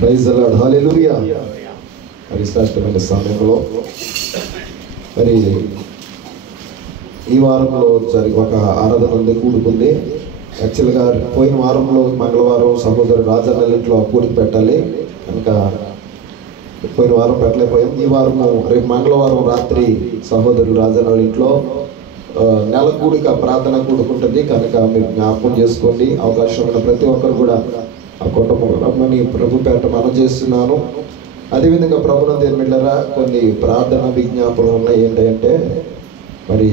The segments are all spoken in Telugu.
ప్రైజ్ ది లార్డ్, హల్లెలూయా. మరి శ్రేష్టమైన సమయంలో మరి ఈ వారంలో ఒక ఆరాధన ఉంది, కూడుకుంది. యాక్చువల్గా పోయిన వారంలో మంగళవారం సహోదరు రాజన్న ఇంట్లో కూడికి పెట్టాలి కనుక పోయిన వారం పెట్టలేకపోయాం. ఈ వారము రేపు మంగళవారం రాత్రి సహోదరులు రాజన్న ఇంట్లో నెల కూడిక ప్రార్థన కూడుకుంటుంది కనుక మీరు జ్ఞాపకం చేసుకోండి. అవకాశం ఉన్న ప్రతి ఒక్కరు కూడా ఆ కుటుంబం రమ్మని ప్రభు పేట మనం చేస్తున్నాను. అదేవిధంగా ప్రభునందు మిల్లరా కొన్ని ప్రార్థన విజ్ఞాపనలు ఉన్నాయి. ఏంటంటే మరి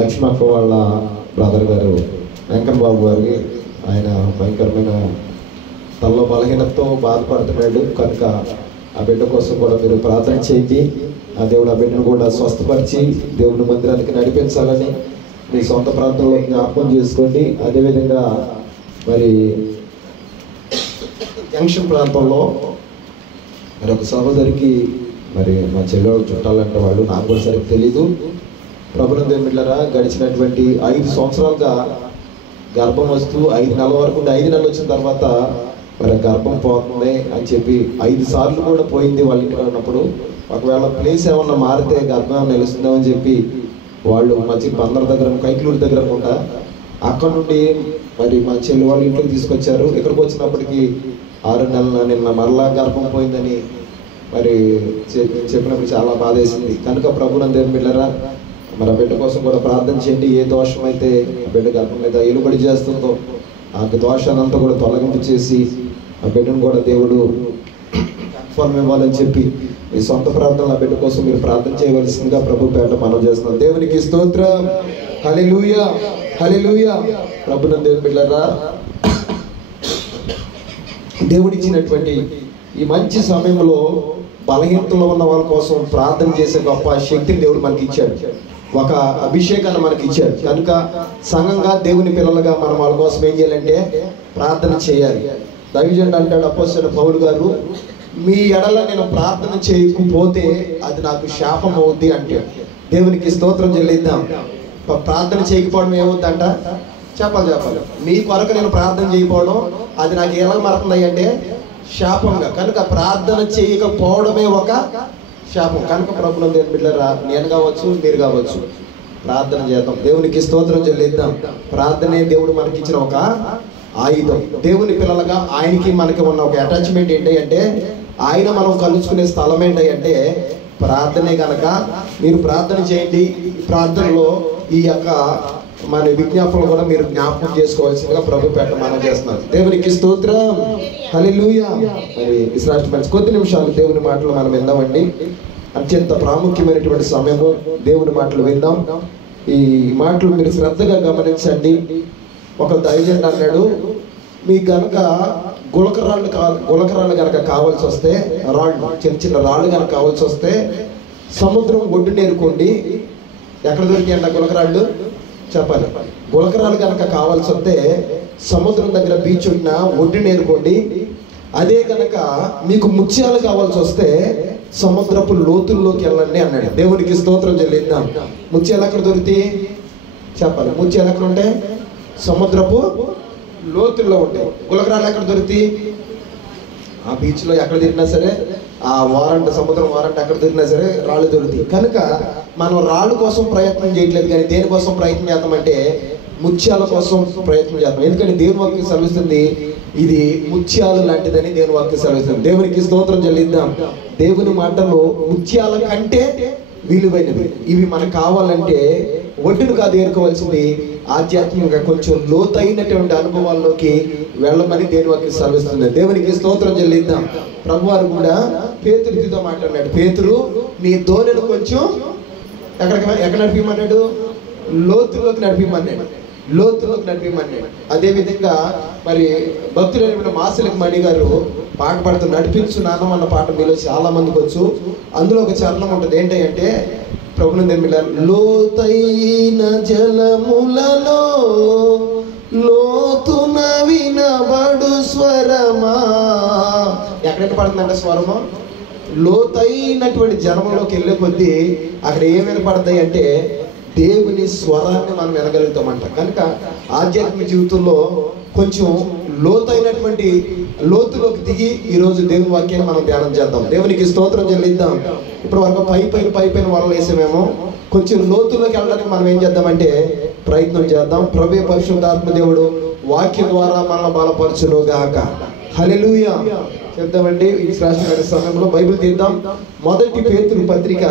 లక్ష్మక్క వాళ్ళ బ్రదర్ గారు వెంకన్న బాబు గారికి ఆయన భయంకరమైన తల్ల బలహీనతతో బాధపడుతున్నాడు కనుక ఆ బిడ్డ కోసం కూడా మీరు ప్రార్థన చేయండి. ఆ దేవుడు ఆ బిడ్డను కూడా స్వస్థపరిచి దేవుని మందిరానికి నడిపించాలని మీ సొంత ప్రాంతంలో జ్ఞాపకం చేసుకోండి. అదేవిధంగా మరి జంక్షన్ ప్రాంతంలో మరి ఒక సహోదరికి మరి మా చెల్లెలు చుట్టాలంటే వాళ్ళు నాకు కూడా సరిగ్గా తెలీదు. ప్రభునందు మిల్లరా గడిచినటువంటి 5 సంవత్సరాలుగా గర్భం వస్తూ 5 నెలల వరకు ఉండి 5 నెలలు వచ్చిన తర్వాత మరి గర్భం పోతుంది అని చెప్పి 5 సార్లు కూడా పోయింది వాళ్ళ ఇంటికి ఉన్నప్పుడు. ఒకవేళ ప్లేస్ ఏమన్నా మారితే గర్భం నిలుస్తుందని చెప్పి వాళ్ళు మంచి బందర్ దగ్గర కైకలూరు దగ్గర అనుకుంటా అక్కడ నుండి మరి మా చెల్లి వాళ్ళ ఇంట్లోకి తీసుకొచ్చారు. ఇక్కడికి వచ్చినప్పటికీ 6 నెలల నిన్న మరలా గర్భం పోయిందని మరి చెప్పినప్పుడు చాలా బాధ వేసింది. కనుక ప్రభునందు మిల్లరా మరి ఆ బిడ్డ కోసం కూడా ప్రార్థన చేయండి. ఏ దోషం అయితే ఆ బిడ్డ గర్భం మీద ఎలుబడి చేస్తుందో ఆ దోషానంతా కూడా తొలగింపు చేసి ఆ బిడ్డను కూడా దేవుడు ఫలం ఇవ్వాలని చెప్పి మీ సొంత ప్రార్థనలు ఆ బిడ్డ కోసం మీరు ప్రార్థన చేయవలసిందిగా ప్రభు పేట మనం చేస్తున్నాం. దేవునికి స్తోత్రం, హల్లెలూయా హల్లెలూయా. ప్రభునందు మిల్లరా దేవుడిచ్చినటువంటి ఈ మంచి సమయంలో బలహీనతలో ఉన్న వాళ్ళ కోసం ప్రార్థన చేసే గొప్ప శక్తిని దేవుడు మనకి ఇచ్చాడు, ఒక అభిషేకాన్ని మనకి ఇచ్చాడు. కనుక సంఘంగా దేవుని పిల్లలుగా మనం వాళ్ళ కోసం ఏం చేయాలంటే ప్రార్థన చేయాలి. దైవజనుడు అంటాడు అపోస్తలుడైన పౌలు గారు, మీ ఎడల నేను ప్రార్థన చేయకపోతే అది నాకు శాపం అవుద్ది అంటే. దేవునికి స్తోత్రం చెల్లిద్దాం. ప్రార్థన చేయకపోవడం ఏమవుద్దంట చెప్పాలి. మీ కొరకు నేను ప్రార్థన చేయకపోవడం అది నాకు ఎలా మారుతుంది అంటే శాపంగా. కనుక ప్రార్థన చేయకపోవడమే ఒక శాపం. కనుక ప్రభునందు బిడ్డలారా నేను కావచ్చు మీరు కావచ్చు ప్రార్థన చేద్దాం. దేవునికి స్తోత్రం చెల్లిద్దాం. ప్రార్థనే దేవుడు మనకి ఇచ్చిన ఒక ఆయుధం. దేవుని పిల్లలుగా ఆయనకి మనకి ఉన్న ఒక అటాచ్మెంట్ ఏంటి అంటే ఆయన మనం కలుసుకునే స్థలం ఏంటి అంటే ప్రార్థనే. కనుక మీరు ప్రార్థన చేయండి. ప్రార్థనలో ఈ యొక్క మన విజ్ఞాపనలు కూడా మీరు జ్ఞాపకం చేసుకోవాల్సిందిగా ప్రభు పేట మనం చేస్తున్నాం. దేవునికి స్తోత్రం, హల్లెలూయా. మరి శ్రేష్టమైన కొద్ది నిమిషాలు దేవుని మాటలు మనం విందామండి. అత్యంత ప్రాముఖ్యమైనటువంటి సమయము దేవుని మాటలు విందాం. ఈ మాటలు మీరు శ్రద్ధగా గమనించండి. ఒక దైవజనుడు అన్నాడు, మీకు కనుక గులకరాళ్ళు కనుక కావాల్సి వస్తే రాళ్ళు చిన్న చిన్న రాళ్ళు కనుక కావాల్సి వస్తే సముద్రం ఒడ్డు నేరుకోండి. ఎక్కడ దొరికాయంట గులకరాళ్ళు చెప్పాలి. గులకరాలు కనుక కావాల్సి వస్తే సముద్రం దగ్గర బీచ్ ఉన్న ఒడ్డు నేరుకోండి. అదే కనుక మీకు ముత్యాలు కావాల్సి వస్తే సముద్రపు లోతుల్లోకి వెళ్ళండి అన్నాడు. దేవునికి స్తోత్రం చెల్లిద్దాం. ముత్యాలు ఎక్కడ దొరుకుతాయి చెప్పాలి. ముత్యాలు ఎక్కడ ఉంటాయి? సముద్రపు లోతుల్లో ఉంటాయి. గులకరాలు ఎక్కడ దొరుకుతాయి? ఆ బీచ్లో ఎక్కడ తిరిగినా సరే, ఆ వారంట సముద్రం వారంట ఎక్కడ తిరిగినా సరే రాళ్ళు దొరుకుతాయి. కనుక మనం రాళ్ళు కోసం ప్రయత్నం చేయట్లేదు, కానీ దేనికోసం ప్రయత్నం చేద్దామంటే ముత్యాల కోసం ప్రయత్నం చేద్దాం. ఎందుకంటే దేవుని వాక్యం సెలవిస్తుంది ఇది ముత్యాలు లాంటిదని దేవుని వాక్యం సెలవిస్తుంది. దేవునికి స్తోత్రం చెల్లిద్దాం. దేవుని మాటల్లో ముత్యాల కంటే విలువైనవి. ఇవి మనకు కావాలంటే ఒడ్డును కాదు ఏరుకోవాల్సింది, ఆధ్యాత్మికంగా కొంచెం లోతైనటువంటి అనుభవాల్లోకి వెళ్ళమని దేవుని వాక్యం సెలవిస్తుంది. దేవునికి స్తోత్రం చెల్లిద్దాం. ప్రభువారు కూడా పేతురుతో మాట్లాడినాడు. పేతురు నీ దోణిని కొంచెం ఎక్కడ నడిపిమన్నాడు? లోతులోకి నడిపిమన్నాడు. అదేవిధంగా మరి భక్తులైన మాసలిక మణి గారు పాట పాడుతూ నడిపించు నాన్న అన్న పాట మీలో చాలా మందికి వచ్చు. అందులో ఒక చరణం ఉంటుంది. ఏంటంటే ప్రభునందు లోతైన జలములలో లోతున వినబడు స్వరమా. ఎక్కడెక్కడ పడుతుందంటే స్వరము లోతైనటువంటి జలములోకి వెళ్ళే కొద్దీ అక్కడ ఏం వినపడతాయి అంటే దేవుని స్వరాన్ని మనం వినగలుగుతామంట. కనుక ఆధ్యాత్మిక జీవితంలో కొంచెం లోతైనటువంటి లోతులోకి దిగి ఈరోజు దేవుని వాక్యాన్ని మనం ధ్యానం చేద్దాం. దేవునికి స్తోత్రం చెల్లిద్దాం. ఇప్పుడు వరకు పైపైన వరలు వేసామేమో, కొంచెం లోతులోకి వెళ్ళడానికి మనం ఏం చేద్దామంటే ప్రయత్నం చేద్దాం. ప్రభువే పరిశుద్ధాత్మ దేవుడు వాక్యం ద్వారా మనల్ని బలపరచును గాక. హల్లెలూయా చెప్తామండి. ఈ శ్రేష్ఠమైన సమయంలో బైబిల్ తీద్దాం. మొదటి పేతురు పత్రిక,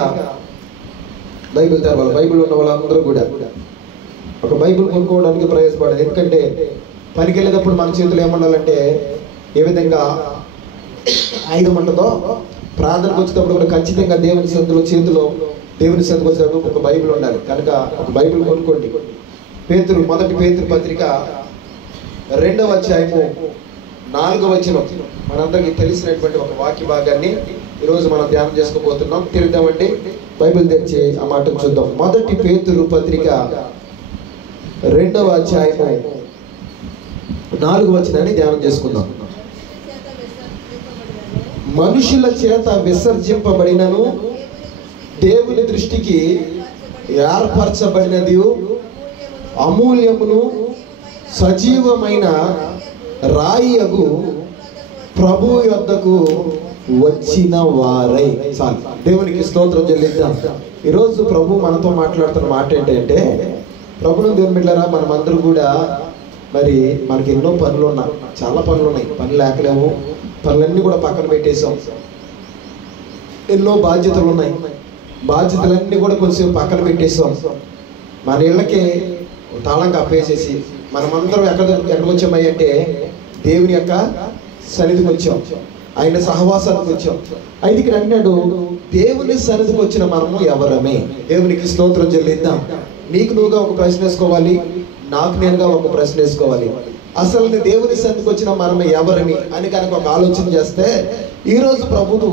బైబిల్ తెరవాలి. బైబిల్ ఉన్న వాళ్ళందరూ కూడా ఒక బైబిల్ కొనుక్కోవడానికి ప్రయాసపడాలి. ఎందుకంటే పనికి వెళ్ళేటప్పుడు మన చేతులు ఏమండాలంటే ఏ విధంగా ఆయుధం ఉంటుందో, ప్రార్థనకు వచ్చేటప్పుడు కూడా ఖచ్చితంగా దేవుని సందులో చేతిలో దేవుని సందుకు వచ్చేటప్పుడు ఒక బైబిల్ ఉండాలి. కనుక ఒక బైబిల్ కొనుక్కోండి. మొదటి పేతురు పత్రిక 2వ అధ్యాయము 4వ వచనం మనందరికీ తెలిసినటువంటి ఒక వాక్య భాగాన్ని ఈరోజు మనం ధ్యానం చేసుకోబోతున్నాం. తిరుగుదామండి, బైబిల్ తెరిచి ఆ మాటను చూద్దాం. మొదటి పేతురు పత్రిక 2వ అధ్యాయము 4వ వచనాన్ని ధ్యానం చేసుకుందాం. మనుషుల చేత విసర్జింపబడినను దేవుని దృష్టికి ఏర్పరచబడినది అమూల్యమును సజీవమైన రాయియగు ప్రభు యొద్దకు వచ్చిన వారై. చాలు, దేవునికి స్తోత్రం చెల్లిద్దాం. ఈరోజు ప్రభు మనతో మాట్లాడుతున్న మాట ఏంటంటే, ప్రభును దేవుని బిడ్డలారా, మనమందరూ కూడా మరి మనకి ఎన్నో పనులు ఉన్నాయి, చాలా పనులు ఉన్నాయి. పనులు లేకలేము, పనులన్నీ కూడా పక్కన పెట్టేసాం. ఎన్నో బాధ్యతలు ఉన్నాయి, బాధ్యతలన్నీ కూడా కొంచెం పక్కన పెట్టేసాం. మన ఇళ్ళకి తాళం కప్పేసేసి మనమందరం ఎక్కడికి వచ్చామంటే దేవుని యొక్క సన్నిధికి వచ్చాం, ఆయన సహవాసానికి వచ్చాం. అయితే ఇక్కడ అంటున్నాడు, దేవుని సన్నిధికి వచ్చిన మనము ఎవరమే? దేవునికి స్తోత్రం చెల్లిద్దాం. నీకు నువ్వుగా ఒక ప్రశ్న వేసుకోవాలి, నాకు నేనుగా ఒక ప్రశ్న వేసుకోవాలి. అసలు దేవుని సన్నిధికి వచ్చిన మనము ఎవరని అని కనుక ఒక ఆలోచన చేస్తే, ఈరోజు ప్రభువు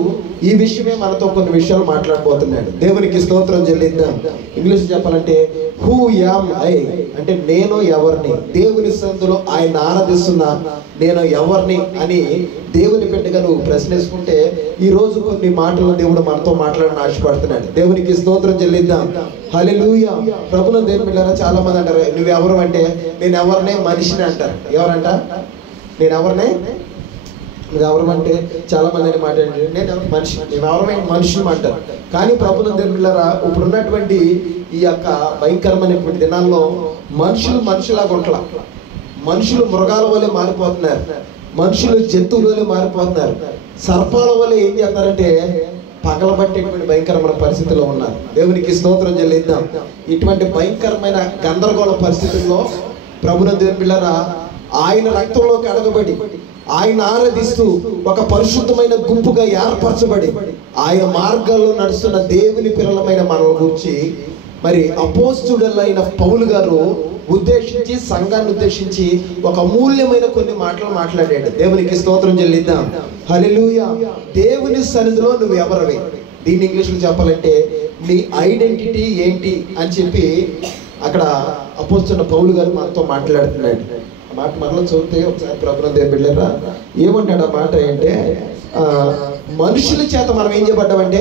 ఈ విషయమే మనతో కొన్ని విషయాలు మాట్లాడబోతున్నాడు. దేవునికి స్తోత్రం చెల్లిద్దాం. ఇంగ్లీష్ చెప్పాలంటే హూ యామ్ ఐ అంటే నేను ఎవరిని, దేవుని సన్నిధిలో ఆయన ఆరాధిస్తున్నా నేను ఎవరిని అని దేవుని బిడ్డగా నువ్వు ప్రశ్నిస్తుంటే, ఈ రోజు కొన్ని మాటలు దేవుడు మనతో మాట్లాడని ఆశపడుతున్నాడు. దేవునికి స్తోత్రం చెల్లిద్దాం. హల్లెలూయా. ప్రభువును దేవుని బిడ్డలారా, చాలా మంది అంటారు నువ్వెవరు అంటే, నేను ఎవరినే మనిషిని అంటారు. ఎవరంట? నేను ఎవరినే, నువ్వెవరమంటే చాలా మంది అని మాట ఏంటంటే నేను మనిషి, నువ్వెవరమే మనుషులు అంటారు. కానీ ప్రభువును దేవుని బిడ్డలారా, ఇప్పుడున్నటువంటి ఈ యొక్క భయంకరమైనటువంటి దినాల్లో మనుషులాగా ఉంటలా, మనుషులు మృగాల వల్లే మారిపోతున్నారు, మనుషులు జంతువుల వల్లే మారిపోతున్నారు, సర్పాల వల్లే ఏం చేస్తారంటే పగలబట్టేటువంటి భయంకరమైన పరిస్థితుల్లో ఉన్నారు. దేవునికి స్తోత్రం చెల్లిద్దాం. ఇటువంటి భయంకరమైన గందరగోళ పరిస్థితుల్లో ప్రభువును దేవుని బిడ్డలారా, ఆయన రక్తంలోకి అడగబడి ఆయన ఆరాధిస్తూ ఒక పరిశుద్ధమైన గుంపుగా ఏర్పరచబడి ఆయన మార్గాల్లో నడుస్తున్న దేవుని పిల్లలమైన మన గురించి మరి అపోస్తలుడైన పౌలు గారు ఉద్దేశించి, సంఘాన్ని ఉద్దేశించి ఒక అమూల్యమైన కొన్ని మాటలు మాట్లాడాడు. దేవునికి స్తోత్రం చెల్లిద్దాం. హల్లెలూయా. దేవుని సన్నిధిలో నువ్వు ఎవరివి? దీన్ని ఇంగ్లీష్లో చెప్పాలంటే నీ ఐడెంటిటీ ఏంటి అని చెప్పి అక్కడ అపోస్తలుడైన పౌలు గారు మనతో మాట్లాడుతున్నాడు. మాట మనలో చూస్తే ఒకసారి ప్రభువును దేవుని బిడ్డలారా, ఏమంటాడు ఆ మాట అంటే, మనుషుల చేత మనం ఏం చేయబడ్డామంటే,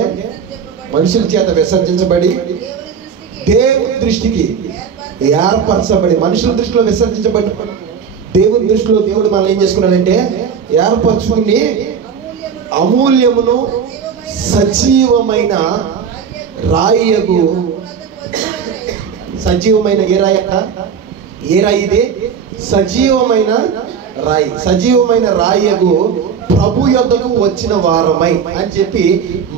మనుషుల చేత విసర్జించబడి దేవుని దృష్టికి ఏర్పరచబడి, మనుషుల దృష్టిలో విసర్జించబడి దేవుని దృష్టిలో దేవుడు మనల్ని ఏం చేసుకున్నాడంటే ఏర్పరచుకుని అమూల్యమును సజీవమైన రాయియగు, సజీవమైన ఏ రాయి అక్క? ఏ రాయి ఇది? సజీవమైన రాయి. సజీవమైన రాయియగు ప్రభు యొద్దకు వచ్చిన వారమై అని చెప్పి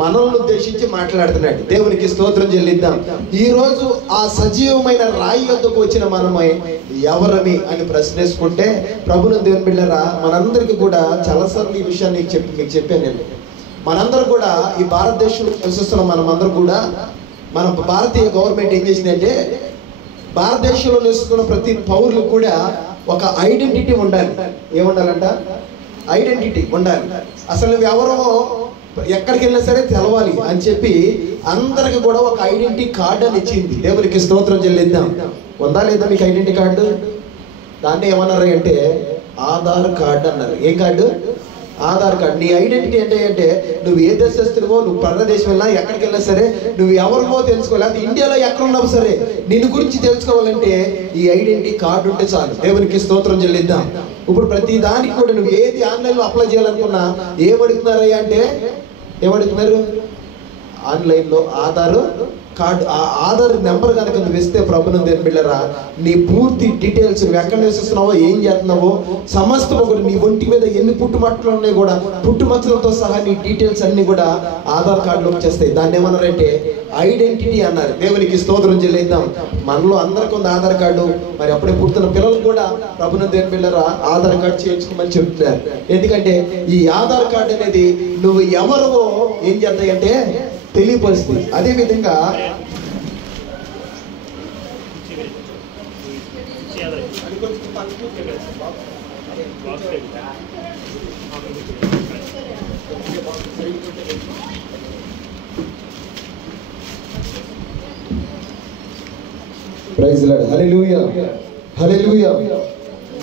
మనల్ని ఉద్దేశించి మాట్లాడుతున్నాడు. దేవునికి స్తోత్రం చెల్లిద్దాం. ఈరోజు ఆ సజీవమైన రాయి యొద్దకు వచ్చిన మనమై ఎవరని అని ప్రశ్నించుకుంటే, ప్రభువును దేవుని బిడ్డలారా, మనందరికీ కూడా చాలాసార్లు ఈ విషయాన్ని మీకు చెప్పాను నేను. మనందరూ కూడా ఈ భారతదేశంలో నివసిస్తున్న మనమందరూ కూడా, మన భారతీయ గవర్నమెంట్ ఏం చేసిందంటే, భారతదేశంలో నివసిస్తున్న ప్రతి పౌరులు కూడా ఒక ఐడెంటిటీ ఉండాలి. ఏముండాలంట? ఐడెంటిటీ ఉండాలి. అసలు నువ్వు ఎవరో ఎక్కడికి వెళ్ళినా సరే తెలవాలి అని చెప్పి అందరికి కూడా ఒక ఐడెంటిటీ కార్డు అని ఇచ్చింది. దేవునికి స్తోత్రం చెల్లిద్దాం. ఉందా లేదా మీకు ఐడెంటిటీ కార్డు? దాన్ని ఏమన్నారు అంటే ఆధార్ కార్డు అన్నారు. ఏం కార్డు? ఆధార్ కార్డు. నీ ఐడెంటిటీ అంటే నువ్వు ఏ దేశస్తుడివో, నువ్వు ప్రదేశం వెళ్ళినా ఎక్కడికి వెళ్ళినా సరే, నువ్వు ఎవరివో తెలుసుకోవాలి. అది ఇండియాలో ఎక్కడ ఉన్నావు సరే, నిన్ను గురించి తెలుసుకోవాలంటే ఈ ఐడెంటిటీ కార్డు ఉంటే చాలు. దేవునికి స్తోత్రం చెల్లిద్దాం. ఇప్పుడు ప్రతి దానికి కూడా నువ్వు ఏది ఆన్లైన్లో అప్లై చేయాలనుకున్నా ఏమడుగుతున్నారయ్యా అంటే, ఏమడుగుతున్నారు? ఆన్లైన్లో ఆధార్ కార్డు, ఆ ఆధార్ నెంబర్ కనుక నువ్వు ఇస్తే ప్రభునందు బిడ్డలారా, నీ పూర్తి డీటెయిల్స్, నువ్వు ఎక్కడ నివసిస్తున్నావో, ఏం చేస్తున్నావో సమస్తం ఒకటి, నీ ఒంటి మీద ఎన్ని పుట్టుమచ్చలు ఉన్నాయి కూడా పుట్టుమచ్చలతో సహా నీ డీటెయిల్స్ అన్ని కూడా ఆధార్ కార్డులో వచ్చేస్తాయి. దాన్ని ఏమన్నారంటే ఐడెంటిటీ అన్నారు. దేవునికి స్తోత్రం చెల్లిద్దాం. మనలో అందరికీ ఉంది ఆధార్ కార్డు. మరి అప్పుడే పుడుతున్న పిల్లలు కూడా ప్రభునందు బిడ్డలారా ఆధార్ కార్డు చేయించుకోమని చెప్తున్నారు. ఎందుకంటే ఈ ఆధార్ కార్డు అనేది నువ్వు ఎవరివో ఏం చేస్తాయంటే తెలియపరుస్తుంది. అదేవిధంగా ప్రైజ్ లార్డ్. హల్లెలూయా, హల్లెలూయా.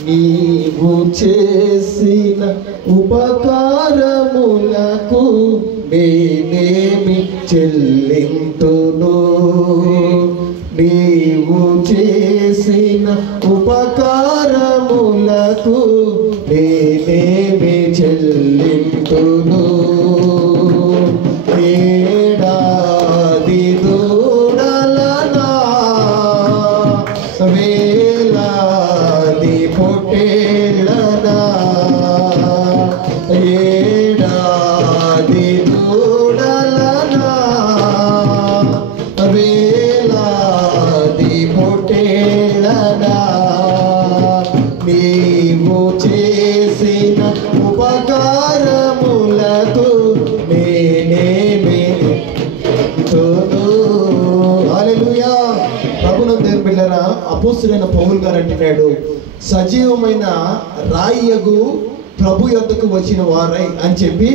నీవు చేసిన ఉపకారములకు నేనేమి చెల్లింతును? నీవు చేసిన ఉపకారములకు నేనేమి చెల్లింతును? ఏడాది దూడలనా, వేలాది పొట్టేళ్ళనా, ఏడాది దూడలనా, వేలాది పొట్టేళ్ళనా, నీవు చేసిన ఉపకారములకు నేనేమి చెల్లింతును? హల్లెలూయా. ప్రభునందు బిడ్డలారా, అపోస్తలుడైన పౌలు గారు అంటున్నాడు, సజీవమైన రాయియగు ప్రభు యొద్దకు వచ్చిన వారై అని చెప్పి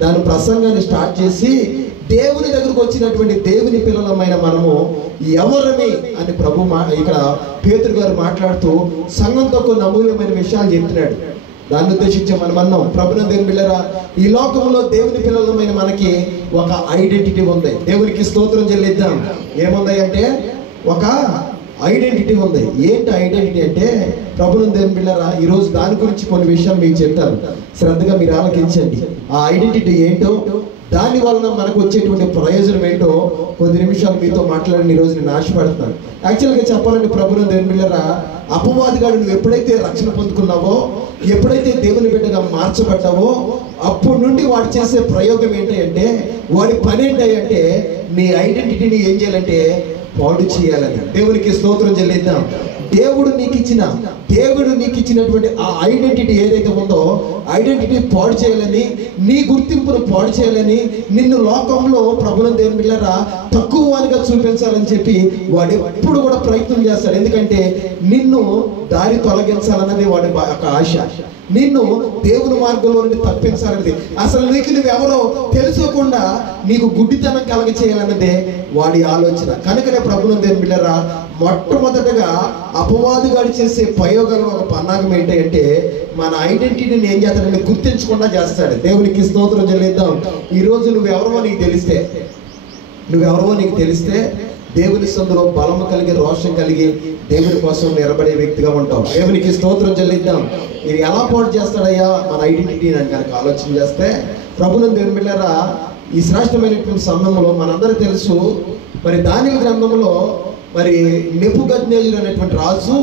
దాని ప్రసంగాన్ని స్టార్ట్ చేసి, దేవుని దగ్గరకు వచ్చినటువంటి దేవుని పిల్లలమైన మనము ఎవరని అని ప్రభు ఇక్కడ పేతురు గారు మాట్లాడుతూ సంఘంతో కొన్ని అమూల్యమైన విషయాలు చెప్తున్నాడు. దాన్ని ఉద్దేశించి మనం అన్నాం, ప్రభునందు బిడ్డలారా, ఈ లోకంలో దేవుని పిల్లలమైన మనకి ఒక ఐడెంటిటీ ఉంది. దేవునికి స్తోత్రం చెల్లిద్దాం. ఏముంది అంటే ఒక ఐడెంటిటీ ఉంది. ఏంటి ఐడెంటిటీ అంటే, ప్రభునందు బిడ్డలారా, ఈరోజు దాని గురించి కొన్ని విషయాలు మీకు చెప్తాను. శ్రద్ధగా మీరు ఆలకించండి. ఆ ఐడెంటిటీ ఏంటో, దాని వలన మనకు వచ్చేటువంటి ప్రయోజనం ఏంటో కొద్ది నిమిషాలు మీతో మాట్లాడిన ఈరోజు నేను ఆశపడుతున్నాను. యాక్చువల్గా చెప్పాలంటే ప్రభునందు బిడ్డలారా, అపవాదిగాడు నువ్వు ఎప్పుడైతే రక్షణ పొందుకున్నావో, ఎప్పుడైతే దేవుని బిడ్డగా మార్చబడ్డావో, అప్పటి నుండి వాడు చేసే ప్రయోగం ఏంటి అంటే, వాడి పని ఏంటి అంటే నీ ఐడెంటిటీని ఏం చేయాలంటే పాడు చేయాలని. దేవునికి స్తోత్రం చెల్లిద్దాం. దేవుడు నీకు ఇచ్చినటువంటి ఆ ఐడెంటిటీ ఏదైతే ఉందో, ఐడెంటిటీ పాడు చేయాలని, నీ గుర్తింపును పాడు చేయాలని, నిన్ను లోకంలో ప్రభునందు బిడ్డలారా తక్కువ వానిగా చూపించాలని చెప్పి వాడు ఎప్పుడు కూడా ప్రయత్నం చేస్తాడు. ఎందుకంటే నిన్ను దారి తొలగించాలన్నది వాడి ఒక ఆశ, నిన్ను దేవుని మార్గంలో నుండి తప్పించాలన్నది, అసలు నీకు నువ్వెవరో తెలుసుకోకుండా నీకు గుడ్డితనం కలగ చేయాలన్నదే వాడి ఆలోచన. కనుకనే ప్రభునందు బిడ్డలారా, మొట్టమొదటగా అపవాదిగాడు చేసే ప్రయోగాలు ఒక పన్నాగం ఏంటి అంటే మన ఐడెంటిటీని ఏం చేస్తాడని గుర్తించకుండా చేస్తాడు. దేవునికి స్తోత్రం చెల్లిద్దాం. ఈరోజు నువ్వెవరో నీకు తెలిస్తే దేవుని సందులో బలము కలిగి, రోషం కలిగి, దేవుని కోసం నిలబడే వ్యక్తిగా ఉంటాం. దేవునికి స్తోత్రం చెల్లిద్దాం. ఇది ఎలా పాడు చేస్తాడయ్యా మన ఐడెంటిటీని అని కనుక ఆలోచన చేస్తే, ప్రభునందు బిడ్డలారా, ఈ శ్రేష్టమైనటువంటి సమయంలో మనందరూ తెలుసు, మరి దానియేలు గ్రంథంలో మరి నెబుకద్నెజరు అనేటువంటి రాజు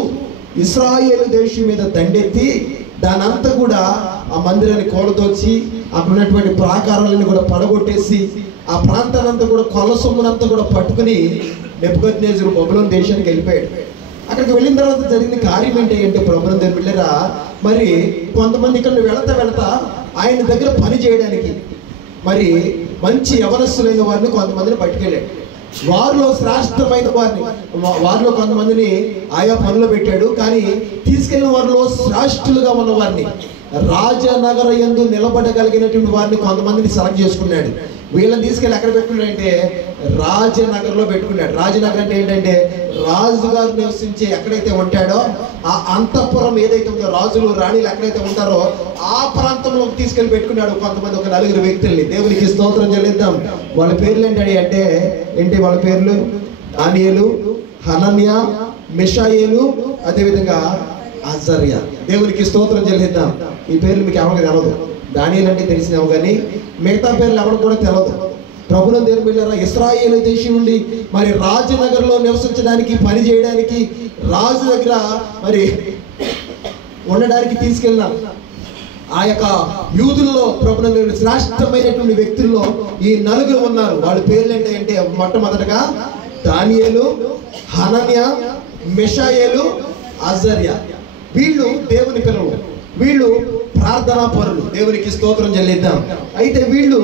ఇశ్రాయేలు దేశం మీద దండెత్తి దానంతా కూడా ఆ మందిరాన్ని కూలదోచి అక్కడ ఉన్నటువంటి ప్రాకారాలను కూడా పడగొట్టేసి ఆ ప్రాంతానంతా కూడా కొల్ల సొమ్మునంతా కూడా పట్టుకుని నెబుకద్నెజరు బబులోను దేశానికి వెళ్ళిపోయాడు. అక్కడికి వెళ్ళిన తర్వాత జరిగిన కార్యం ఏంటి అంటే ప్రభునందు బిడ్డలారా, మరి కొంతమంది ఇక్కడ వెళతా ఆయన దగ్గర పని చేయడానికి మరి మంచి యవనస్తులైన వారిని కొంతమందిని పట్టుకెళ్ళాడు. వారిలో శ్రేష్టమైన వారిలో కొంతమందిని ఆయా పనులు పెట్టాడు. కానీ తీసుకెళ్లిన వారిలో శ్రేష్ఠులుగా ఉన్న వారిని, రాజనగర యందు నిలబడగలిగినటువంటి వారిని కొంతమందిని సెలెక్ట్ చేసుకున్నాడు. వీళ్ళని తీసుకెళ్ళి ఎక్కడ పెట్టుకున్నాడంటే రాజనగర్లో పెట్టుకున్నాడు. రాజనగర్ అంటే ఏంటంటే రాజుగారు నివసించే ఎక్కడైతే ఉంటాడో ఆ అంతఃపురం ఏదైతే ఉందో, రాజులు రాణిలు ఎక్కడైతే ఉంటారో ఆ ప్రాంతంలోకి తీసుకెళ్లి పెట్టుకున్నాడు కొంతమంది, ఒక 4 వ్యక్తుల్ని. దేవునికి స్తోత్రం చెల్లిద్దాం. వాళ్ళ పేర్లు ఏంటి వాళ్ళ పేర్లు? దానియేలు, హనన్యా, మిషాయేలు, అదేవిధంగా అజర్యా. దేవునికి స్తోత్రం చెల్లిద్దాం. ఈ పేర్లు మీకు ఎవరికి తెలవదు. దానియేలు అంటే తెలిసినావు కానీ మిగతా పేర్లు ఎవరికి కూడా తెలవదు. ప్రభువును దేవుని బిడ్డలారా, ఇశ్రాయేలు దేశం నుండి మరి రాజనగర్లో నివసించడానికి, పని చేయడానికి, రాజు దగ్గర మరి ఉండడానికి తీసుకెళ్ళిన ఆ యొక్క యూదుల్లో ప్రభువును దేవుని శ్రేష్టమైనటువంటి వ్యక్తుల్లో ఈ 4 ఉన్నారు. వాళ్ళ పేర్లు ఏంటంటే మొట్టమొదటగా దానియేలు, హనన్యా, మిషాయేలు, అజర్యా. వీళ్ళు దేవుని పిల్లలు, వీళ్ళు ప్రార్థనా పరులు. దేవునికి స్తోత్రం చెల్లిద్దాం. అయితే వీళ్ళు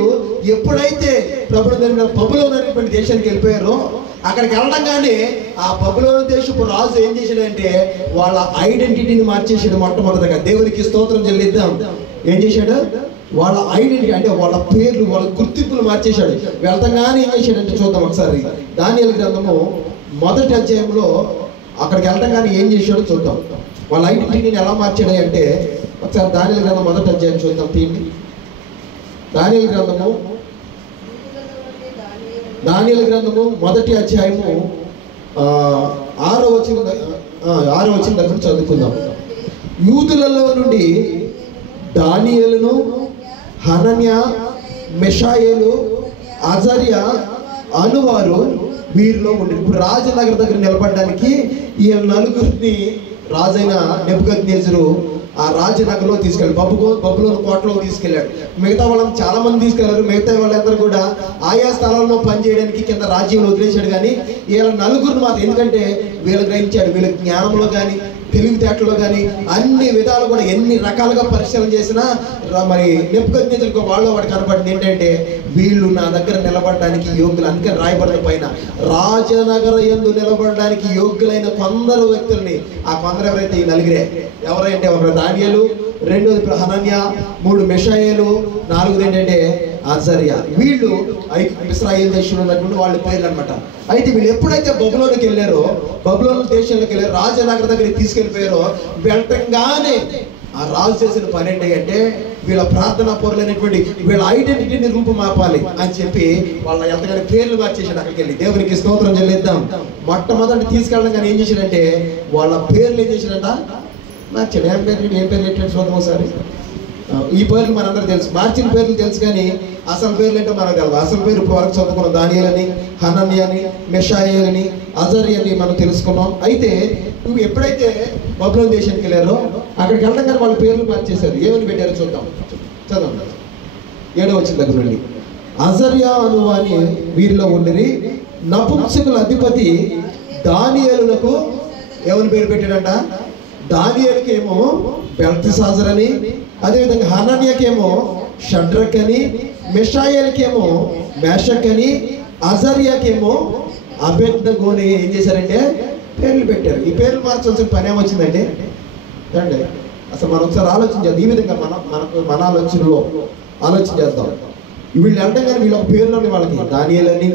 ఎప్పుడైతే ప్రభువును బబులోను అనేటువంటి దేశానికి వెళ్ళిపోయారో అక్కడికి వెళ్ళడంగానే ఆ బబులోను దేశపు రాజు ఏం చేశాడంటే వాళ్ళ ఐడెంటిటీని మార్చేసాడు మొట్టమొదటిగా. దేవునికి స్తోత్రం చెల్లిద్దాం. ఏం చేశాడు? వాళ్ళ ఐడెంటిటీ అంటే వాళ్ళ పేర్లు, వాళ్ళ గుర్తింపులు మార్చేశాడు. వెళ్తాగానే ఏం చేశాడంటే చూద్దాం ఒకసారి. దానియేలు గ్రంథము 1వ అధ్యాయంలో అక్కడికి వెళ్ళడంగానే ఏం చేశాడో చూద్దాం. వాళ్ళ ఐడెంటిటీని ఎలా మార్చాడు అంటే ఒకసారి దానియేలు గ్రంథం 1వ అధ్యాయం చూద్దాం. తీయండి. దానియేలు గ్రంథము 1వ అధ్యాయము 6వ వచనం దగ్గర చదువుకుందాం. యూదులలో నుండి దానియేలును, హనన్యా, మిషాయేలు, అజర్యా అనువారు వీరిలో ఉండి. ఇప్పుడు రాజనగర్ దగ్గర నిలబడడానికి ఈ 4 రాజైన నెబుకద్నెజరు ఆ రాజనగర్లో తీసుకెళ్ళి బబులోను కోటలో తీసుకెళ్ళాడు. మిగతా వాళ్ళని చాలా మంది తీసుకెళ్లారు. మిగతా వాళ్ళందరూ కూడా ఆయా స్థలాల్లో పనిచేయడానికి కింద రాజ్యంలో వదిలేశాడు. కానీ వీళ్ళ 4 మాత్రం, ఎందుకంటే వీళ్ళు గ్రహించాడు, వీళ్ళ జ్ఞానంలో కానీ తెలివితేటలో కానీ అన్ని విధాలు కూడా ఎన్ని రకాలుగా పరిశీలన చేసినా మరి నెబుకద్నెజరుకు వాడికి కనపడింది ఏంటంటే వీళ్ళు నా దగ్గర నిలబడడానికి యోగ్యులు. అందుకని రాయబడిన పైన రాజనగర యందు నిలబడడానికి యోగ్యులైన కొందరు వ్యక్తుల్ని, ఆ కొందరు ఎవరైతే ఈ 4 ఎవరైతే ఒక దానియేలు, 2 హనన్యా, 3 మిషాయేలు, 4 ఏంటంటే అజర్యా. వీళ్ళు ఇశ్రాయేలు దేశంలో ఉన్నటువంటి వాళ్ళ పేర్లు అనమాట. అయితే వీళ్ళు ఎప్పుడైతే బబులోనుకి వెళ్ళారో, బబులోను దేశంలోకి వెళ్ళారో, రాజనగర్ దగ్గరికి తీసుకెళ్ళిపోయారో వెళ్ళటంగానే ఆ రాజు చేసిన పని ఏంటి అంటే వీళ్ళ ప్రార్థనా పరులైనటువంటి వీళ్ళ ఐడెంటిటీని రూపుమాపాలి అని చెప్పి వాళ్ళ ఎంతగానో పేర్లు మార్చేసాడు అక్కడికి వెళ్ళి. దేవునికి స్తోత్రం చెల్లిద్దాం. మొట్టమొదటి తీసుకెళ్ళడం కానీ ఏం చేశాడంటే వాళ్ళ పేర్లు ఏం చేశాడంట మార్చాడు. ఏం పేర్లు ఏంటంటే చూద్దాం ఒకసారి. ఈ పేర్లు మనందరూ తెలుసు, మార్చిన పేర్లు తెలుసు కానీ అసలు పేర్లు ఏంటో మనకు తెలుసు. అసలు పేరు ఇప్పుడు వరకు చదువుకున్నాం. దానియేలని, హనన్యాని, మిషాయేలని, అజర్యాని మనం తెలుసుకున్నాం. అయితే నువ్వు ఎప్పుడైతే బబులోను దేశానికి వెళ్ళారో అక్కడికి వెళ్ళడం కానీ వాళ్ళ పేర్లు మార్చేశారు. ఏమని పెట్టారో చూద్దాం. చదవండి. 7వ వచనం దగ్గర నుండి. అజర్యా అనువాని వీరిలో ఉండిరి. నపుంసకుల అధిపతి దానియేలునకు ఏమని పేరు పెట్టాడంట? దానియేలుకి ఏమో బెల్తెషాజర్ అని, అదేవిధంగా హనన్యాకేమో షడ్రక్ అని, మిషాయేలుకేమో మేషక్ అని, అజర్యాకేమో అబేద్నెగో అని ఏం చేశారంటే పేర్లు పెట్టారు. ఈ పేర్లు మార్చాల్సిన పని ఏమొచ్చిందంటే అండి అసలు మనం ఒకసారి ఆలోచించాలి. ఈ విధంగా మన ఆలోచనలో ఆలోచన చేద్దాం. వీళ్ళు వెళ్ళడం కానీ వీళ్ళ పేర్లోని వాళ్ళకి దానియేలని,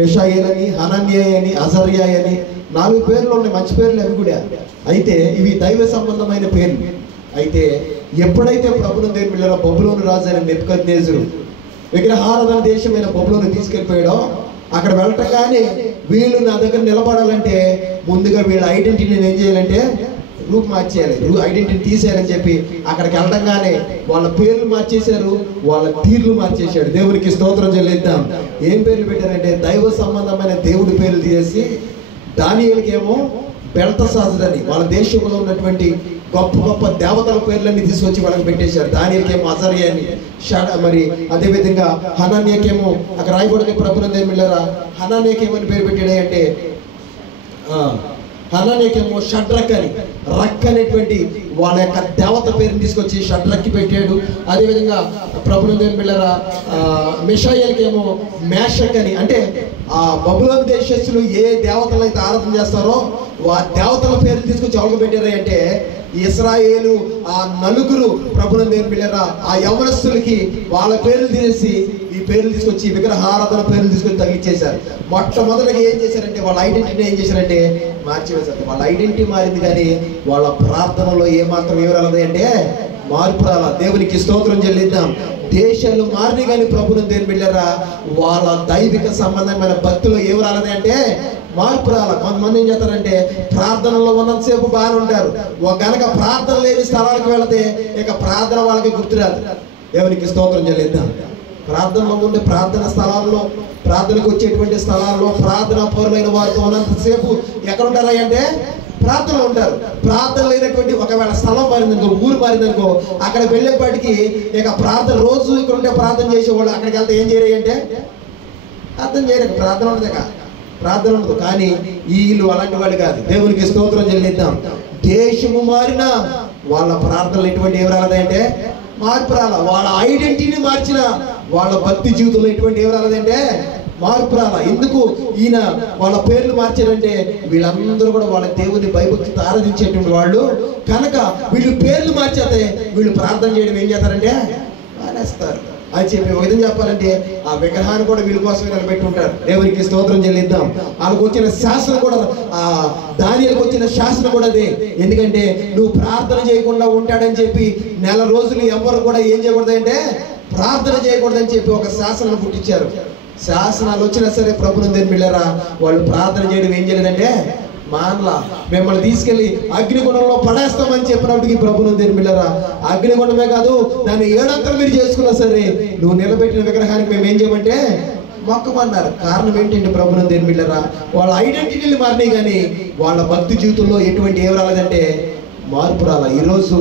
మిషాయేలని, హనన్యా అని, అజర్యా అని 4 పేర్లు ఉన్నాయి. మంచి పేర్లు అవి కూడా. అయితే ఇవి దైవ సంబంధమైన పేర్లు. అయితే ఎప్పుడైతే ప్రభువును దేవుని బిడ్డలారా బబులోను రాజు అయిన నెబుకద్నెజరు విగ్రహారాధన దేశమైన బబులోను తీసుకెళ్ళిపోయాడో అక్కడ వెళ్ళటంగానే వీళ్ళు నా దగ్గర నిలబడాలంటే ముందుగా వీళ్ళ ఐడెంటిటీని ఏం చేయాలంటే రూపు మార్చేయాలి, ఐడెంటిటీ తీసేయాలని చెప్పి అక్కడికి వెళ్ళటంగానే వాళ్ళ పేర్లు మార్చేశారు, వాళ్ళ తీర్లు మార్చేశాడు. దేవునికి స్తోత్రం చెల్లిద్దాం. ఏం పేర్లు పెట్టారంటే దైవ సంబంధమైన దేవుడి పేర్లు తీసేసి దానియేలుకేమో బెల్తెషాజర్ అని వాళ్ళ దేశంలో ఉన్నటువంటి గొప్ప గొప్ప దేవతల పేర్లన్నీ తీసుకొచ్చి వాళ్ళకి పెట్టేశారు. దానియేలుకేమో అజర్యా అని, మరి అదేవిధంగా హనన్యాకేమో అక్కడ రాయబడిన ప్రభువును దేవుని బిడ్డలారా హనన్యాకేమని పేరు పెట్టాడు అంటే హనన్యాకేమో షడ్రక్ అని, రక్ అనేటువంటి వాళ్ళ యొక్క దేవత పేరుని తీసుకొచ్చి షడ్రక్కి పెట్టాడు. అదేవిధంగా ప్రభువును దేవుని బిడ్డలారా మిషాయేలుకేమో మేషక్ అని, అంటే ఆ బబులోను దేశస్తులు ఏ దేవతలు అయితే ఆరాధన చేస్తారో ఆ దేవతల పేర్లు తీసుకొచ్చి ఎవరికి పెట్టారు అంటే ఇశ్రాయేలు ఆ 4 ప్రభువును దేవుని బిడ్డలారా ఆ యవనస్తులకి వాళ్ళ పేర్లు తీసి ఈ పేర్లు తీసుకొచ్చి విగ్రహారాధన పేర్లు తీసుకొని తగిలిచ్చేశారు. మొట్టమొదటిగా ఏం చేశారంటే వాళ్ళ ఐడెంటిటీని ఏం చేశారంటే మార్చివేశారు. వాళ్ళ ఐడెంటిటీ మారింది కానీ వాళ్ళ ప్రార్థనలో ఏమాత్రం వివరాలది అంటే మార్పు రాల. దేవునికి స్తోత్రం చెల్లిద్దాం. దేశాలు మారినాయి కానీ ప్రభుత్వం దేని వెళ్ళారా వాళ్ళ దైవిక సంబంధమైన భక్తులు ఏం రాలది అంటే మార్పు రాల. కొంతమంది ఏం చేస్తారంటే ప్రార్థనలో ఉన్నంతసేపు బాగానే ఉంటారు, గనక ప్రార్థన లేని స్థలాలకు వెళితే ఇక ప్రార్థన వాళ్ళకి గుర్తురాదు. దేవునికి స్తోత్రం చెల్లిద్దాం. ప్రార్థనలో ఉండే ప్రార్థన స్థలాల్లో, ప్రార్థనకు వచ్చేటువంటి స్థలాల్లో ప్రార్థన పరులైన వారితో ఉన్నంతసేపు ఎక్కడ ఉంటారా అంటే ప్రార్థనలో ఉంటారు. ప్రార్థన లేనటువంటి ఒకవేళ స్థలం మారిందనుకో, ఊరు మారిందనుకో, అక్కడ వెళ్ళేపాటికి ఇక ప్రార్థన రోజు ఇక్కడ ఉంటే ప్రార్థన చేసేవాళ్ళు అక్కడికి వెళ్తే ఏం చేయరు అంటే ప్రార్థన చేయరు. ప్రార్థన ఉండదు, ఇక ప్రార్థన ఉండదు. కానీ వీళ్ళు అలాంటి వాళ్ళు కాదు. దేవునికి స్తోత్రం చెల్లిద్దాం. దేశము మారినా వాళ్ళ ప్రార్థనలు ఎటువంటి ఏమి రాలేదంటే మార్పు రాల. వాళ్ళ ఐడెంటిటీని మార్చిన వాళ్ళ భక్తి జీవితంలో ఎటువంటి ఏమి రాలేదంటే మార్పు రాల. ఎందుకు ఈయన వాళ్ళ పేర్లు మార్చారంటే వీళ్ళందరూ కూడా వాళ్ళ దేవుని భయభక్తితో ఆరాధించేటువంటి వాళ్ళు కనుక వీళ్ళు పేర్లు మార్చేస్తే వీళ్ళు ప్రార్థన చేయడం ఏం చేస్తారంటే మానేస్తారు అని చెప్పి ఒక విధంగా చెప్పాలంటే ఆ విగ్రహాన్ని కూడా వీళ్ళ కోసమే నిలబెట్టి ఉంటారు. దేవునికి స్తోత్రం చెల్లిద్దాం. వాళ్ళకు వచ్చిన శాసనం కూడా, ఆ దానియేలుకు వచ్చిన శాసనం కూడా అదే. ఎందుకంటే నువ్వు ప్రార్థన చేయకుండా ఉంటాడని చెప్పి నెల రోజులు ఎవరు కూడా ఏం చేయకూడదు అంటే ప్రార్థన చేయకూడదని చెప్పి ఒక శాసనం పుట్టించారు. శాసనాలు వచ్చినా సరే ప్రభుత్వం దేని పిల్లరా వాళ్ళు ప్రార్థన చేయడం ఏం చేయలేదంటే మానలా. మిమ్మల్ని తీసుకెళ్లి అగ్నిగుణంలో పడేస్తామని చెప్పినప్పటికీ ప్రభుత్వం దేని పిల్లరా అగ్నిగుణమే కాదు దాన్ని ఏడంతలు మీరు చేసుకున్నా సరే నువ్వు నిలబెట్టిన విగ్రహానికి మేము ఏం చేయమంటే మొక్కమన్నారు. కారణం ఏంటంటే ప్రభుత్వం దేని పిల్లరా వాళ్ళ ఐడెంటిటీలు మారినాయి కానీ వాళ్ళ భక్తి జీవితంలో ఎటువంటి ఏం రాలేదంటే మార్పు రాల. ఈరోజు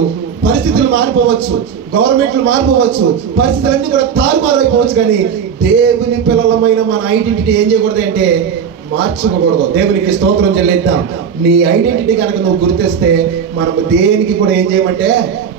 పరిస్థితులు మారిపోవచ్చు, గవర్నమెంట్లు మారిపోవచ్చు, పరిస్థితులన్నీ కూడా తారుమారు అయిపోవచ్చు, కానీ దేవుని పిల్లలమైన మన ఐడెంటిటీ ఏం చేయకూడదు అంటే మార్చుకోకూడదు. దేవునికి స్తోత్రం చెల్లిద్దాం. నీ ఐడెంటిటీ కనుక నువ్వు గుర్తిస్తే మనం దేనికి కూడా ఏం చేయమంటే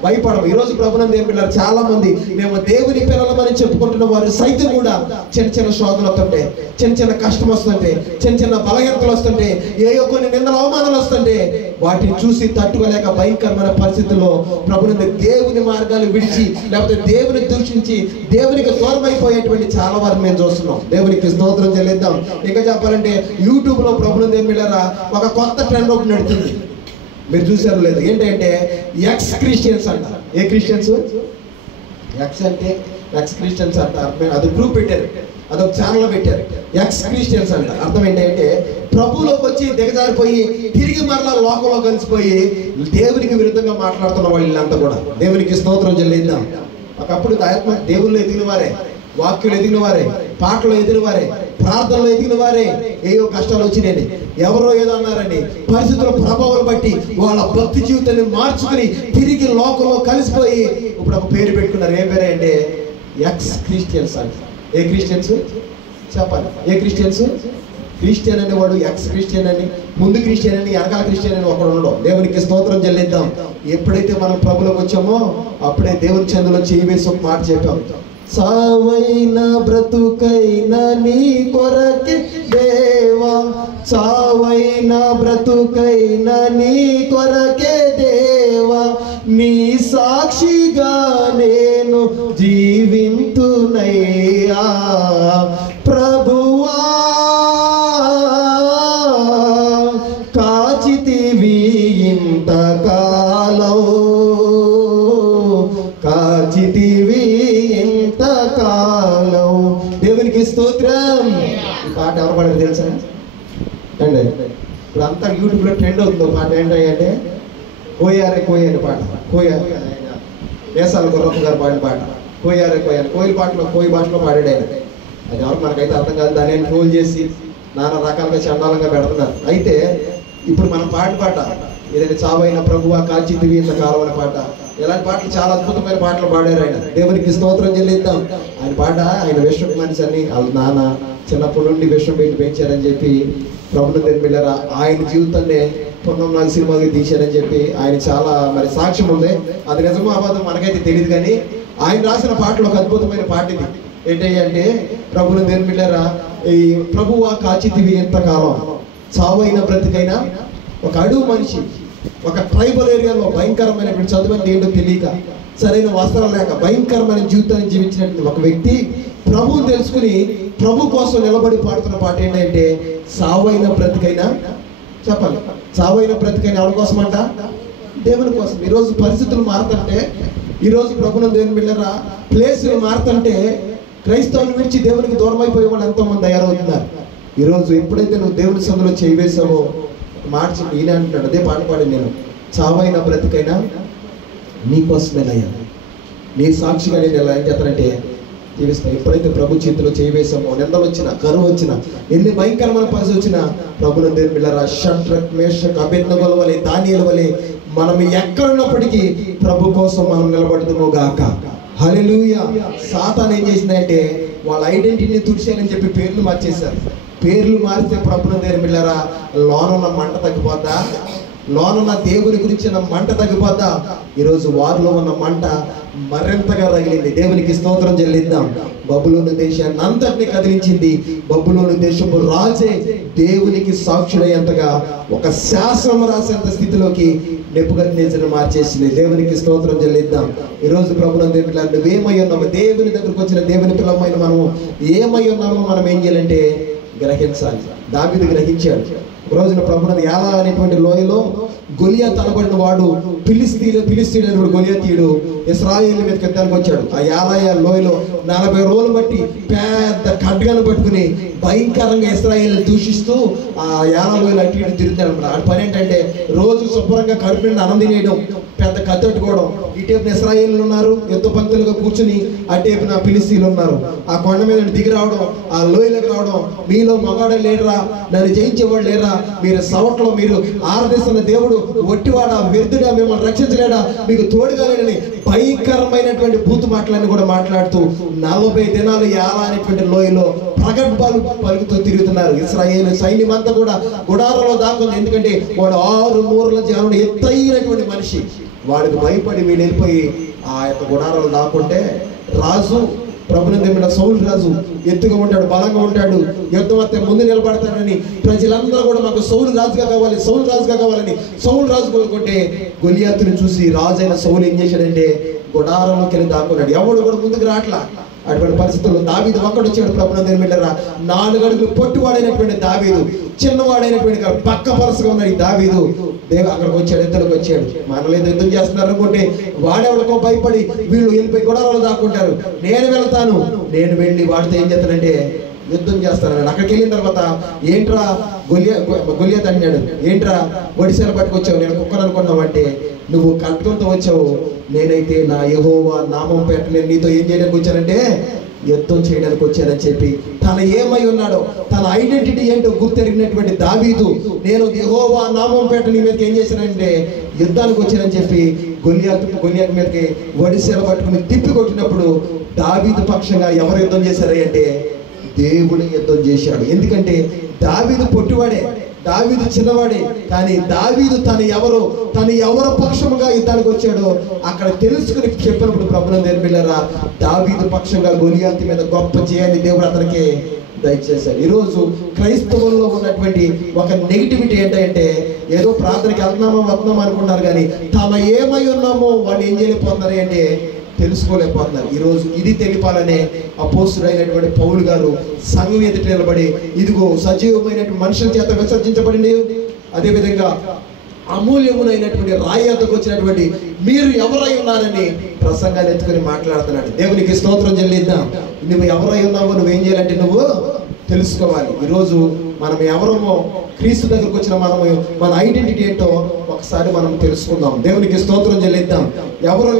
భయపడము. ఈరోజు ప్రభునందు ఏం పిల్లలు చాలా మంది మేము దేవుని పిల్లలమని చెప్పుకుంటున్న వారు సైతం కూడా చిన్న చిన్న శోధనలు వస్తుంటే, చిన్న చిన్న కష్టం వస్తుంటే, చిన్న చిన్న బలహీనతలు వస్తుంటే, ఏయో కొన్ని నిందల అవమానాలు వస్తుంటే వాటిని చూసి తట్టుకోలేక భయంకరమైన పరిస్థితుల్లో ప్రభునందు దేవుని మార్గాలు విడిచి లేకపోతే దేవుని దూషించి దేవునికి దూరం అయిపోయేటువంటి చాలా వారు మేము చూస్తున్నాం. దేవునికి స్తోత్రం చెల్లిద్దాం. ఇంకా చెప్పాలంటే యూట్యూబ్ లో ప్రభునందు ఏం పిల్లరా ఒక కొత్త ట్రెండ్ ఒకటి నడుతుంది. మీరు చూసారు లేదు? ఏంటంటే ఎక్స్ క్రిస్టియన్స్ అంట. ఏ క్రిస్టియన్స్? ఎక్స్ అంటే ఎక్స్ క్రిస్టియన్స్ అంట. అది గ్రూప్ పెట్టారు, అదొక ఛానల్ పెట్టారు. ఎక్స్ క్రిస్టియన్స్ అంట. అర్థం ఏంటంటే ప్రభువులోకి వచ్చి దిగజారిపోయి తిరిగి మరలా లోకంలో కలిసిపోయి దేవునికి విరుద్ధంగా మాట్లాడుతున్న వాళ్ళు వీళ్ళంతా కూడా. దేవునికి స్తోత్రం చెల్లిద్దాం. ఒకప్పుడు ఆత్మ దేవుళ్ళు ఎదిగిన వారే, వాక్యులు ఎదిగిన వారే, పాటలు ఎదిగిన వారే, ప్రార్థనలు ఎదిగిన వారే ఏయో కష్టాలు వచ్చినాయని ఎవరో ఏదో అన్నారని పరిస్థితుల ప్రభావాలు బట్టి వాళ్ళ భక్తి జీవితాన్ని మార్చుకుని తిరిగి లోకంలో కలిసిపోయి ఇప్పుడు ఒక పేరు పెట్టుకున్నారు. ఏం పేరు అంటే ఎక్స్ క్రిస్టియన్స్ అంట. ఏ క్రిస్టియన్స్ చెప్పాలి? ఏ క్రిస్టియన్స్? క్రిస్టియన్ అనేవాడు ఎక్స్ క్రిస్టియన్ అని, ముందు క్రిస్టియన్ అని, వెనకాల క్రిస్టియన్ అని ఒకడు ఉండడం. దేవునికి స్తోత్రం చెల్లిద్దాం. ఎప్పుడైతే మనం ప్రభులోకి వచ్చామో అప్పుడే దేవుని చెందులో చేయి వేసి ఒక మాట చెప్పాం. సావైనా బ్రతుకైనా నీ కొరకే దేవా, సావైనా బ్రతుకైనా నీ కొరకే దేవా, నీ సాక్షిగా నేను జీవింతునయ్యా ప్రభువా, కాచితివి ఇంతకాలం, కాచితివి ఇంతకాలం. దేవునికి స్తోత్రం. ఈ పాట ఎవరు పాడారు తెలుసా అండి? ఇప్పుడు అంతా యూట్యూబ్లో ట్రెండ్ అవుతుంది పాట. ఏంటంటే కోయారే కోయని పాట. వేసాల గుర్రప్ప గారు పాడిన పాట కోయారే కోయని. కోయిల పాటలో కోయి భాషలో పాడాడు ఆయన. అది ఎవరు మనకైతే అర్థం కాదు. దాన్ని ట్రోల్ చేసి నానా రకాలుగా చండాలంగా పెడుతున్నారు. అయితే ఇప్పుడు మనం పాడిన పాట ఏదైనా చావైన ప్రభువా కాచితివి ఇంతకాలం అనే పాట, ఇలాంటి పాటలు చాలా అద్భుతమైన పాటలు పాడారు ఆయన. దేవునికి స్తోత్రం చెల్లిద్దాం. ఆయన పాట ఆయన విశ్వం మనిషి అని వాళ్ళ నాన్న చిన్నప్పటి నుండి విశ్వం పెట్టి పెంచారని చెప్పి ప్రభుత్వం తెలిపిల్లారా ఆయన జీవితాన్ని 94 సినిమాలు తీశారని చెప్పి ఆయన చాలా మరి సాక్ష్యం ఉంది. అది నిజమో అబద్ధం మనకైతే తెలియదు, కానీ ఆయన రాసిన పాటలు ఒక అద్భుతమైన పాట ఇది. ఏంటంటే ప్రభుత్వం తెలిపిల్లారా ఈ ప్రభువా కాచితివి ఎంతకాలం, చావైన బ్రతికైనా ఒక అడుగు మనిషి ఒక ట్రైబల్ ఏరియాలో భయంకరమైనటువంటి చదువు ఏంటో తెలియక, సరైన వస్త్రాలు లేక భయంకరమైన జీవితాన్ని జీవించినటువంటి ఒక వ్యక్తి ప్రభువుని తెలుసుకుని ప్రభు కోసం నిలబడి పాడుతున్న పాట ఏంటంటే సావైన బ్రతికైనా, చెప్పాలి, సావైన బ్రతికైనా ఎవరి కోసం అంట? దేవుని కోసం. ఈరోజు పరిస్థితులు మారుతుంటే, ఈరోజు ప్రభుత్వం దేవుని బిడ్డరా ప్లేసులు మారుతుంటే క్రైస్తవులు విడిచి దేవునికి దూరం అయిపోయే వాళ్ళు ఎంతోమంది తయారవుతున్నారు. ఈరోజు ఎప్పుడైతే నువ్వు దేవుని సందులో చేయి వేసావో మార్చి ఈయన అంటున్నాడు, అదే పాట పాడి నేను, చావైన బ్రతికైనా నీకోసమేనయ్యా, నీ సాక్షిగా నేను ఎలా ఏం చేస్తానంటే జీవిస్తాను. ఎప్పుడైతే ప్రభు చేతిలో చేయి వేసామో, నిందలు వచ్చినా, కరువు వచ్చినా, ఎన్ని భయంకరమైన పరిస్థితి వచ్చినా ప్రభుత్వ దేవుని బిడ్డరా షడ్రక్ మేషక్ అబేద్నెగోల వలె, దానియేలు వలె మనం ఎక్కడున్నప్పటికీ ప్రభు కోసం మనం నిలబడుతున్నాము గాక. హల్లెలూయా. సాతాను ఏం చేసిందంటే వాళ్ళ ఐడెంటిటీని తుడిచేయాలని చెప్పి పేర్లు మార్చేశారు. పేర్లు మారితే ప్రభుత్వ దేవుని బిడ్డరా లోనున్న మంట తగ్గిపోద్దా? లోనున్న దేవుని గురించిన మంట తగ్గిపోద్దా? ఈరోజు వారిలో ఉన్న మంట మరింతగా రగిలింది. దేవునికి స్తోత్రం చెల్లిద్దాం. బబులోను దేశాన్ని అంతటిని కదిలించింది. బబులోను దేశపు రాజే దేవునికి సాక్షుడయ్యేంతగా, ఒక శాసనం రాసేంత స్థితిలోకి నెబుకద్నెజరును మార్చేసింది. దేవునికి స్తోత్రం చెల్లిద్దాం. ఈరోజు ప్రభువుని దేవుని నువ్వేమై ఉన్నాము, దేవుని దగ్గరకు వచ్చిన దేవుని పిల్లమైన మనము ఏమై ఉన్నామో మనం ఏం చేయాలంటే గ్రహించాలి. దావీదు గ్రహించాడు. ఒక రోజున ప్రభువుని యాలా అనేటువంటి లోయలో గొలియాతు అనబడిన వాడు ఫిలిస్తీయుడు గొలియాతీయుడు ఇశ్రాయేలు మీదకి యుద్ధానికి వచ్చాడు. ఆ యాలయ లోయలో 40 రోజులు బట్టి పెద్ద ఖడ్గాను పట్టుకుని భయంకరంగా ఇశ్రాయేలు దూషిస్తూ ఆ యాలా లోయలో అటు ఇటు తిరుగుతాడు. ఆ పని ఏంటంటే రోజు శుభ్రంగా కడుపు నిండా అన్నం తినేయడం, పెద్ద కత్తెట్టుకోవడం. ఇటేపున ఇశ్రాయేలు ఉన్నారు యుద్ధ పంక్తులుగా కూర్చుని, అటేపున ఫిలిస్తీయులు ఉన్నారు. ఆ కొండ మీద దిగి రావడం, ఆ లోయలకు రావడం, మీలో మగాడే లేడరా, నన్ను జయించేవాడు లేరా, మీరు సవట్లో మీరు ఆరాధిస్తున్న దేవుడు ఒట్టివాడా, వ్యర్థుడా, మిమ్మల్ని రక్షించలేడా, మీకు తోడుగా లేడని భయంకరమైనటువంటి బూతు మాటలన్నీ కూడా మాట్లాడుతూ 40 దినాలు యాలా అనేటువంటి లోయలో ప్రగల్భాలు పలుకుతూ తిరుగుతున్నారు. ఇశ్రాయేలు సైన్యం అంతా కూడా గుడారంలో దాక్కుంది. ఎందుకంటే వాడు 6 మూరల జానుడు ఎత్తైనటువంటి మనిషి. వాడికి భయపడి వీళ్ళు వెళ్ళిపోయి ఆ యొక్క గుడారాలు దాక్కుంటే రాజు ప్రభుత్వ సౌలు రాజు ఎత్తుగా ఉంటాడు, బలంగా ఉంటాడు, యుద్ధం వస్తే ముందు నిలబడతాడని ప్రజలందరూ కూడా మాకు సౌలు రాజుగా కావాలి, సౌలు రాజుగా కావాలని సౌలు రాజు కోరుకుంటే గొలియాతుని చూసి రాజు అయిన సౌలు ఏం చేశాడంటే గుడారంలోకి వెళ్ళి దాక్కున్నాడు. ఎవడు కూడా ముందుకు రాట్లా. అటువంటి పరిస్థితుల్లో దావీదు ఒక్కడు వచ్చాడు. ప్రభుత్వం దేని బిడ్డరా 4 అడుగులు పొట్టివాడైనటువంటి దావీదు, చిన్నవాడైనటువంటి పక్క పరసగా ఉన్నాడు ఈ దావీదు. అక్కడికి వచ్చాడు, యుద్ధానికి వచ్చాడు. మనలేదు యుద్ధం చేస్తున్నారు అనుకుంటే వాడెవడికో భయపడి వీళ్ళు వెళ్ళిపోయి గుడారాలు దాక్కుంటారు. నేను వెళ్తాను, నేను వెళ్ళి వాడితో ఏం చేస్తానంటే యుద్ధం చేస్తానన్నాడు. అక్కడికి వెళ్ళిన తర్వాత ఏంట్రా గొలియాతు అన్నాడు, ఏంట్రా ఒడిశాలు పట్టుకొచ్చావు, నేను కుక్కను అనుకున్నావంటే నువ్వు ఖడ్గంతో వచ్చావు, నేనైతే నా యెహోవా నామం పేట నేను నీతో ఏం చేయడానికి వచ్చానంటే యుద్ధం చేయడానికి వచ్చానని చెప్పి తన ఏమై ఉన్నాడో, తన ఐడెంటిటీ ఏంటో గుర్తెరిగినటువంటి దావీదు, నేను యెహోవా నామం పేట నీ మీదకి ఏం చేశానంటే యుద్ధానికి వచ్చానని చెప్పి గొలియాతు మీదకి ఒడిశాలు పట్టుకుని తిప్పి కొట్టినప్పుడు దావీదు పక్షంగా ఎవరు యుద్ధం చేశారు అంటే దేవుని యుద్ధం చేశాడు. ఎందుకంటే దావీదు పొట్టివాడే, దావీదు చిన్నవాడే, కానీ దావీదు తను ఎవరు పక్షముగా యుద్ధానికి వచ్చాడో అక్కడ తెలుసుకుని చెప్పినప్పుడు ప్రభుత్వం దేని బిడ్డరా దావీదు పక్షంగా గొలియాతు మీద గొప్ప చేయాలని దేవుడు అతనికి దయచేశాడు. ఈరోజు క్రైస్తవుల్లో ఉన్నటువంటి ఒక నెగిటివిటీ ఏంటంటే ఏదో ప్రార్థనకి వస్తున్నామో అనుకుంటున్నారు, కానీ తాము ఏమై ఉన్నామో వాళ్ళు ఏం చేయలేకపోతున్నారు అంటే తెలుసుకోలేకపోతున్నారు. ఈరోజు ఇది తెలిపాలనే అపోస్తుడైనటువంటి పౌలు గారు సంఘం ఎదుట నిలబడి ఇదిగో సజీవమైనటువంటి మనుషుల చేత విసర్జించబడింది, అదేవిధంగా అమూల్యమునైనటువంటి రాయి వద్దకు వచ్చినటువంటి మీరు ఎవరై ఉన్నారని ప్రసంగాన్ని ఎత్తుకొని మాట్లాడుతున్నాడు. దేవునికి స్తోత్రం చెల్లిద్దాం. నువ్వు ఎవరై ఉన్నావో నువ్వేం చేయాలంటే నువ్వు తెలుసుకోవాలి. ఈరోజు మనం ఎవరమో క్రీస్తు దగ్గరకు వచ్చిన మనము మన ఐడెంటిటీ ఏంటో ఒకసారి మనం తెలుసుకుందాం. దేవునికి స్తోత్రం చెల్లిద్దాం. ఎవరు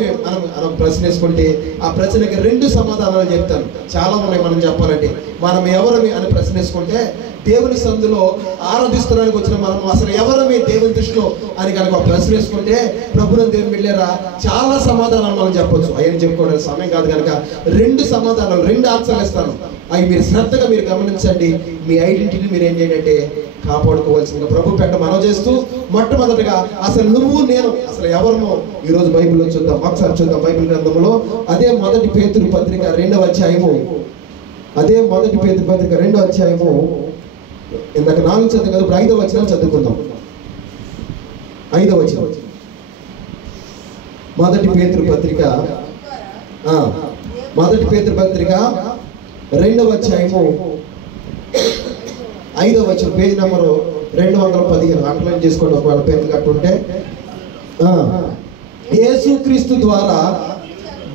మనం ప్రశ్న వేసుకుంటే ఆ ప్రశ్నకి 2 సమాధానాలు చెప్తాను. చాలా ఉన్నాయి మనం చెప్పాలంటే. మనం ఎవరమి అని ప్రశ్న వేసుకుంటే దేవుని సందులో ఆరాధిస్తున్నానికి వచ్చిన మనం అసలు ఎవరమే దేవుని దృష్టిలో అని కనుక ప్రశ్న వేసుకుంటే ప్రభుత్వం దేవుని వెళ్ళారా చాలా సమాధానాలు మనం చెప్పొచ్చు. అయ్యని చెప్పుకోవడానికి సమయం కాదు కనుక 2 సమాధానాలు 2 ఆన్సర్లు ఇస్తాను. అవి మీరు శ్రద్ధగా మీరు గమనించండి. మీ ఐడెంటిటీని మీరు ఏం చేయండి కాపాడుకోవాల్సిందిగా ప్రభు పెట్ట మనం చేస్తూ మొట్టమొదటిగా అసలు నువ్వు నేను అసలు ఎవరమో ఈరోజు బైబిల్లో చూద్దాం. ఒకసారి చూద్దాం బైబిల్ గ్రంథంలో అదే 1 పేతురు పత్రిక 2వ అధ్యాయము, అదే 1 పేతురు పత్రిక 2వ అధ్యాయము ఇందాక 4 చదువు కదా, 5వ వచనం చదువుకుందాం. 5వ వచనం 1 పేతురు పత్రిక 1 పేతురు పత్రిక 2వ అధ్యాయము 5వ వచనం, పేజ్ నెంబరు 215 అండర్లైన్ చేసుకోండి. ఒకవేళ పేర్లు కట్టుంటే, యేసుక్రీస్తు ద్వారా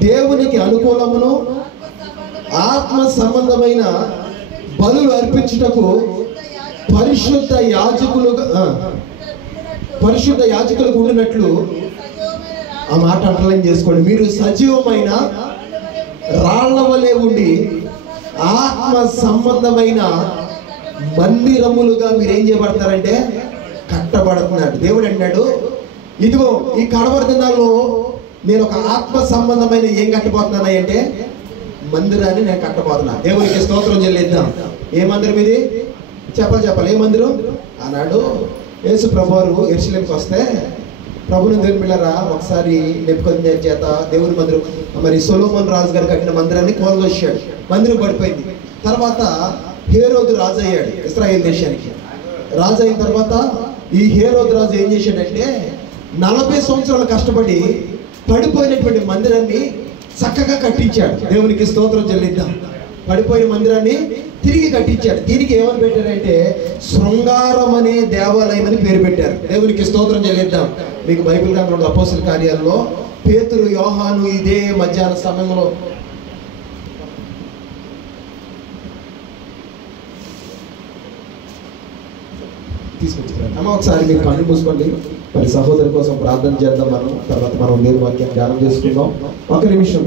దేవునికి అనుకూలమును ఆత్మ సంబంధమైన బలులు అర్పించుటకు పరిశుద్ధ యాజకులకు ఉండినట్లు, ఆ మాట అండర్లైన్ చేసుకోండి. మీరు సజీవమైన రాళ్ల వలె ఉండి ఆత్మ సంబంధమైన మందిరములుగా మీరు ఏం చేయబడతారంటే కట్టబడుతున్నాడు. దేవుడు అన్నాడు, ఇదిగో ఈ కడవరి దినాల్లో నేను ఒక ఆత్మ సంబంధమైన ఏం కట్టబోతున్నాను అంటే మందిరాన్ని నేను కట్టబోతున్నా. దేవునికి స్తోత్రం చెల్లిద్దాం. ఏ మందిరం ఇది? చెప్పాలి. ఏ మందిరం అన్నాడు. యేసు ప్రభువారు యెరూషలేముకి వస్తే, ప్రభుని దేవుని బిడ్డలారా, ఒకసారి నెబుకద్నెజర్ చేత దేవుని మందిరం, మరి సొలొమోను రాజు గారు కట్టిన మందిరాన్ని కూలదోశాడు. మందిరం పడిపోయింది. తర్వాత హేరోదు రాజు అయ్యాడు ఇశ్రాయేల్ దేశానికి. రాజు అయిన తర్వాత ఈ హేరోదు రాజు ఏం చేశాడంటే 40 సంవత్సరాలు కష్టపడి పడిపోయినటువంటి మందిరాన్ని చక్కగా కట్టించాడు. దేవునికి స్తోత్రం చెల్లిద్దాం. పడిపోయిన మందిరాన్ని తిరిగి కట్టించాడు. దీనికి ఏమని పెట్టారంటే శృంగారం అనే దేవాలయం అని పేరు పెట్టారు. దేవునికి స్తోత్రం చెల్లిద్దాం. మీకు బైబిల్ గ్రంథంలో అపోస్తల కార్యాల్లో పేతురు, యోహాను ఇదే మధ్యాహ్న సమయంలో తీసుకొచ్చారు. అమ్మ ఒకసారి మీరు కళ్ళు మూసుకోండి. మరి సహోదరు కోసం ప్రార్థన చేద్దాం. తర్వాత మనం దేవుని వాక్యాన్ని ధ్యానం చేసుకుందాం. ఒక నిమిషం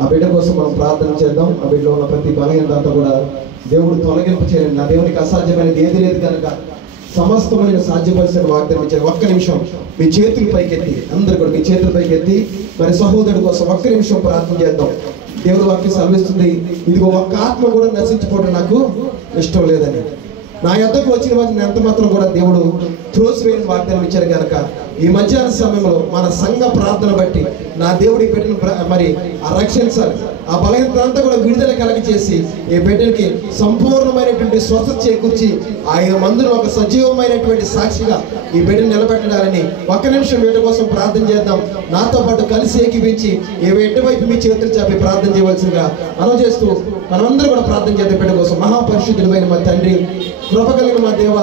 ఆ బిడ్డ కోసం మనం ప్రార్థన చేద్దాం. ఆ బిడ్డలో ఉన్న ప్రతి బలహీనత కూడా దేవుడు తొలగింపు చేయండి. నా దేవునికి అసాధ్యమైనది ఏది లేదు కనుక సమస్తమైన సాధ్యపరిచిన వాగ్దానం ఇచ్చారు. ఒక్క నిమిషం మీ చేతులు పైకెత్తి, అందరు కూడా మీ చేతులు పైకెత్తి మరి సహోదరుడి కోసం ఒక్క నిమిషం ప్రార్థన చేద్దాం. దేవుడు వాక్యం సెలవిస్తుంది, ఇదిగో ఒక్క ఆత్మ కూడా నశించిపోవడం నాకు ఇష్టం లేదని. నా యొద్దకు వచ్చిన వాటిని ఎంత మాత్రం కూడా దేవుడు త్రోసివేయని వాగ్దానం ఇచ్చారు కనుక ఈ మధ్యాహ్న సమయంలో మన సంఘ ప్రార్థన బట్టి నా దేవుడి బిడ్డను మరి ఆ రక్షించాలి. ఆ బలహీనత అంతా కూడా విడుదల కలిగి చేసి ఈ బిడ్డలకి సంపూర్ణమైనటువంటి స్వస్థత చేకూర్చి ఆయన మందులో ఒక సజీవమైనటువంటి సాక్షిగా ఈ బిడ్డను నిలబెట్టడాలని ఒక్క నిమిషం బిడ్డ కోసం ప్రార్థన చేద్దాం. నాతో పాటు కలిసి ఏకీపించి ఏ బిడ్డ వైపు మీ చేతులు చాపి ప్రార్థన చేయవలసిందిగా అనుచేస్తూ మనమందరూ కూడా ప్రార్థన చేద్దాం. బిడ్డ కోసం మహాపరిశుద్ధుడైన మా తండ్రి, కృప కలిగిన మా దేవ,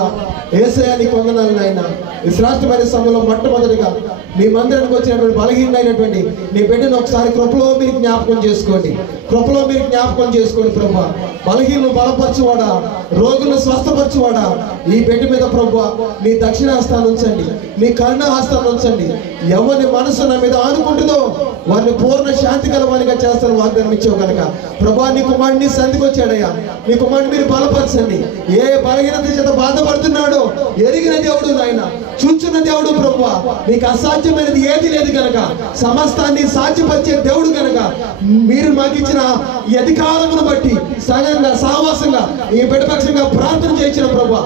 యేసయ్యా నీకు వందనాలు నాయన. ఈ శ్రేష్టమైన సమయంలో మొట్టమొదటిగా మీ మందిరానికి వచ్చినటువంటి బలహీనమైనటువంటి నీ బిడ్డను ఒకసారి కృపలో మీరు జ్ఞాపకం చేసుకోండి. కృపలో మీరు జ్ఞాపకం చేసుకోండి ప్రభువా. బలహీనను బలపరచువాడా, రోగులను స్వస్థపరచువాడా, ఈ బిడ్డ మీద ప్రభువా నీ దక్షిణ హస్తాన్ని ఉంచండి, నీ కరుణ హస్తాన్ని ఉంచండి. ఎవరి మనసు నా మీద ఆనుకుంటుందో వారిని పూర్ణ శాంతి కలవానిగా చేస్తాను వాగ్దానం ఇచ్చావు కనుక ప్రభువా నీ కుమారుడిని సంధికి వచ్చాడయ్యా. నీ కుమారుడిని మీరు బలపరచండి. ఏ బలహీనత చేత బాధపడుతున్నాడో ఎరిగిన దేవుడు నాయన, చూచున్న దేవుడు ప్రభువా. నీకు అసాధ్యమైనది ఏది లేదు కనుక సమస్తాన్ని సాధ్యపరిచే దేవుడు కనుక మీరు మాకు ఇచ్చిన ఈ అధికారమును బట్టి సహజంగా సావాసంగా ఈ బిడ్డ పక్షంగా ప్రార్థన చేయించిన ప్రభువా.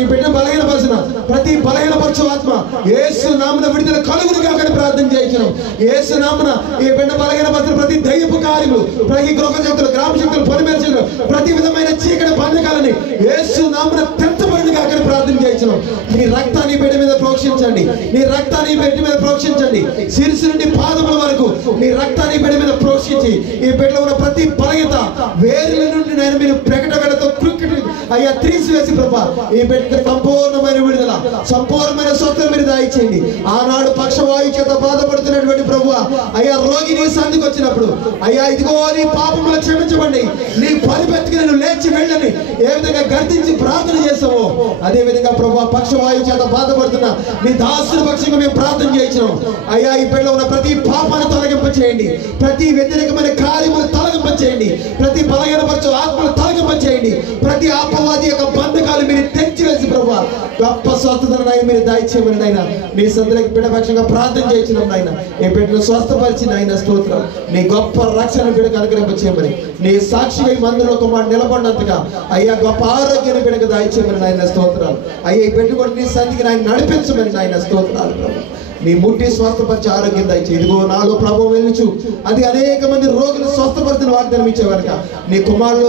ఈ బిడ్డ బలహీనపరిచిన ప్రతి బలహీనపరచు ఆత్మ యేసు నామమున విడుదల కలుగును కాకని ప్రార్థన చేయించడం. యేసు నామమున ఈ బిడ్డ బలహీనపరిచిన ప్రతి దైవపు కార్యములు, ప్రతి గృహ శక్తులు, గ్రామ శక్తులు, పరిమేర్చలు, ప్రతి విధమైన చీకటి బంధకాలని యేసు నామమున తెంచబడిన కాకని ప్రార్థన చేయించడం. నీ రక్తాన్ని బిడ్డ మీద ప్రోక్షించండి. నీ రక్తాన్ని బిడ్డ మీద ప్రోక్షించండి. శిరస్సు నుండి పాదముల వరకు నీ రక్తాన్ని బిడ్డ మీద ప్రోక్షించి ఈ బిడ్డలో ఉన్న ప్రతి బలహీనత వేరుల నుండి నేను మీరు ప్రకటనతో క్రికెట్ అయ్యా తీసివేసి ప్రభా ఈ బిడ్డ సంపూర్ణమైన విడుదల, సంపూర్ణమైన స్వస్థత మీరు దాయిచేయండి. ఆనాడు పక్షవాయు చేత బాధపడుతున్నటువంటి ప్రభువా అయ్యా రోగి నీ సంధికి వచ్చినప్పుడు అయ్యా ఇదిగో నీ పాపములు క్షమించబడి నీ పరిపెత్తికి నేను లేచి వెళ్ళని ఏ విధంగా గర్తించి ప్రార్థన చేసావో అదే విధంగా ప్రభువా పక్షవాయు చేత బాధపడుతున్న నీ దాసుని పక్షంగా మేము ప్రార్థన చేయించినాం. అయ్యా ఈ బిడ్డలో ఉన్న ప్రతి పాపాన్ని తొలగింప చేయండి, ప్రతి వ్యతిరేకమైన కార్యములు తొలగింప చేయండి, ప్రతి బలహీనపరచు ఆత్మలు తొలగింప చేయండి, ప్రతి అపవాది యొక్క బంధకాలు మీరు తెచ్చివేసి ప్రభువా గొప్ప స్వస్థతను నాయన మీరు దాయిచేయమని నాయన నీ సందులకి బిడ్డ పక్షంగా ప్రార్థన చేయించినాం నాయన. ఈ బిడ్డను స్వస్థపరిచి నాయన స్తోత్రం. నీ గొప్ప రక్షణ బిడ్డకు అనుగ్రహింప చేయమని నీ సాక్షిగా ఈ మందిరంలో ఒక మాట నిలబడినంతగా అయ్యా గొప్ప ఆరోగ్యాన్ని బిడ్డకు దాయిచేయమని నాయన స్తోత్రాలు. అయ్యా ఈ బిడ్డ కూడా నీ సంధికి నాయన నడిపించమని నాయన స్తోత్రాలు ప్రభు. నీ ముట్టి స్వస్థపరిచి ఆరోగ్యం దయచేయి. ఇదిగో నాలో ప్రభావం వెలుచు అది అనేక మంది రోగులు స్వస్థపరిచిన వాగ్దానం ఇచ్చే కనుక నీ కుమారులు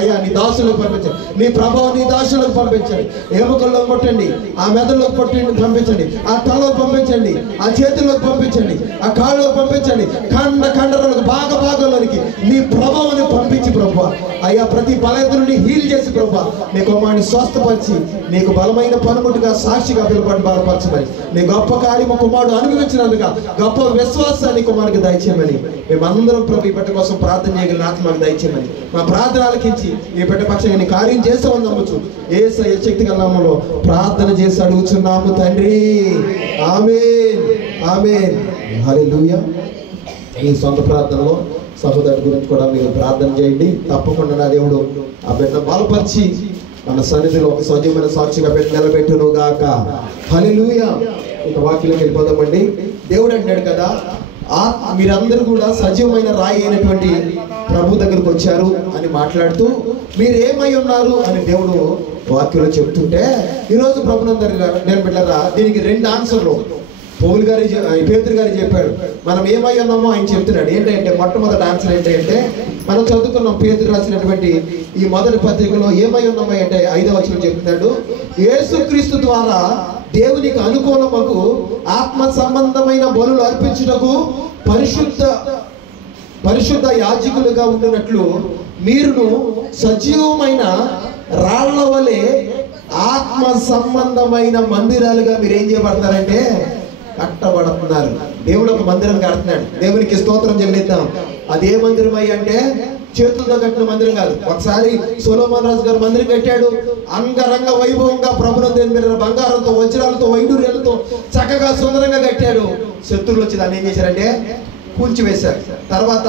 అయ్యా నీ దాసులకు పంపించండి. నీ ప్రభావం నీ దాసులకు పంపించండి. ఎముకల్లో కొట్టండి, ఆ మెదడులోకి కొట్టి పంపించండి, ఆ తలలోకి పంపించండి, ఆ చేతుల్లోకి పంపించండి, ఆ కాళ్ళలోకి పంపించండి, కండరాలకు భాగంలోనికి నీ ప్రభావాన్ని పంపించి ప్రభు అయ్యా ప్రతి బలహీనత నుండి హీల్ చేసి ప్రభు నీ కుమారుని స్వస్థపరిచి నీకు బలమైన పనిముట్టుగా సాక్షిగా పిలుపడి బలపరచమని నీ గొప్ప కార్యము కుమారుడు అనుభవించినందుగా గొప్ప విశ్వాసాన్ని కుమారుడికి దయచేయమని మేమందరం ప్రభు ఈ బిడ్డ కోసం ప్రార్థన చేయగలిగిన ఆత్మకు దయచేయమని మా ప్రార్థన ఆలకించి ఈ బిడ్డ పక్షంగా నీ కార్యం చేస్తామని నమ్మచ్చు. యేసయ్య శక్తి గల నామములో ప్రార్థన చేసి అడుగుచున్నాము తండ్రి. ఆమేన్, ఆమేన్, హల్లెలూయా. ఈ సొంత ప్రార్థనలో సహోదరుడి గురించి కూడా మీరు ప్రార్థన చేయండి. తప్పకుండా నా దేవుడు ఆ బిడ్డ బలపరిచి మన సన్నిధిలో ఒక సజీవమైన సాక్షిగా పెట్టి నిలబెట్టును గాక. హల్లెలూయా. ఇక వాక్యంలోకి వెళ్ళిపోదామండి. దేవుడు అంటాడు కదా, మీరందరూ కూడా సజీవమైన రాయి అయినటువంటి ప్రభు దగ్గరకు వచ్చారు అని మాట్లాడుతూ మీరేమై ఉన్నారు అని దేవుడు వాక్యంలో చెప్తుంటే ఈరోజు ప్రభునందరు నేను బిడ్డరా దీనికి 2 ఆన్సర్లు పేతురు గారు చెప్పాడు. మనం ఏమై ఉన్నామో ఆయన చెప్తున్నాడు. ఏంటంటే మొట్టమొదటి ఆన్సర్ ఏంటంటే మనం చదువుకున్నాం పేతురు రాసినటువంటి ఈ మొదటి పత్రికలో ఏమై ఉన్నామో అంటే 5వ వచనం చెప్తున్నాడు, యేసుక్రీస్తు ద్వారా దేవునికి అనుకూలమగు ఆత్మ సంబంధమైన బలులు అర్పించుటకు పరిశుద్ధ యాజకులుగా ఉండినట్లు మీరును సజీవమైన రాళ్ల వలె ఆత్మ సంబంధమైన మందిరాలుగా మీరు ఏం చేయబడతారంటే కట్టబడుతున్నారు. దేవుడు ఒక మందిరం కడుతున్నాడు. దేవునికి స్తోత్రం చెల్లిద్దాం. అదే మందిరం అంటే చేతులతో కట్టిన మందిరం కాదు. ఒకసారి సొలొమోను రాజు గారు మందిరం కట్టాడు. అంగరంగ వైభవంగా ప్రభునందు బంగారంతో వజ్రాలతో వైడూర్యాలతో చక్కగా సుందరంగా కట్టాడు. శత్రువులు వచ్చి దాన్ని ఏం చేశారంటే కూల్చివేశారు. తర్వాత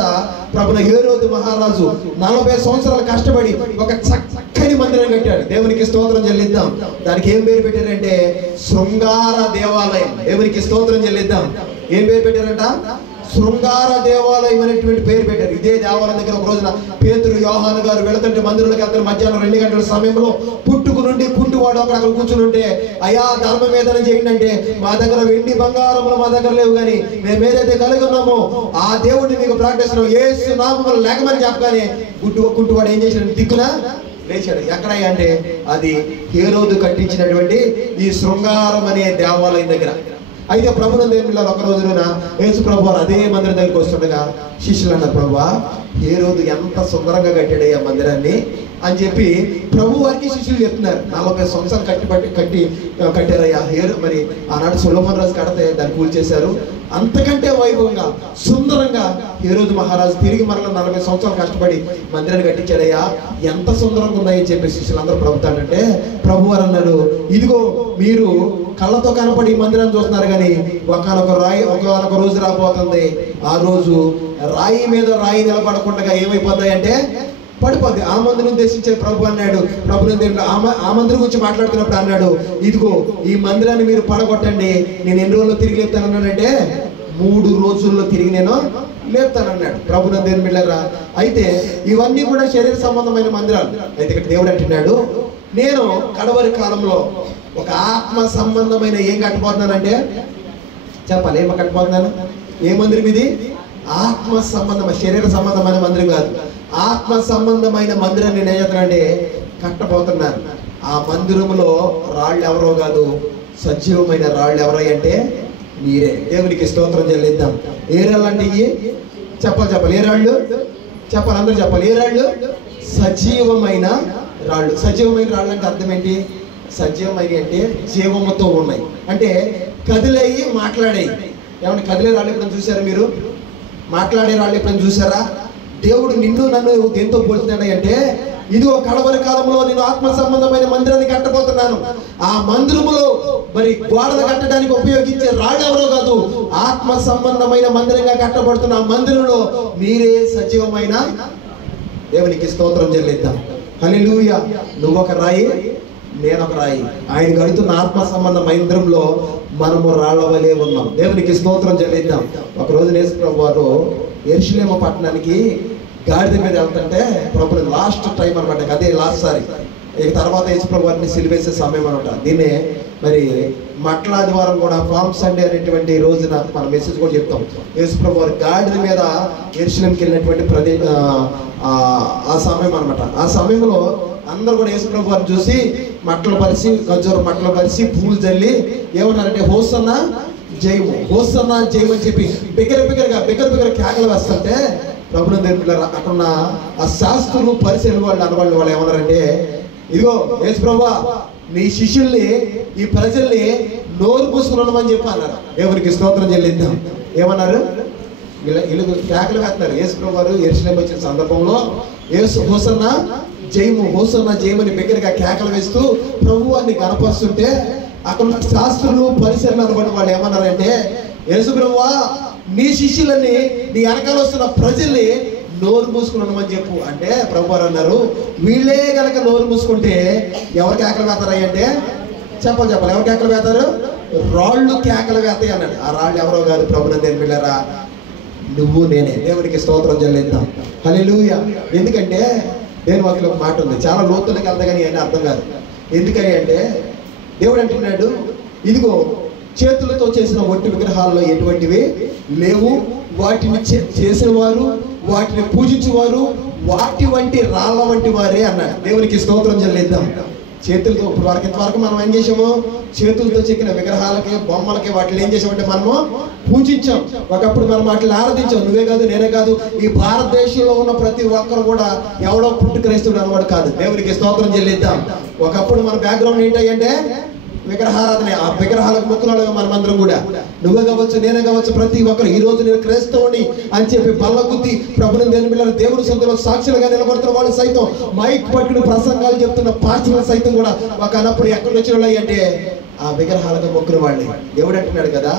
ప్రభున హేరోదు మహారాజు 40 సంవత్సరాలు కష్టపడి ఒక చక్కని మందిరం కట్టాడు. దేవునికి స్తోత్రం చెల్లిద్దాం. దానికి ఏం పేరు పెట్టారంటే శృంగార దేవాలయం. దేవునికి స్తోత్రం చెల్లిద్దాం. ఏం పేరు పెట్టారంట? శృంగార దేవాలయం అనేటువంటి పేరు పెట్టారు. ఇదే దేవాలయం దగ్గర ఒక రోజున పేతురు యోహాను గారు వెళుతుంటే మందిరంలోకి వెళ్తారు. మధ్యాహ్నం 2 గంటల సమయంలో పుట్టుకు నుండి కుంటివాడు అక్కడ కూర్చుని ఉంటే అయా ధర్మం ఏదైనా చేయండి అంటే మా దగ్గర వెండి బంగారములు మా దగ్గర లేవు, కానీ మేము ఏదైతే కలిగి ఉన్నామో ఆ దేవుడిని మీకు ప్రకటిస్తున్నాం, యేసు నామములో లేకమని చెప్పగానే కుంటివాడు ఏం చేశాడు? దిక్కున లేచాడు. ఎక్కడ అంటే అది హేరోదు కట్టించినటువంటి ఈ శృంగారం అనే దేవాలయం దగ్గర. అయితే ప్రభునందు ఒక రోజున యేసు ప్రభు అదే మందిరం దగ్గరికి వస్తుండగా శిష్యులు అన్నారు, ప్రభువా హేరోదు ఎంత సుందరంగా కట్టాడు ఆ మందిరాన్ని అని చెప్పి ప్రభు వారికి శిష్యులు చెప్తున్నారు. 40 సంవత్సరాలు కట్టారయ్యా మరి ఆనాడు సొలొమోను రాజు కడితే దాన్ని కూల్చేశారు. అంతకంటే వైభవంగా సుందరంగా హేరోదు మహారాజు తిరిగి మరలా 40 సంవత్సరాలు కష్టపడి మందిరాన్ని కట్టించాడయ్యా, ఎంత సుందరంగా ఉన్నాయని చెప్పి శిష్యులు అందరూ ప్రభుతాడంటే ప్రభు వారు అన్నాడు, ఇదిగో మీరు కళ్ళతో కనపడి మందిరాన్ని చూస్తున్నారు, కానీ ఒకనొక రోజు రాబోతుంది. ఆ రోజు రాయి మీద రాయి నిలబడకుండా ఏమైపోతాయి అంటే పడిపోద్ది. ఆ మందిరం ఉద్దేశించే ప్రభు అన్నాడు. ఆ మందిరం గురించి మాట్లాడుతున్నప్పుడు అన్నాడు, ఇదిగో ఈ మందిరాన్ని మీరు పడగొట్టండి, నేను ఎన్ని రోజుల్లో తిరిగి లేపుతానన్నాడంటే 3 రోజుల్లో తిరిగి నేను లేపుతానన్నాడు. ప్రభునందు బిడ్డలారా, అయితే ఇవన్నీ కూడా శరీర సంబంధమైన మందిరాలు. అయితే ఇక్కడ దేవుడు అంటున్నాడు, నేను కడవరి కాలంలో ఒక ఆత్మ సంబంధమైన ఏం కట్టబోతున్నానంటే చెప్పాలి. ఏమో కట్టబోతున్నాను? ఏ మందిరం ఇది? ఆత్మ సంబంధమైన, శరీర సంబంధమైన మందిరం కాదు, ఆత్మ సంబంధమైన మందిరాన్ని నేను ఏం చేస్తానంటే కట్టబోతున్నాను. ఆ మందిరంలో రాళ్ళు ఎవరో కాదు, సజీవమైన రాళ్ళు ఎవరో అంటే మీరే. దేవునికి స్తోత్రం చెల్లిద్దాం. ఏ రాళ్ళు అంటే ఇవి? చెప్పాలి. ఏ రాళ్ళు? చెప్పాలి, అందరూ చెప్పాలి. ఏ రాళ్ళు? సజీవమైన రాళ్ళు. సజీవమైన రాళ్ళు అంటే అర్థం ఏంటి? సజీవమైన అంటే జీవముతో ఉన్నాయి, అంటే కదిలేయి, మాట్లాడేయి. ఏమంటే కదిలే రాళ్ళు ఎప్పుడైనా చూసారా మీరు? మాట్లాడే రాళ్ళు ఎప్పుడైనా చూసారా? దేవుడు నిన్ను నన్ను దేంతో పోల్చున్నాడు అంటే, ఇదిగో కడవరి కాలంలో నేను ఆత్మ సంబంధమైన మందిరాన్ని కట్టబోతున్నాను. ఆ మందిరములో మరి గోడలు కట్టడానికి ఉపయోగించే రాళ్ళు ఎవరో కాదు, ఆత్మ సంబంధమైన మందిరంగా కట్టబడుతున్న ఆ మందిరంలో మీరే సజీవమైన. దేవునికి స్తోత్రం చెల్లిద్దాం. హల్లెలూయా. నువ్వు ఒక రాయి, నేను ఒక రాయి. ఆయన కడుతున్న ఆత్మ సంబంధ మందిరంలో మనము రాళ్ల వలె ఉన్నాం. దేవునికి స్తోత్రం చెల్లిద్దాం. ఒకరోజు యేసు ప్రభు వారు యెరూషలేము పట్టణానికి గాడిద మీద వెళ్తుంటే ప్రభు లాస్ట్ టైం అనమాట, అదే లాస్ట్ సారి. ఇక తర్వాత యేసు ప్రభు వారిని సిలువేసే సమయం అనమాట. దీన్నే మరి మట్ల ఆదివారం కూడా పామ్ సండే అనేటువంటి రోజున మన మెసేజ్ కూడా చెప్తాం. యేసుప్రభు వారి గాడిద మీద యెరూషలేంకి వెళ్ళినటువంటి ఆ సమయం అనమాట. ఆ సమయంలో అందరూ కూడా యేసుప్రభు వారిని చూసి మట్టలు పరిచి, ఖర్జూర మట్టలు పరిచి, పూలు చల్లి ఏమన్నారంటే హోసన్నా జయము, హోసన్నా జయము అని చెప్పి బిగ్గర కేకలు వేస్తుంటే ప్రభుత్వం దగ్గర అక్కడ ఉన్న ఆ శాస్త్రులు పరిశీలన వాళ్ళు ఏమన్నారంటే, ఇదిగో యేసుప్రభువా నీ శిష్యుల్ని, ఈ ప్రజల్ని నోరు పూసుకుని ఉండమని చెప్పి అన్నారు. దేవునికి స్తోత్రం చెల్లిద్దాం. ఏమన్నారు? వీళ్ళు కేకలు వేస్తున్నారు. యేసుప్రభు వారు యెరూషలేము వచ్చిన సందర్భంలో హోసన్నా జయమని బిగ్గరగా కేకలు వేస్తూ ప్రభువాన్ని గణపరుస్తుంటే అక్కడ శాస్త్రులు పరిశీలన అనబడి వాళ్ళు ఏమన్నారంటే, యేసుప్రభువా నీ శిష్యులని, నీ వెనకాల వస్తున్న ప్రజల్ని నోరు మూసుకుని ఉండమని చెప్పు అంటే ప్రభువారు అన్నారు, వీళ్ళే కనుక నోరు మూసుకుంటే ఎవరు కేకలు వేస్తారయ్య అంటే చెప్పాలి ఎవరు కేకలు వేస్తారు? రాళ్ళు కేకలు వేస్తాయి అన్నాడు. ఆ రాళ్ళు ఎవరో కాదు, ప్రభునందేని వెళ్ళారా, నువ్వు నేనే. దేవునికి స్తోత్రం చెల్లిద్దాం. హల్లెలూయా. ఎందుకంటే నేను వాటిలో ఒక మాట ఉంది, చాలా లోతులకు వెళ్తా కానీ అని అర్థం కాదు. ఎందుకని అంటే దేవుడు అంటున్నాడు, ఇదిగో చేతులతో చేసిన ఒట్టి విగ్రహాల్లో ఎటువంటివి లేవు, వాటిని చేసిన వారు, వాటిని పూజించేవారు వాటి వంటి రాళ్ళ వంటి వారే అన్నాడు. దేవునికి స్తోత్రం చెల్లిద్దాం. చేతులతో ఇప్పుడు ఇంతవరకు మనం ఏం చేసాము? చేతులతో చెక్కిన విగ్రహాలకి, బొమ్మలకి, వాటిని ఏం చేసామంటే మనము పూజించాం. ఒకప్పుడు మనం వాటిని ఆరాధించాం. నువ్వే కాదు, నేనే కాదు, ఈ భారతదేశంలో ఉన్న ప్రతి ఒక్కరు కూడా ఎవడో పుట్టు క్రైస్తవుడు అనవాడు కాదు. దేవునికి స్తోత్రం చెల్లిద్దాం. ఒకప్పుడు మన బ్యాక్గ్రౌండ్ ఏంటంటే విగ్రహారాధన. ఆ విగ్రహాలకు మొక్కులాగా మనమందరం కూడా, నువ్వే కావచ్చు, నేనే కావచ్చు, ప్రతి ఒక్కరు ఈ రోజు నేను క్రైస్తవుని అని చెప్పి బల్ల గుద్ది ప్రభుని దేని పిల్లలు దేవుని సందులో సాక్షులుగా నిలబడుతున్న వాళ్ళు సైతం, మైక్ పట్టుకుని ప్రసంగాలు చెప్తున్న పాస్టర్లు సైతం కూడా ఒకనప్పుడు ఎక్కడికి వచ్చిన వాళ్ళు అంటే ఆ విగ్రహాలకు మొక్కున వాళ్ళే. దేవుడు అంటున్నాడు కదా,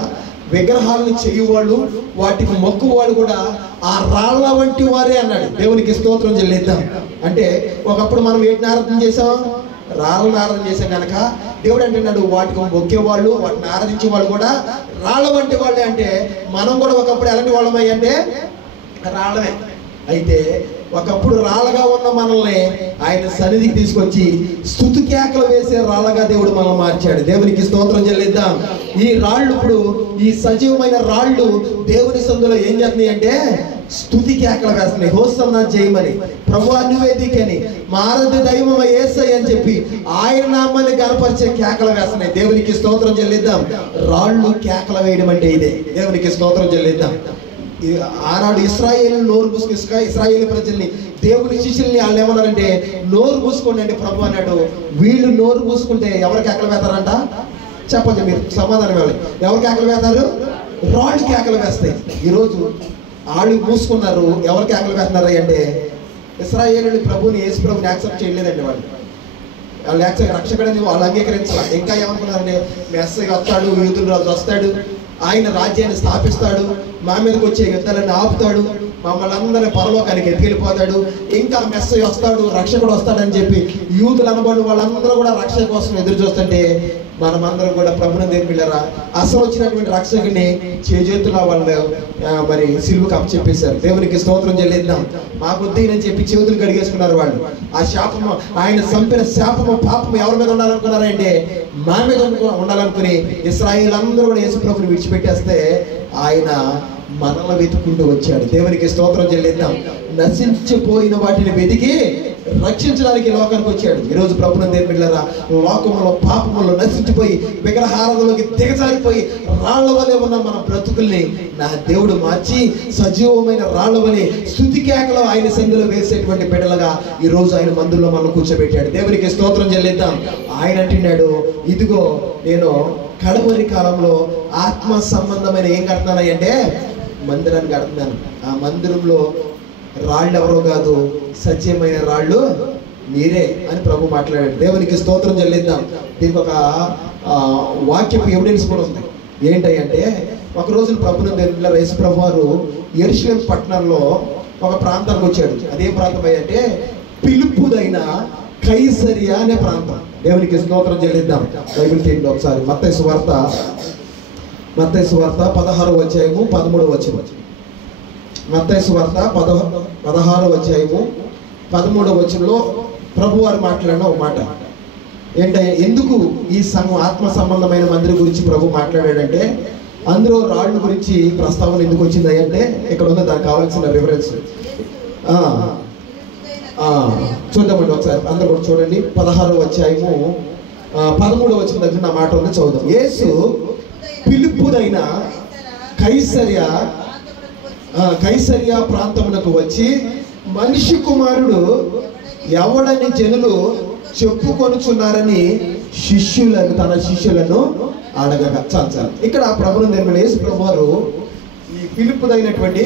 విగ్రహాలను చేయువాళ్ళు, వాటికి మొక్కు వాళ్ళు కూడా ఆ రాళ్ళ వంటి వారే అన్నాడు. దేవునికి స్తోత్రం చెల్లిద్దాం. అంటే ఒకప్పుడు మనం వేటిని ఆరాధన చేసాం? రాళ్ళను ఆరాధన చేసాం కనుక దేవుడు అంటున్నాడు, వాటికి మొక్కేవాళ్ళు, వాటిని ఆరాధించే వాళ్ళు కూడా రాళ్ళ వంటి వాళ్ళే. అంటే మనం కూడా ఒకప్పుడు ఎలాంటి వాళ్ళమై అంటే రాళ్ళమే. అయితే ఒకప్పుడు రాళ్ళగా ఉన్న మనల్ని ఆయన సన్నిధికి తీసుకొచ్చి స్తుతి కేకలు వేసే రాళ్ళగా దేవుడు మనల్ని మార్చాడు. దేవునికి స్తోత్రం చెల్లిద్దాం. ఈ రాళ్ళు ఇప్పుడు, ఈ సజీవమైన రాళ్ళు దేవుని సందులో ఏం చేస్తున్నాయి అంటే స్తుతి కేకలు వేస్తున్నాయి. హోసన్నా జయమని, ప్రభువా నువ్వే దిక్కని, మా ఆరాధ్య దైవం యేసయ్య అని చెప్పి ఆయన నామాన్ని గణపరిచే కేకలు వేస్తున్నాయి. దేవునికి స్తోత్రం చెల్లిద్దాం. రాళ్ళు కేకలు వేయడం అంటే ఇదే. దేవునికి స్తోత్రం చెల్లిద్దాం. ఆనాడు ఇశ్రాయేలు నోరు మూసుకు, ఇశ్రాయేలు ప్రజల్ని, దేవుని శిష్యుల్ని వాళ్ళు ఏమన్నారంటే నోరు మూసుకోండి అంటే ప్రభు అన్నాడు. వీళ్ళు నోరు మూసుకుంటే ఎవరు కేకలు వేస్తారంట? చెప్పండి మీరు, సమాధానం ఇవ్వాలి. ఎవరు కేకలు వేస్తారు? రాళ్ళు కేకలు వేస్తాయి. ఈరోజు వాళ్ళు మూసుకున్నారు. ఎవరు కేకలు వేస్తున్నారు అంటే ఇశ్రాయేలు ప్రభుని, యేసు ప్రభుని యాక్సెప్ట్ చేయలేదండి. వాళ్ళు రక్షకుడని వాళ్ళు అంగీకరించాలి. ఇంకా ఏమనుకున్నారంటే మెస్సయ్య వస్తాడు, యూదుల రాజు వస్తాడు, ఆయన రాజ్యాన్ని స్థాపిస్తాడు, మా మీదకి వచ్చే యుద్ధాలను ఆపుతాడు, మమ్మల్ని అందరినీ పరలోకానికి ఎత్తుకెళ్ళిపోతాడు, ఇంకా మెస్సయ్య వస్తాడు, రక్షకుడు వస్తాడని చెప్పి యూదులు అనబడి వాళ్ళందరూ కూడా రక్షణ కోసం ఎదురు చూస్తుంటే మనమందరం కూడా ప్రభుని దేని పిల్లరా అసలు వచ్చినటువంటి రక్షకుని చేతుల వాళ్ళు మరి సిలువకు అప్పచెప్పేశారు. దేవునికి స్తోత్రం చెల్లిద్దాం. మా బుద్ధిని చెప్పి చేతులు కడిగేసుకున్నారు వాళ్ళు. ఆ శాపము, ఆయన చంపిన శాపము, పాపము ఎవరి మీద ఉండాలనుకున్నారంటే మా మీద ఉండాలనుకుని ఇశ్రాయేలు అందరూ కూడా యేసు ప్రభుని విడిచిపెట్టేస్తే ఆయన మనల్ని వెతుక్కుంటూ వచ్చాడు. దేవునికి స్తోత్రం చెల్లిద్దాం. నశించిపోయిన వాటిని వెతికి రక్షించడానికి లోకానికి వచ్చాడు. ఈరోజు ప్రభుని దేని బిడ్డలారా లోకములో, పాపములో నశించిపోయి విగ్రహారాధనలోకి దిగజారిపోయి రాళ్ల వలె ఉన్న మన బ్రతుకుల్ని నా దేవుడు మార్చి సజీవమైన రాళ్ల వలె స్తుతి కేకలో ఆయన సందులో వేసేటువంటి బిడ్డలుగా ఈరోజు ఆయన మందుల్లో మనం కూర్చోబెట్టాడు. దేవునికి స్తోత్రం చెల్లిద్దాం. ఆయన అంటున్నాడు, ఇదిగో నేను కడవరి కాలంలో ఆత్మ సంబంధమైన ఏం కడుతున్నాను అంటే మందిరాన్ని కడుతున్నాను. ఆ మందిరంలో రాళ్ళు ఎవరో కాదు, సత్యమైన రాళ్ళు మీరే అని ప్రభు మాట్లాడాడు. దేవునికి స్తోత్రం చెల్లిద్దాం. దీనికి ఒక వాక్యపు ఎవిడెన్స్ కూడా ఉంది. ఏంటంటే ఒక రోజు ప్రభుని యేసు ప్రభు వారు యెరూషలేము పట్టణంలో ఒక ప్రాంతానికి వచ్చాడు. అదే ప్రాంతం అంటే పిలుపుదైన కైసరియా అనే ప్రాంతం. దేవునికి స్తోత్రం చెల్లిద్దాం. బైబిల్ తీయండి ఒకసారి. మత్తయి సువార్త 16వ అధ్యాయము 13వ వచనం. మత్తయి సువార్త 16వ అధ్యాయము 13వ వచనంలో ప్రభువారు మాట్లాడిన ఒక మాట. ఏంటంటే ఎందుకు ఈ ఆత్మ సంబంధమైన మందిరం గురించి ప్రభు మాట్లాడాడంటే, అందులో రాళ్ళు గురించి ప్రస్తావన ఎందుకు వచ్చింది అంటే ఇక్కడ ఉన్న దానికి కావాల్సిన రిఫరెన్స్ చూద్దామండి ఒకసారి. అందరూ కూడా చూడండి. 16వ అధ్యాయము 13వ వచనం దగ్గర నా మాట ఉంది, చదువుదాం. యేసు ఫిలిప్పుదైన కైసరియా ప్రాంతమునకు వచ్చి మనిషి కుమారుడు ఎవడని జనులు చెప్పుకొనుచున్నారని తన శిష్యులను అడగగా. చాలు ఇక్కడ ప్రభువును నిర్మల యేసు ప్రభు వారు ఈ ఫిలిప్పుదైనటువంటి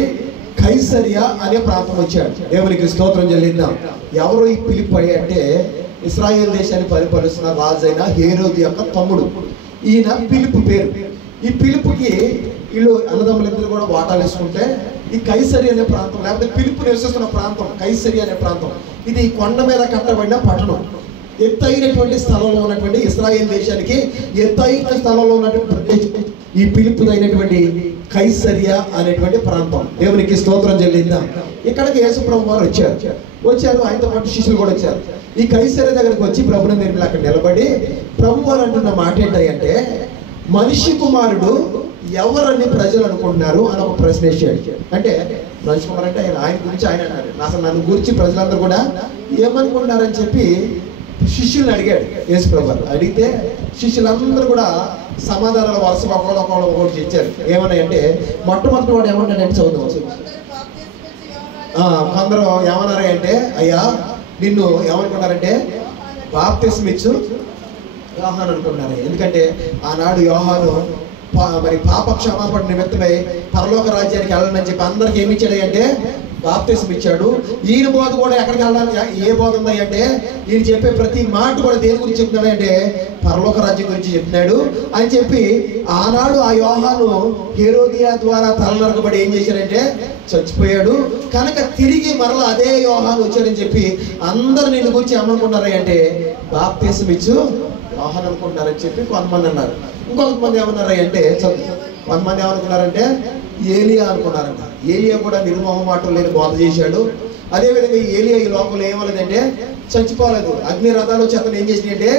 కైసరియా అనే ప్రాంతం వచ్చాడు. దేవునికి స్తోత్రం చెల్లిద్దాం. ఎవరు ఈ ఫిలిప్పు అంటే ఇశ్రాయేల్ దేశాన్ని పరిపాలిస్తున్న రాజైన హేరోదు యొక్క తమ్ముడు. ఈయన ఫిలిప్పు పేరు. ఈ ఫిలిప్పుకి వీళ్ళు అన్నదమ్ములిద్దరు కూడా వాటాలు వేసుకుంటే ఈ కైసరి అనే ప్రాంతం, లేకపోతే ఫిలిప్పు నివసిస్తున్న ప్రాంతం కైసరి అనే ప్రాంతం, ఇది కొండ మీద కట్టబడిన పట్టణం. ఎత్తైనటువంటి స్థలంలో ఉన్నటువంటి ఇశ్రాయేల్ దేశానికి ఎత్తైన స్థలంలో ఉన్నటువంటి ప్రదేశం ఈ ఫిలిప్పుదైనటువంటి కైసరియా అనేటువంటి ప్రాంతం. దేవునికి స్తోత్రం చెల్లిద్దాం. ఇక్కడికి యేసు ప్రభు వారు వచ్చారు. ఆయనతో పాటు శిష్యులు కూడా వచ్చారు. ఈ కైసరియా దగ్గరికి వచ్చి ప్రభుని నిర్మల అక్కడ నిలబడి ప్రభు వారు అంటున్న మాట ఏంటంటే, మనిషి కుమారుడు ఎవరని ప్రజలు అనుకుంటున్నారు అని ఒక ప్రశ్న వేసాడు. అంటే మనిషి కుమారు అంటే ఆయన గురించి ఆయన అన్నారు. అసలు నన్ను గురించి ప్రజలందరూ కూడా ఏమనుకుంటున్నారని చెప్పి శిష్యుల్ని అడిగాడు యేసు ప్రభు. అడిగితే శిష్యులందరూ కూడా సమాధానాల వరుస ఒకటి ఇచ్చారు. ఏమన్నా అంటే మొట్టమొదటి వాడు ఏమన్నాడంటే చదువుతాం. కొందరు ఏమన్నారా అంటే, అయ్యా నిన్ను ఏమనుకున్నారంటే బాప్తిస్మం ఇచ్చు యోహాను అనుకున్నారు. ఎందుకంటే ఆనాడు యోహాను మరి పాప క్షమాపణ నిమిత్తమై పరలోక రాజ్యానికి వెళ్ళాలని చెప్పి అందరికి ఏమి ఇచ్చాడు అంటే బాప్తిస్మం ఇచ్చాడు. ఈయన బోధ కూడా ఎక్కడికి వెళ్ళాలి, ఏ బోధ ఉంది అంటే ఈయన చెప్పే ప్రతి మాట కూడా దేని గురించి చెప్తున్నాడు అంటే పరలోక రాజ్యం గురించి చెప్తున్నాడు అని చెప్పి ఆనాడు ఆ యోహాను హేరోదియా ద్వారా తలనరకబడి ఏం చేశాడంటే చచ్చిపోయాడు. కనుక తిరిగి మరలా అదే యోహాను వచ్చాడని చెప్పి అందరు నిన్ను గురించి ఏమనుకుంటారు అంటే బాప్తిస్మం ఇచ్చు యోహాను అనుకుంటారని చెప్పి కొంతమంది అన్నారు. ఇంకొంతమంది ఏమన్నారా అంటే కొంతమంది ఏమనుకున్నారంటే ఏలియా అనుకున్నారంట. ఏలియా కూడా నిర్మోహమాటం లేని బోధ చేశాడు. అదేవిధంగా ఏలియా ఈ లోకంలో ఏమలేదంటే చచ్చిపోలేదు. అగ్ని రథాలు చేతను ఏం చేసినాయంటే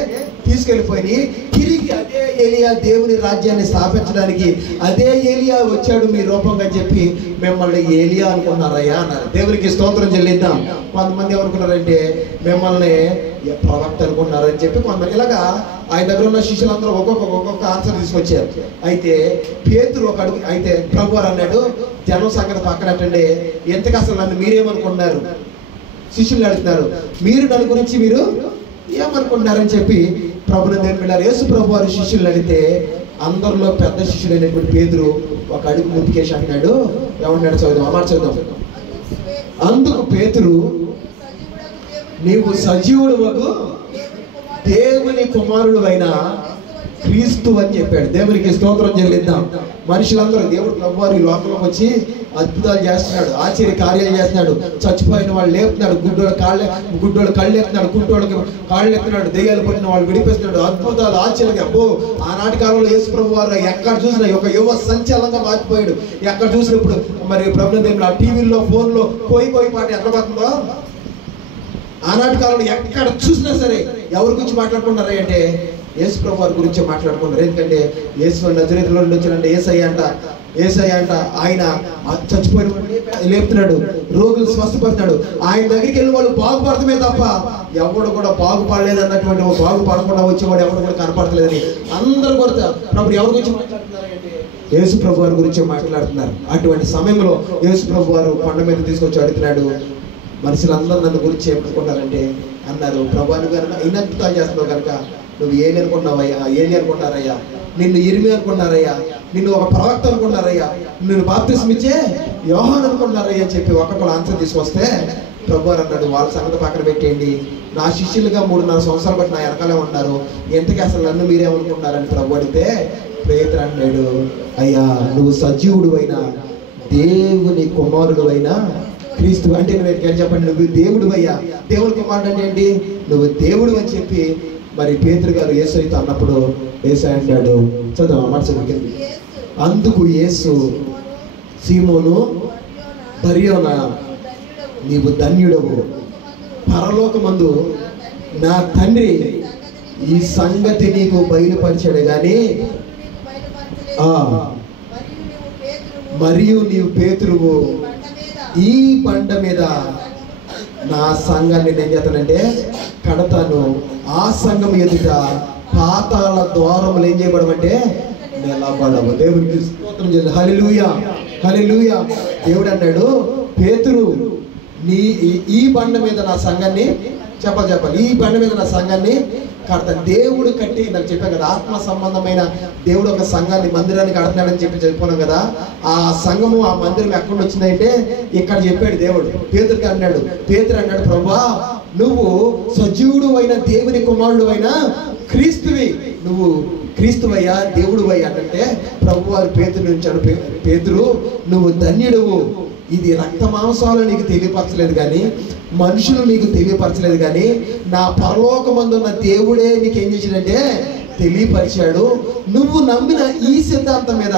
తీసుకెళ్ళిపోయి తిరిగి అదే ఏలియా దేవుని రాజ్యాన్ని స్థాపించడానికి అదే ఏలియా వచ్చాడు మీ రూపంగా చెప్పి మిమ్మల్ని ఏలియా అనుకున్నారయ్యా అన్నారు. దేవునికి స్తోత్రం చెల్లిద్దాం. కొంతమంది ఏమనుకున్నారంటే మిమ్మల్ని ప్రవక్త అనుకున్నారని చెప్పి కొంతమంది ఇలాగా ఆయన దగ్గర ఉన్న శిష్యులందరూ ఒక్కొక్క ఆన్సర్ తీసుకొచ్చారు. అయితే పేతురు ఒక అడుగు అయితే ప్రభు వారు అన్నాడు, జనం సంగతి పక్కనట్టండి, ఎంతకు అసలు నన్ను మీరేమనుకుంటున్నారు? శిష్యులు అడుగుతున్నారు, మీరు నన్ను గురించి మీరు ఏమనుకుంటున్నారని చెప్పి ప్రభుని నేర్పినారు. యేసు ప్రభు వారు శిష్యులు అడిగితే అందరిలో పెద్ద శిష్యుడు అయినటువంటి పేతురు ఒక అడుగు ముందుకేసి అంటున్నాడు. ఏమన్నాడు చదువుదాం, అమ్మాట చదువుదాం. అందుకు పేతురు, నీవు సజీవుడు దేవుని కుమారుడు అయిన క్రీస్తు అని చెప్పాడు. దేవునికి స్తోత్రం చెల్లిద్దాం. మనుషులందరూ దేవుడు ప్రభువారు ఈ లోకంలోకి వచ్చి అద్భుతాలు చేస్తున్నాడు, ఆశ్చర్య కార్యాలు చేస్తున్నాడు. చచ్చిపోయిన వాళ్ళు లేపుతున్నాడు, గుడ్డోళ్ళు కళ్ళు ఎత్తున్నాడు, కుంటోళ్ళకి కాళ్ళు ఎత్తున్నాడు, దెయ్యాలు పట్టిన వాళ్ళు విడిపిస్తున్నాడు. అద్భుతాలు ఆశ్చర్యంగా అబ్బో ఆనాటి కాలంలో యేసు ప్రభు వారు ఎక్కడ చూసినా ఒక యువ సంచలనంగా మార్చిపోయాడు. ఎక్కడ చూసినప్పుడు మరి ప్రభుత్వ దేవుడు ఆ టీవీల్లో ఫోన్లో పోయి పాట ఎట్లా పోతుందో ఆనాటి కాలంలో ఎక్కడ చూసినా సరే ఎవరి గురించి మాట్లాడుకుంటారు అంటే యేసు ప్రభు వారి గురించి మాట్లాడుకుంటారు. ఎందుకంటే యేసు నజరేతులో నుండి వచ్చినంటే ఏసయ్య అంట ఆయన చచ్చిపోయిన లేపుతున్నాడు, రోగులు స్వస్థపడుతున్నాడు. ఆయన దగ్గరికి వెళ్ళిన వాళ్ళు బాగుపడతామే తప్ప ఎవడు కూడా బాగుపడలేదు అన్నటువంటి బాగుపడకుండా వచ్చేవాడు ఎవడు కూడా కనపడలేదని అందరూ కూడా ప్రభు ఎవరి గురించి మాట్లాడుతున్నారంటే యేసు ప్రభు వారి గురించి మాట్లాడుతున్నారు. అటువంటి సమయంలో యేసు ప్రభు వారు కొండ మీద తీసుకొచ్చి అడుగుతున్నాడు, మనుషులందరూ నన్ను గురించి చెప్పుకుంటారంటే అన్నారు, ప్రభు నువ్వు కనుక ఇన్ని అద్భుతాలు చేస్తున్నావు కనుక నువ్వు ఏలి అనుకున్నావయ్యా, ఏలి అనుకుంటారయ్యా, నిన్ను ఇరిమి అనుకున్నారయ్యా, నిన్ను ఒక ప్రవక్త అనుకున్నారయ్యా, నిన్ను బాప్తిస్మం ఇచ్చే యోహాను అనుకున్నారయ్యా అని చెప్పి ఒక్కొక్కరు ఆన్సర్ తీసుకొస్తే ప్రభు అన్నాడు, వాళ్ళ సంగతి పక్కన పెట్టేయండి, నా శిష్యులుగా 3.5 సంవత్సరాలు బట్టి నా వెనకాలే ఉన్నారు, ఎంతకీ అసలు నన్ను మీరేమనుకుంటున్నారని ప్రభు అడిగితే పేతురు అన్నాడు, అయ్యా నువ్వు సజీవుడు అయినా దేవుని కుమారుడు అయినా క్రీస్తు అంటే నువ్వు ఎట్లా చెప్పండి, నువ్వు దేవుడు అయ్యా, దేవుని కుమారుడు అంటే ఏంటి, నువ్వు దేవుడు అని చెప్పి మరి పేతురు గారు యేసుతో అన్నప్పుడు యేసయ్య అంటాడు, చదువు మాట చదువుకుంది. అందుకు యేసు, సీమోను బర్యోనా నీవు ధన్యుడవు, పరలోకమందు నా తండ్రి ఈ సంగతి నీకు బయలుపరిచాడు కానీ మరియు నీవు పేతురువు ఈ బండ మీద నా సంఘాన్ని నేను చేస్తానంటే కడతాను. ఆ సంఘం ఎదుట పాతాళ ద్వారములు ఏం చేయబడమంటే నిలబడవు. దేవునికి స్తోత్రం చేయాలి. హల్లెలూయా, హల్లెలూయా. దేవుడు అన్నాడు, పేతురు ఈ బండ మీద నా సంఘాన్ని చెప్పాలి, ఈ బండ మీద నా సంఘాన్ని కడతాను. దేవుడు కట్టి, నాకు చెప్పాను కదా, ఆత్మ సంబంధమైన దేవుడు ఒక సంఘాన్ని, మందిరాన్ని కడుతున్నాడని చెప్పుకున్నాం కదా. ఆ సంఘము, ఆ మందిరం ఎక్కడ వచ్చిందంటే ఇక్కడ చెప్పాడు దేవుడు. పేతురుకి అన్నాడు, పేతురు అన్నాడు, ప్రభువా నువ్వు సజీవుడు అయిన దేవుని కుమారుడు అయిన క్రీస్తువి, నువ్వు క్రీస్తువయ్యా, దేవుడువయ్యా అంటే ప్రభు వారి పేతురు నుంచాడు, పేతురు నువ్వు ధన్యుడువు. ఇది రక్త మాంసాలు నీకు తెలియపరచలేదు కానీ, మనుషులు నీకు తెలియపరచలేదు కానీ, నా పరలోకమందున్న దేవుడే నీకు ఏం చేశాడంటే తెలియపరిచాడు. నువ్వు నమ్మిన ఈ సిద్ధాంతం మీద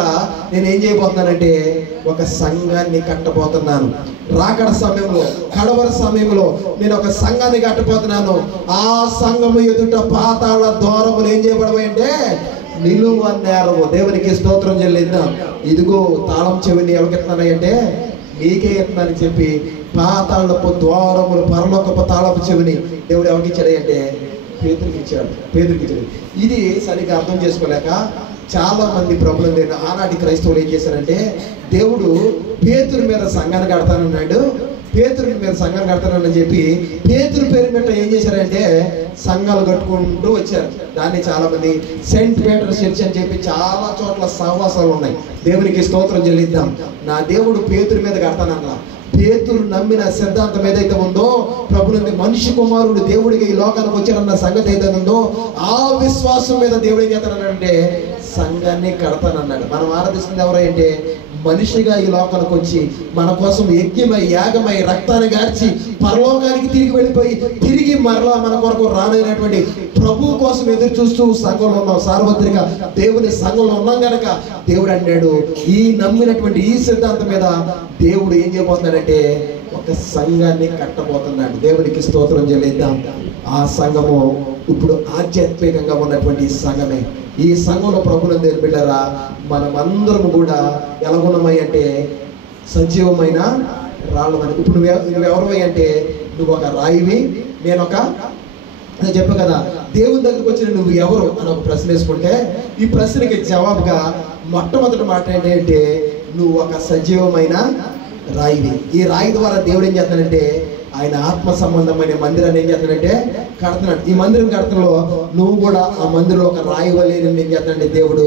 నేను ఏం చేయబోతున్నానంటే ఒక సంఘాన్ని కట్టబోతున్నాను. రాకడ సమయంలో, కడవరి సమయంలో నేను ఒక సంఘాన్ని కట్టబోతున్నాను. ఆ సంఘము ఎదుట పాతాళ ద్వారములు ఏం చేయబడతాయి అంటే నిలువ నేరవు. దేవునికి స్తోత్రం చెల్లిద్దాం. ఇదిగో తాళం చెవిని ఎవరికి ఎత్తున్నాయంటే నీకే ఎత్తున్నానని చెప్పి పాతాళపు ద్వారములు, పరలోకపు తాళపు చెవిని దేవుడు ఎవరికి ఇచ్చాడు అంటే పేతురుకి ఇచ్చాడు. ఇది సరిగ్గా అర్థం చేసుకోలేక చాలా మంది ప్రభుత్వం లేని ఆనాటి క్రైస్తవులు ఏం చేశారంటే, దేవుడు పేతురు మీద సంఘాన్ని కడతానన్నాడు, పేతురు మీద సంఘాన్ని కడతానని చెప్పి పేతురు పేరు మీద ఏం చేశారంటే సంఘాలు కట్టుకుంటూ వచ్చారు. దాన్ని చాలా మంది సెయింట్ పీటర్ చర్చ్ అని చెప్పి చాలా చోట్ల సహవాసాలు ఉన్నాయి. దేవునికి స్తోత్రం చెల్లిద్దాం. నా దేవుడు పేతురు మీద కడతానన్నా, పేతురు నమ్మిన సిద్ధాంతం ఏదైతే ఉందో, ప్రభునంది మనిషి కుమారుడు దేవుడికి ఈ లోకానికి వచ్చాడన్న సంగతి ఏదైతే ఉందో, ఆ విశ్వాసం మీద దేవుడు ఏం చేస్తానన్నాడంటే సంఘాన్ని కడతానన్నాడు. మనం ఆరాధిస్తుంది ఎవరంటే మనిషిగా ఈ లోకానికి వచ్చి మన కోసం యజ్ఞమై, యాగమై, రక్తాన్ని గార్చి పరలోకానికి తిరిగి వెళ్ళిపోయి తిరిగి మరలా మన కొరకు రానైనటువంటి ప్రభు కోసం ఎదురు చూస్తూ సంఘంలో ఉన్నాం. సార్వత్రిక దేవుని సంఘంలో ఉన్నాం కనుక దేవుడు అన్నాడు, ఈ నమ్మినటువంటి ఈ సిద్ధాంతం మీద దేవుడు ఏం చేయబోతున్నాడంటే ఒక సంఘాన్ని కట్టబోతున్నాడు. దేవునికి స్తోత్రం చెల్లిద్దాం. ఆ సంఘము ఇప్పుడు ఆధ్యాత్మికంగా ఉన్నటువంటి సంఘమే. ఈ సంఘంలో ప్రభునందు బిడ్డరా మనమందరం కూడా ఎలాగున్నామై అంటే సజీవమైన రాళ్ళమని. ఇప్పుడు నువ్వెవరమై అంటే నువ్వు ఒక రాయివి, నేను చెప్పా కదా, దేవుని దగ్గరికి వచ్చిన నువ్వు ఎవరు అని ఒక ప్రశ్న వేసుకుంటే ఈ ప్రశ్నకి జవాబుగా మొట్టమొదటి మాట ఏంటంటే నువ్వు ఒక సజీవమైన రాయివి. ఈ రాయి ద్వారా దేవుడు ఏం చేస్తాడంటే ఆయన ఆత్మ సంబంధమైన మందిరాన్ని ఏం చేస్తాడంటే కడుతున్నాడు. ఈ మందిరం కడతలో నువ్వు కూడా ఆ మందిరంలో ఒక రాయి వలె ఏం చేస్తాడంటే దేవుడు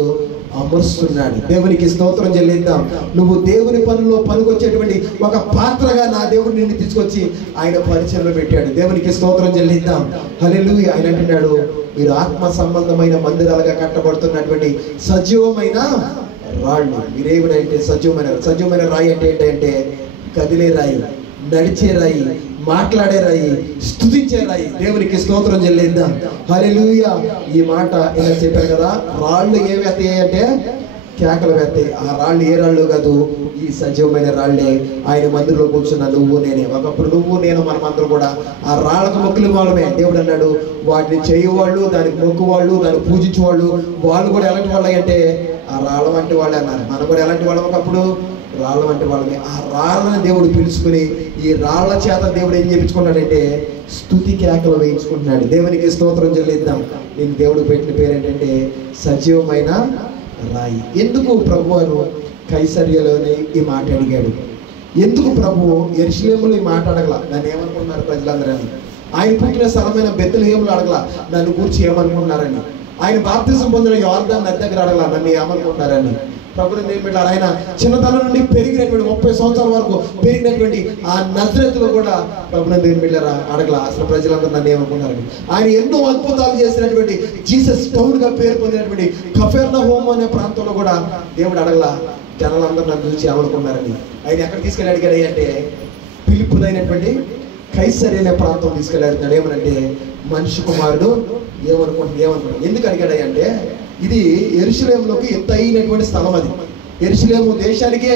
అమరుస్తున్నాడు. దేవునికి స్తోత్రం చెల్లిద్దాం. నువ్వు దేవుని పనిలో పనికొచ్చేటువంటి ఒక పాత్రగా నా దేవుడు నిన్ను తీసుకొచ్చి ఆయన పరిచయంలో పెట్టాడు. దేవునికి స్తోత్రం చెల్లిద్దాం. హల్లెలూయా. ఆయన అంటున్నాడు, మీరు ఆత్మ సంబంధమైన మందిరాలుగా కట్టబడుతున్నటువంటి సజీవమైన రాళ్ళు. మీరేమిటంటే సజీవమైన రాయి అంటే ఏంటంటే కదిలే రాయి, నడిచే రాయి, మాట్లాడే రాయి, స్తుతించే రాయి. దేవునికి స్తోత్రం చెల్లిద్దాం. హల్లెలూయా. ఈ మాట ఇలా చెప్పారు కదా, రాళ్ళు ఏమి వేస్తాయి అంటే కేకలు వేస్తాయి. ఆ రాళ్ళు ఏ రాళ్ళు కాదు, ఈ సజీవమైన రాళ్ళే. ఆయన మందిరంలో కూర్చున్న నువ్వు నేనే. ఒకప్పుడు నువ్వు నేను మనమందరం కూడా ఆ రాళ్ళకు మొక్కులు వాళ్ళమే. దేవుడు అన్నాడు, వాటిని చేయవాళ్ళు, దానికి మొక్కువాళ్ళు, దాన్ని పూజించేవాళ్ళు, వాళ్ళు కూడా ఎలాంటి వాళ్ళు అంటే ఆ రాళ్ళ వంటి వాళ్ళు అన్నారు. మనం కూడా ఎలాంటి వాళ్ళం ఒకప్పుడు రాళ్ళ వంటి వాళ్ళమే. ఆ రాళ్ళని దేవుడు పిలుచుకుని ఈ రాళ్ల చేత దేవుడు ఏం చేయించుకున్నాడంటే స్తుతి కేకలు వేయించుకుంటున్నాడు. దేవునికి స్తోత్రం చెల్లిద్దాం. నేను దేవుడు పెట్టిన పేరు ఏంటంటే సజీవమైన రాయి. ఎందుకు ప్రభు వారు కైసర్యలోనే ఈ మాట అడిగాడు? ఎందుకు ప్రభు యెరూషలేములో ఈ మాట అడగల? నన్ను ఏమనుకుంటున్నారు ప్రజలందరూ? ఆయన పుట్టిన స్థలమైన బెత్లెహేములో అడగల నన్ను గురించి ఏమనుకుంటున్నారని. ఆయన బాప్తిజం పొందిన యోర్దాను నది దగ్గర అడగల నన్ను ఏమనుకుంటున్నారని. ప్రభుని నేర్పించారు. ఆయన చిన్నతనం నుండి పెరిగినటువంటి 30 సంవత్సరాల వరకు పెరిగినటువంటి ఆ నజరేతులో కూడా ప్రభుని నేర్పించారా అడగల అసలు ప్రజలందరూ నన్ను ఏమనుకున్నారని. ఆయన ఎన్నో అద్భుతాలు చేసినటువంటి జీసస్ టౌన్ గా పేరు పొందినటువంటి కఫెర్నహూము అనే ప్రాంతంలో కూడా దేవుడు అడగల జనాలందరూ నన్ను చూసి ఏమనుకున్నారని. ఆయన ఎక్కడ తీసుకెళ్ళి అడిగాడు అంటే పిలుపుదైనటువంటి కైసరి అనే ప్రాంతం తీసుకెళ్ళి అడుగుతాడు. ఏమనంటే మనిషి కుమారుడు ఏమనుకుంటున్నాడు. ఎందుకు అడిగాడు అంటే ఇది యెరూషలేములోకి ఎత్తైనటువంటి స్థలం. అది యెరూషలేము దేశానికే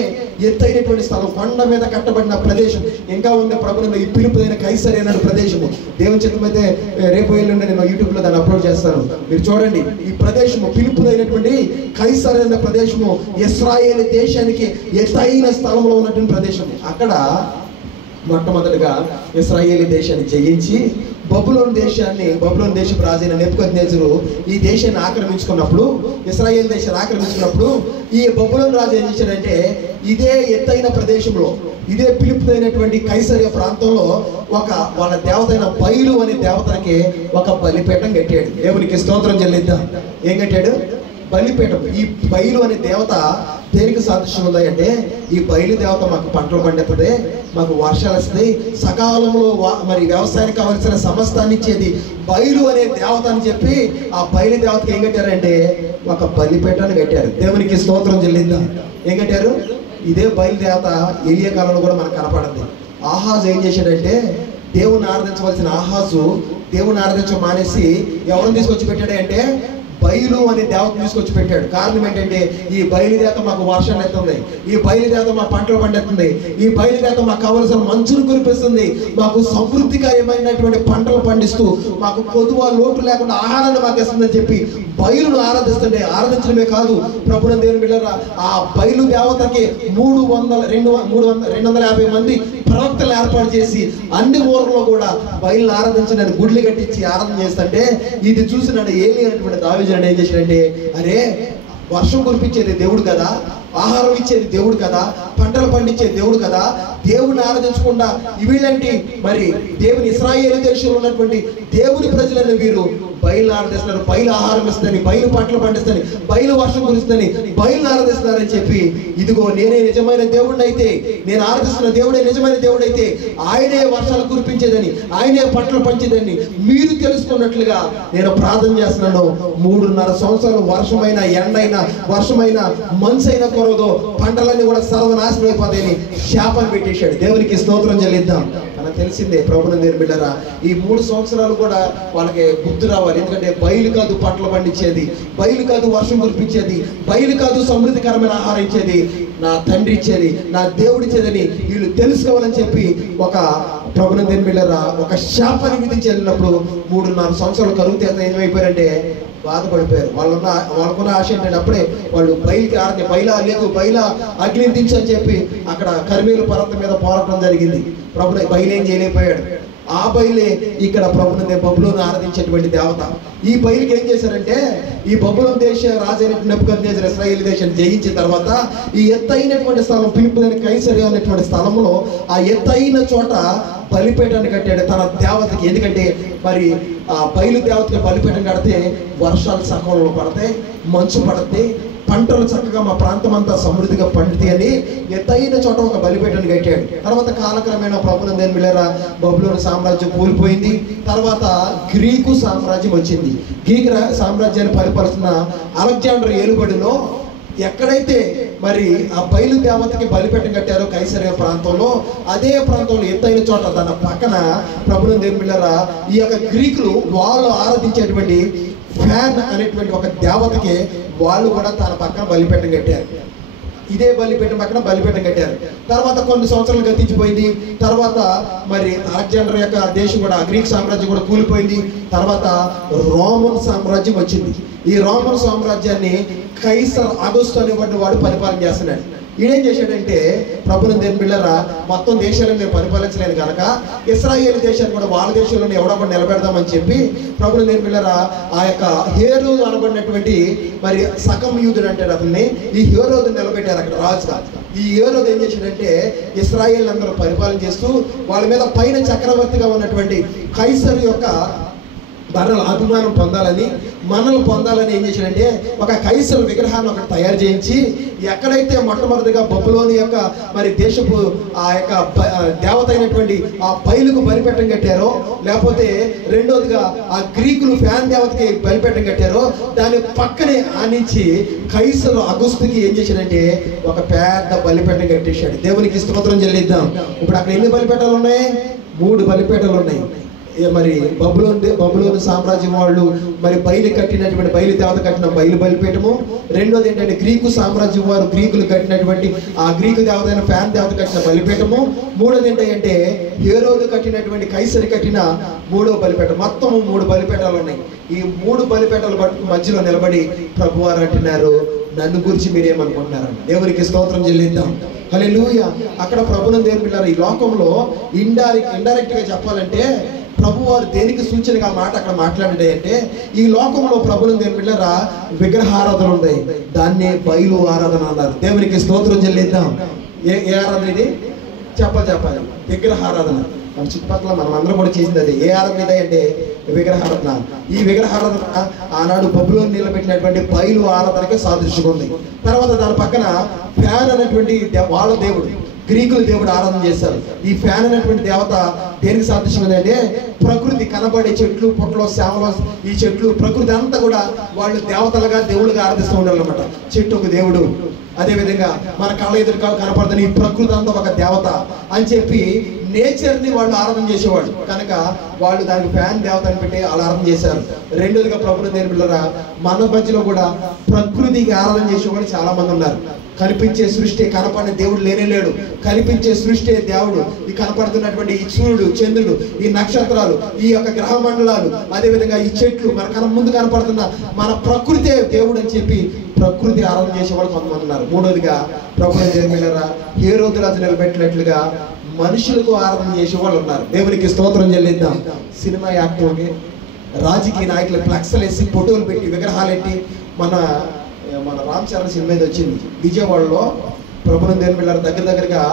ఎత్తైనటువంటి స్థలం, కొండ మీద కట్టబడిన ప్రదేశం. ఇంకా ఉంది ప్రభుత్వం ఈ పిలుపుదైన కైసరియా అనే ప్రదేశము. దేవుని చిత్తమైతే రేపు ఎల్లుండి నేను యూట్యూబ్లో దాన్ని అప్లోడ్ చేస్తాను, మీరు చూడండి. ఈ ప్రదేశము పిలుపుదైనటువంటి కైసరియా అనే ప్రదేశము ఇశ్రాయేలు దేశానికి ఎత్తైన స్థలంలో ఉన్నటువంటి ప్రదేశము. అక్కడ మొట్టమొదటిగా ఇశ్రాయేలు దేశాన్ని జయించి బబులోను దేశపు రాజైన నెబుకద్నెజరు ఈ దేశాన్ని ఆక్రమించుకున్నప్పుడు, ఇశ్రాయేలు దేశాన్ని ఆక్రమించుకున్నప్పుడు ఈ బబులోను రాజు ఏం చేశాడంటే ఇదే ఎత్తైన ప్రదేశంలో, ఇదే పిలుపుదైనటువంటి కైసరియా ప్రాంతంలో వాళ్ళ దేవతైన బయలు అనే దేవతలకి ఒక బలిపీఠం కట్టాడు. దేవునికి స్తోత్రం చెల్లిద్దాం. ఏం కట్టాడు? బలిపీఠం. ఈ బయలు అనే దేవత దేనికి సాదృశ్యం ఉందంటే, ఈ బయలు దేవత మాకు పంటలు పండుతుంది, మాకు వర్షాలు వస్తాయి, సకాలంలో మరి వ్యవసాయానికి కావాల్సిన సమస్తాన్ని ఇచ్చేది బయలు అనే దేవత అని చెప్పి ఆ బయలు దేవతకి ఏం కట్టారంటే ఒక బలిపీఠాన్ని కట్టారు. దేవునికి స్తోత్రం చెల్లిద్దాం. ఏం కట్టారు? ఇదే బయలు దేవత ఏలియా కాలంలో కూడా మనకు కనపడుతుంది. ఆహాజు ఏం చేశాడంటే, దేవుని ఆరాధించవలసిన ఆహాజు దేవుని ఆరాధించడం మానేసి ఎవరిని తీసుకొచ్చి పెట్టాడు అంటే బయలు అనే దేవతను తీసుకొచ్చి పెట్టాడు. కారణం ఏంటంటే ఈ బయలు దేవత మాకు వర్షాలు ఎత్తుంది, ఈ బయలు దేవత మా పంటలు పండిస్తుంది, ఈ బయలు దేవత మాకు కావలసిన మంచును కురిపిస్తుంది, మాకు సమృద్ధికరమైనటువంటి పంటలు పండిస్తూ మాకు కొద్దువ లోటు లేకుండా ఆహారాన్ని మాకు ఇస్తుందని చెప్పి బయలును ఆరాధిస్తుంటే, ఆరాధించడమే కాదు ప్రభువుని దేవుని బిడ్డలారా, ఆ బయలు దేవతకి 250 మంది ప్రవక్తలు ఏర్పాటు చేసి అన్ని ఊర్లలో కూడా బయలును ఆరాధించడానికి గుడ్లు కట్టించి ఆరాధన చేస్తుంటే ఇది చూసినాడు ఏలి అనేటువంటి దావీదు ఏం చేశాడంటే, అరే వర్షం కురిపించేది దేవుడు కదా, ఆహారం ఇచ్చేది దేవుడు కదా, పంటలు పండించేది దేవుడు కదా, దేవుని ఆరాధించకుండా వీళ్ళంటి మరి దేవుని ఇశ్రాయేలు దేశంలో ఉన్నటువంటి దేవుని ప్రజలను వీరు బయలు ఆరాధిస్తున్నారు, బయలు ఆహారం ఇస్తుందని, బయలు పంటలు పండిస్తుందని, బయలు వర్షం కురుస్తుందని బయలు ఆరాధిస్తున్నారని చెప్పి, ఇదిగో నేనే నిజమైన దేవుడిని అయితే, నేను ఆరాధిస్తున్న దేవుడే నిజమైన దేవుడైతే ఆయనే వర్షాలు కురిపించేదని, ఆయనే పంటలు పంచేదని మీరు తెలుసుకున్నట్లుగా నేను ప్రార్థన చేస్తున్నాను. 3.5 సంవత్సరాలు వర్షమైన ఎండైనా వర్షమైనా మంచైనా కొరవదో, పంటలన్నీ కూడా సర్వనాశనం అయిపోతాయని శాపం పెట్టేశాడు. దేవునికి స్తోత్రం చెల్లిద్దాం. మనకు తెలిసిందే ప్రభువుని దేవుని బిడ్డలారా, ఈ 3 సంవత్సరాలు కూడా వాళ్ళకి బుద్ధి రావాలి. ఎందుకంటే బయలు కాదు పంటలు పండించేది, బయలు కాదు వర్షం కురిపించేది, బయలు కాదు సమృద్ధికరమైన ఆహారం ఇచ్చేది, నా తండ్రి ఇచ్చేది, నా దేవుడు ఇచ్చేదని వీళ్ళు తెలుసుకోవాలని చెప్పి ఒక ప్రభువుని దేవుని బిడ్డలారా ఒక శాపాన్ని విధించి వెళ్ళినప్పుడు 3.5 సంవత్సరాలు కరువు తీత ఏమైపోయారంటే బాధపడిపోయారు. వాళ్ళకున్న ఆశ ఏంటంటే అప్పుడే వాళ్ళు బయల అగ్నిని దించని చెప్పి అక్కడ కర్మేలు పర్వతం మీద పోరాటం జరిగింది. ప్రభుని బయలు ఏం చేయలేకపోయాడు. ఆ బయలే ఇక్కడ ప్రభుని బబులోను ఆరాధించేటువంటి దేవత. ఈ బయలుకి ఏం చేశారంటే, ఈ బబులోను దేశ రాజైన నెబుకద్నెజరు ఇశ్రాయేలు దేశాన్ని జయించిన తర్వాత ఈ ఎత్తైనటువంటి స్థలం పిలుపుదైన కైసరియా అనేటువంటి స్థలంలో ఆ ఎత్తైన చోట బలిపీఠాన్ని కట్టాడు తన దేవతకి. ఎందుకంటే మరి ఆ బయలు దేవతకి బలిపీఠం కడితే వర్షాలు సకాలంలో పడతాయి, మంచు పడతాయి, పంటలు చక్కగా మా ప్రాంతం అంతా సమృద్ధిగా పండుతాయి అని ఎత్తైన చోట ఒక బలిపీఠాన్ని కట్టాడు. తర్వాత కాలక్రమేణా ప్రభువుని దేవుని బిడ్డలారా బబులోను సామ్రాజ్యం కూలిపోయింది. తర్వాత గ్రీకు సామ్రాజ్యం వచ్చింది. గ్రీకు సామ్రాజ్యాన్ని పరిపాలిస్తున్న అలెగ్జాండర్ ఏలుబడిలో ఎక్కడైతే మరి ఆ బయలు దేవతకి బలిపీఠం కట్టారో కైసరియా ప్రాంతంలో, అదే ప్రాంతంలో ఎత్తైన చోట దాని పక్కన ప్రభువుని దేవుని బిడ్డలారా ఈ యొక్క గ్రీకులు వాళ్ళు ఆరాధించేటువంటి ఫ్యాన్ అనేటువంటి ఒక దేవతకి వాళ్ళు కూడా తన పక్కన బలిపీఠం కట్టారు. ఇదే బలిపీఠం పక్కన బలిపీఠం కట్టారు. తర్వాత కొన్ని సంవత్సరాలు గతించిపోయింది. తర్వాత మరి అలెగ్జాండర్ యొక్క దేశం కూడా గ్రీక్ సామ్రాజ్యం కూడా కూలిపోయింది. తర్వాత రోమన్ సామ్రాజ్యం వచ్చింది. ఈ రోమన్ సామ్రాజ్యాన్ని కైసర్ అగస్టు అనేటువంటి వాడు పరిపాలన చేస్తున్నాడు. ఈయనేం చేశాడంటే, ప్రభువుని దేవుని బిడ్డలారా మొత్తం దేశాలను నేను పరిపాలించలేను కనుక ఇశ్రాయేలు దేశాన్ని కూడా వాళ్ళ దేశంలోనే ఎవడో కూడా నిలబెడదామని చెప్పి ప్రభువుని దేవుని బిడ్డలారా ఆ యొక్క హేరోదు అనబడినటువంటి మరి సగం యూదుడు అంటాడు అతన్ని, ఈ హేరోదు నిలబెట్టారు అక్కడ రాజుగా. ఈ హేరోదు ఏం చేశాడంటే ఇశ్రాయేల్ అందరూ పరిపాలన చేస్తూ వాళ్ళ మీద పైన చక్రవర్తిగా ఉన్నటువంటి కైసర్ యొక్క ధరల అభిమానం పొందాలని, మనల్ని పొందాలని ఏం చేశాడంటే ఒక కైసర్ విగ్రహాన్ని ఒకటి తయారు చేయించి ఎక్కడైతే మొట్టమొదటిగా బబులోను యొక్క మరి దేశపు ఆ యొక్క దేవత అయినటువంటి ఆ బయలుకు బలిపీఠం కట్టారో, లేకపోతే రెండోదిగా ఆ గ్రీకులు ఫ్యాన్ దేవతకి బలిపీఠం కట్టారో దాని పక్కనే ఆనించి కైసర్ అగస్తుకి ఏం చేశాడంటే ఒక పెద్ద బలిపీఠం కట్టేశాడు. దేవునికి స్తోత్రం చెల్లిద్దాం. ఇప్పుడు అక్కడ ఎన్ని బలిపీఠాలు ఉన్నాయి? 3 బలిపీఠాలు ఉన్నాయి. మరి బబులోను సామ్రాజ్యం వాళ్ళు మరి బయలు కట్టినటువంటి బయలు దేవత కట్టిన బలిపీఠము. రెండోది ఏంటంటే గ్రీకు సామ్రాజ్యం వారు గ్రీకులు కట్టినటువంటి ఆ గ్రీకు దేవత అయిన ఫ్యాన్ దేవత కట్టిన బలిపీఠము. మూడోది ఏంటంటే హేరోదు కట్టినటువంటి కైసరి కట్టిన మూడో బలిపీఠం. మొత్తం 3 బలిపీఠాలు ఉన్నాయి. ఈ 3 బలిపీఠాల మధ్యలో నిలబడి ప్రభువారు అంటున్నారు, నన్ను గురించి మీరేమనుకుంటున్నారు? దేవునికి స్తోత్రం చెల్లిద్దాం. హల్లెలూయా. అక్కడ ప్రభువును దేవుని బిడ్డలారా, ఈ లోకంలో ఇండైరెక్ట్ గా చెప్పాలంటే ప్రభు వారు దేనికి సూచనగా మాట అక్కడ మాట్లాడే అంటే, ఈ లోకంలో ప్రభువును దేవుని బిడ్డలారా విగ్రహారాధన ఉంది, దాన్నే బయలు ఆరాధన అన్నారు. దేవునికి స్తోత్రం చెల్లిద్దాం. ఏ ఆరాధన ఇది? చెప్పాలి విగ్రహారాధన. మన చుట్టుపక్కల మనం అందరం కూడా చేసింది అది. ఏ ఆరాధన ఇది అంటే విగ్రహారాధన. ఈ విగ్రహారాధన ఆనాడు బబులోను నిలబెట్టినటువంటి బయలు ఆరాధనకి సాదృశ్యంగా ఉంది. తర్వాత దాని పక్కన ఫ్యాన్ అనేటువంటి వాళ్ళ దేవుడు, గ్రీకుల దేవుడు ఆరాధన చేశారు. ఈ ఫ్యాన్ అనేటువంటి దేవత దేనికి సాదృశ్యంగా అంటే ప్రకృతి, కనబడే చెట్లు పొట్లు శ్యామలు, ఈ చెట్లు ప్రకృతి అంతా కూడా వాళ్ళు దేవతలుగా దేవుళ్ళుగా ఆరాధిస్తూ ఉండాలి అనమాట. చెట్టు ఒక దేవుడు, అదేవిధంగా మన కళ్ళ ఎదురు కనపడుతున్న ఈ ప్రకృతి అంతా ఒక దేవత అని చెప్పి నేచర్ని వాళ్ళు ఆరాధన చేసేవాళ్ళు. కనుక వాళ్ళు దానికి ఫ్యాన్ దేవత అని పెట్టి వాళ్ళు ఆరాధన చేశారు. రెండోదిగా ప్రభువును దేవుని బిడ్డలారా, మన మధ్యలో కూడా ప్రకృతికి ఆరాధన చేసేవాళ్ళు చాలా మంది ఉన్నారు. కనిపించే సృష్టి, కనపడిన దేవుడు లేనే లేడు. కనిపించే సృష్టి దేవుడు. ఈ కనపడుతున్నటువంటి ఈ సూర్యుడు, చంద్రుడు, ఈ నక్షత్రాలు, ఈ యొక్క గ్రహ మండలాలు, అదేవిధంగా ఈ చెట్లు, మన ముందు కనపడుతున్న మన ప్రకృతే దేవుడు అని చెప్పి ప్రకృతి ఆరాధన చేసేవాళ్ళు కొంతమంది ఉన్నారు. మూడోదిగా ప్రభువును దేవుని బిడ్డలారా, హేరోదు రాజు నిలబెట్టినట్లుగా మనుషులకు ఆరాధన చేసే వాళ్ళు ఉన్నారు. దేవునికి స్తోత్రం చెల్లిద్దాం. సినిమా యాక్టర్కి, రాజకీయ నాయకులు ఫ్లెక్స్లు వేసి ఫోటోలు పెట్టి విగ్రహాలు పెట్టి మన రామ్ చరణ్ సినిమా మీద వచ్చింది విజయవాడలో. ప్రభువును దేవుని బిడ్డలారా దగ్గరగా